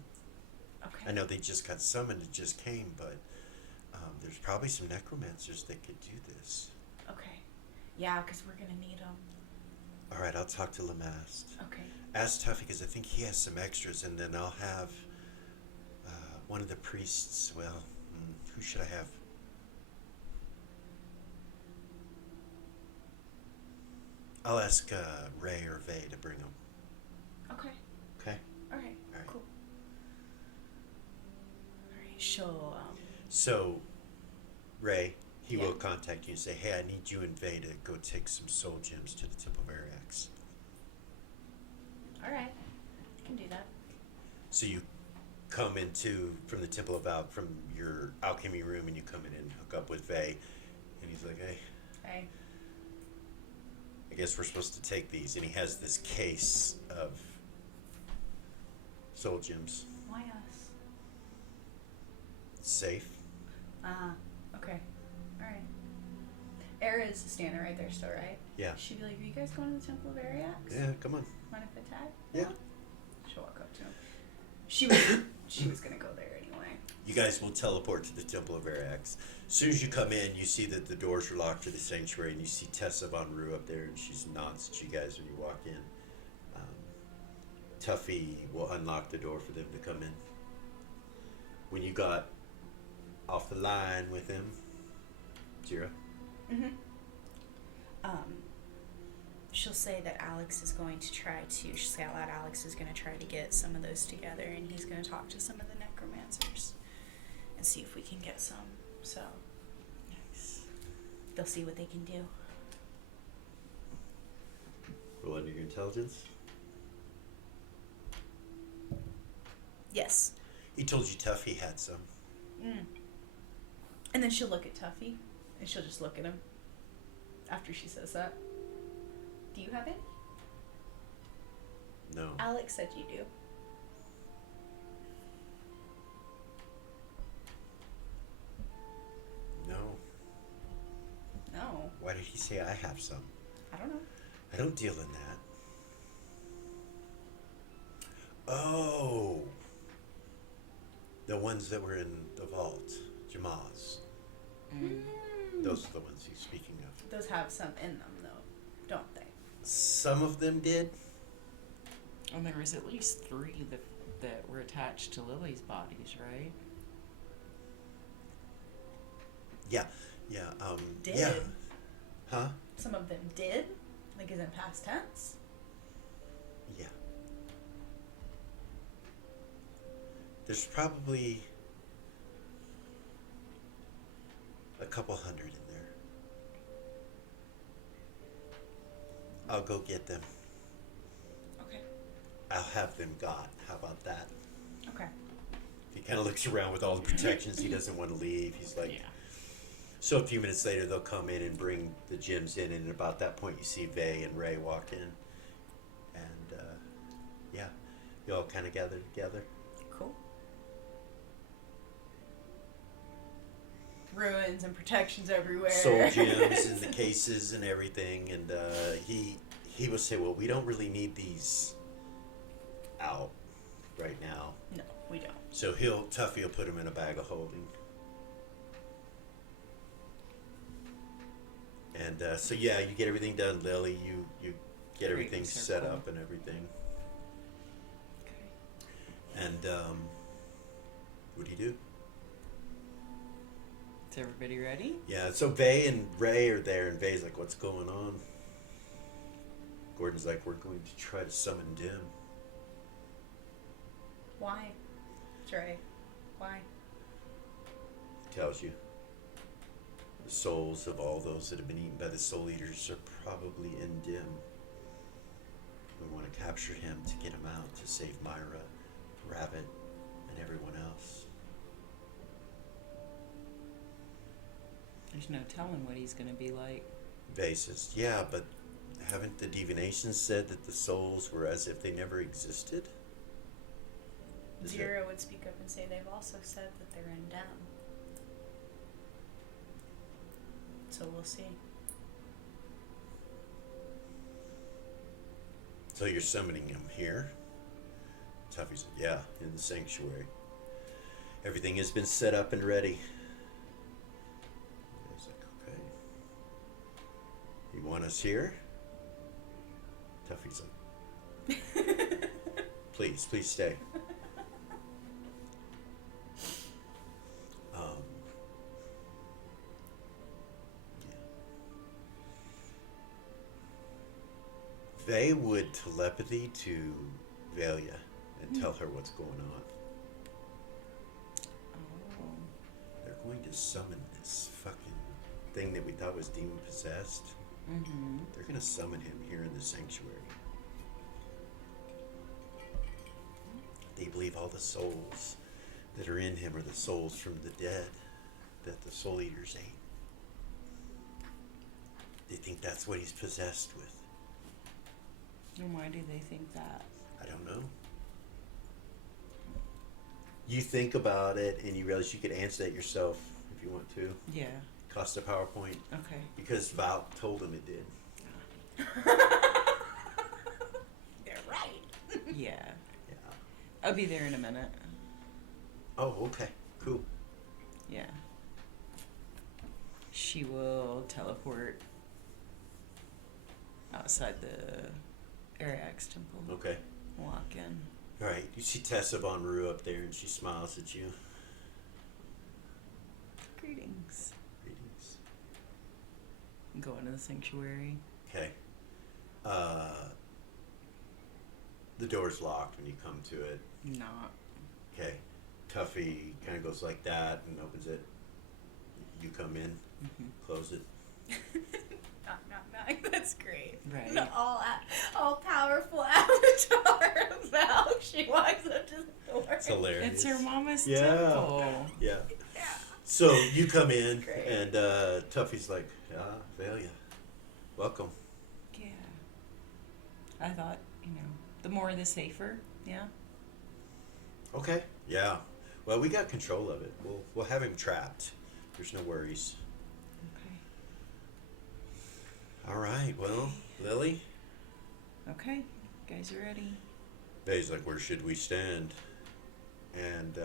Okay. I know they just got summoned, it just came, but there's probably some necromancers that could do this. Okay. Yeah, because we're gonna need them. All right, I'll talk to Lamaste. Okay. Ask Tuffy because I think he has some extras, and then I'll have one of the priests. Well, who should I have? I'll ask Ray or Vay to bring them. Okay. Okay. All right. All right. Cool. All right. She'll So, Ray, he Yeah. will contact you and say, "Hey, I need you and Vay to go take some soul gems to the Temple of Ariax." All right. I can do that. So you come from the Temple of from your alchemy room, and you come in and hook up with Vay, and he's like, "Hey, Hey. I guess we're supposed to take these," and he has this case of soul gems. Why us? It's safe. Okay. All right. Era's standing right there still, right? Yeah. She'd be like, are you guys going to the Temple of Ariax? Yeah, come on. Mind if I tag? Yeah. She'll walk up to him. She was gonna go there anyway. You guys will teleport to the Temple of Ariax. As soon as you come in, you see that the doors are locked to the sanctuary, and you see Tessa Von Rue up there, and she nods at you guys when you walk in. Tuffy will unlock the door for them to come in. When you got off the line with him, Jira, Mm-hmm. She'll say that Alex is going to try to, she'll say out loud, Alex is going to try to get some of those together, and he's going to talk to some of the necromancers and see if we can get some. So, nice. they'll see what they can do. Roll under your intelligence. Yes. He told you Tuffy had some. And then she'll look at Tuffy, and she'll just look at him after she says that. Do you have it? No. Alex said you do. No. No. Why did he say I have some? I don't know. I don't deal in that. Oh. The ones that were in the vault. Jamaz. Those are the ones he's speaking of. Those have some in them, though, don't they? Some of them did. And there was at least 3 that were attached to Lily's bodies, right? Yeah. Did. Yeah. Huh? Some of them did? Like, is it past tense? Yeah. There's probably a couple hundred in there. I'll go get them. Okay. I'll have them got. How about that? Okay. He kind of looks around with all the protections. He doesn't want to leave. He's like, Yeah. So a few minutes later, they'll come in and bring the gyms in, and about that point, you see Vay and Ray walk in, and yeah, you all kind of gather together. Cool. Ruins and protections everywhere. Soul gyms and the cases and everything, and he will say, "Well, we don't really need these out right now." No, we don't. So Tuffy will put them in a bag of holding. And so yeah, you get everything done, Lily. You get everything set circle. up and everything. Okay. And what do you do? Is everybody ready? Yeah, so Vay and Ray are there, and Vay's like, "What's going on?" Gordon's like, "We're going to try to summon Dim." Why? Dre. Why? Tells you. The souls of all those that have been eaten by the Soul Eaters are probably in Dim. We want to capture him to get him out to save Myra, Rabbit, and everyone else. There's no telling what he's going to be like. Vay says, "Yeah, but haven't the divinations said that the souls were as if they never existed?" Is it- Zero would speak up and say they've also said that they're in Dem. So we'll see. So you're summoning him here? Tuffy said, "Yeah, in the sanctuary. Everything has been set up and ready." He's like, "Okay. You want us here?" Tuffy's like, please stay. They would telepathy to Velia and tell her what's going on. Oh. They're going to summon this fucking thing that we thought was demon possessed. Mm-hmm. They're going to summon him here in the sanctuary. They believe all the souls that are in him are the souls from the dead that the Soul Eaters ate. They think that's what he's possessed with. And why do they think that? I don't know. You think about it and you realize you could answer that yourself if you want to. Yeah. Cost a PowerPoint. Okay. Because Val told him it did. They're right. Yeah. Yeah. I'll be there in a minute. Oh, okay. Cool. Yeah. She will teleport outside the Ariax temple. Okay. Walk in. All right. You see Tessa Von Rue up there and she smiles at you. Greetings. Greetings. Go into the sanctuary. Okay. The door's locked when you come to it. Not. Okay. Tuffy kind of goes like that and opens it. You come in, close it. Knock. That's great. Right. The all powerful avatar of Val. She walks up to the door. It's hilarious. It's her mama's Yeah. temple. Yeah. Yeah. So you come in, Great. and Tuffy's like, Velia, welcome. Yeah. I thought, the more the safer. Yeah. Okay. Yeah. Well, we got control of it. We'll have him trapped. There's no worries. Okay. All right. Well, Lily. Okay. You guys are ready? Vay's like, where should we stand? And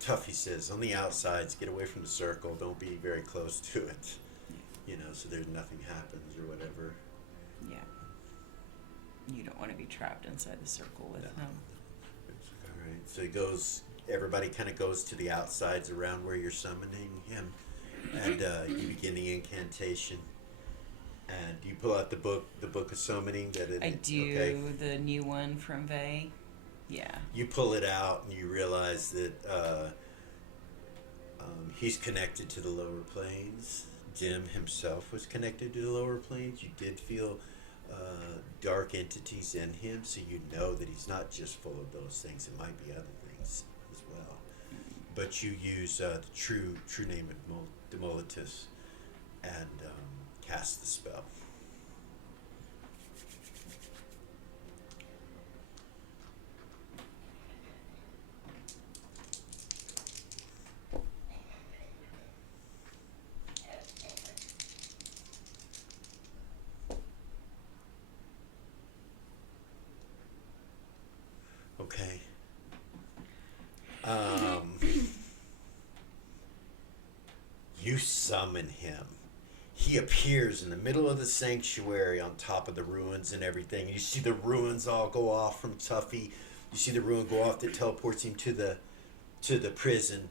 Tuffy says, on the outsides, get away from the circle. Don't be very close to it. So there's nothing happens or whatever. Yeah. You don't want to be trapped inside the circle with No. him. All right. So he goes. Everybody kind of goes to the outsides around where you're summoning him, and you begin the incantation. And you pull out the book of summoning. I do Okay. the new one from Vay. Yeah. You pull it out, and you realize that he's connected to the lower planes. Jim himself was connected to the lower planes. You did feel dark entities in him, so you know that he's not just full of those things. It might be other things as well. But you use the true name of Demolitus and cast the spell. Okay. You summon him. He appears in the middle of the sanctuary on top of the ruins and everything. You see the ruins all go off from Tuffy. You see the ruin go off that teleports him to the prison.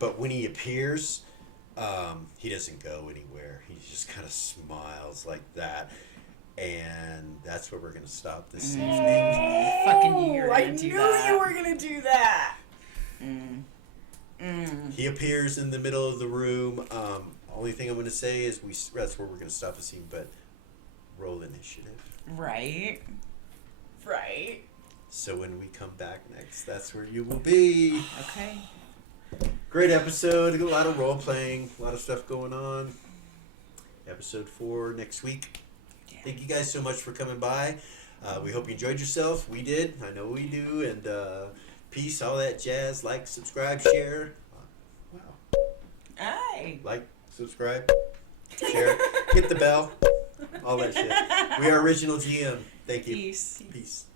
But when he appears, he doesn't go anywhere. He just kind of smiles like that. And that's where we're going to stop this evening. Fucking knew you were I gonna do knew that. you were gonna do that. He appears in the middle of the room. Only thing I'm going to say is that's where we're going to stop the scene, but roll initiative. Right. Right. So when we come back next, that's where you will be. Okay. Great episode. A lot of role playing. A lot of stuff going on. Episode 4 next week. Yeah. Thank you guys so much for coming by. We hope you enjoyed yourself. We did. I know we do. And peace, all that jazz. Like, subscribe, share. Wow. Aye. Like, subscribe, share, hit the bell. All that shit. We are Original GM. Thank you. Peace. Peace.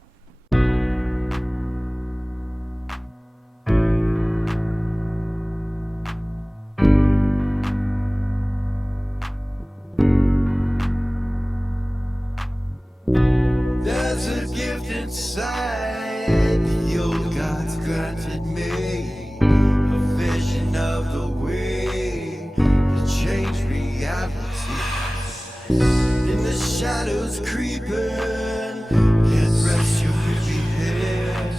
There's a gift inside the old gods granted me, a vision of the way to change reality. In the shadows creeping, can't rest your weary head.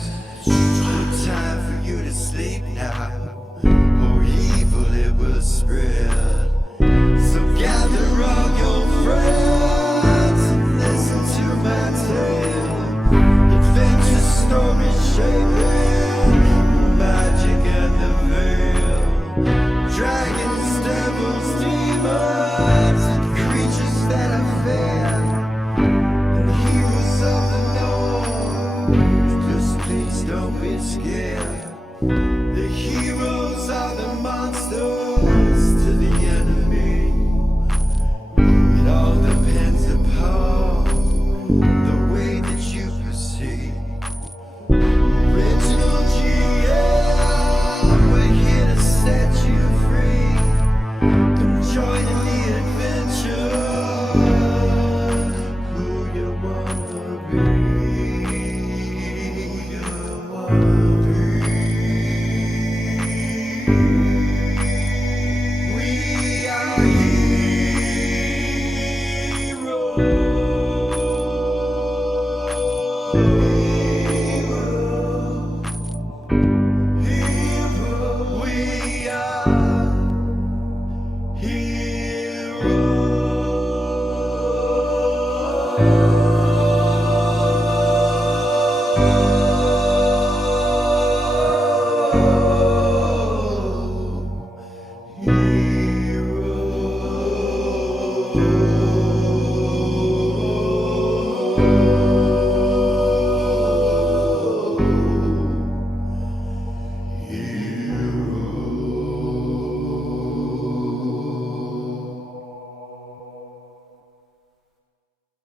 No time for you to sleep now, or evil it will spread. So gather all your friends and listen to my tale. Adventure story shaping magic and the veil. Dragons, devils, demons, and creatures that I fear, and heroes of the north. Just please don't be scared. The heroes are the monsters to the enemy. It all depends upon the way that you proceed. Original GM, we're here to set you free. Come join in the adventure. Who you wanna be? Who you wanna be? We are heroes.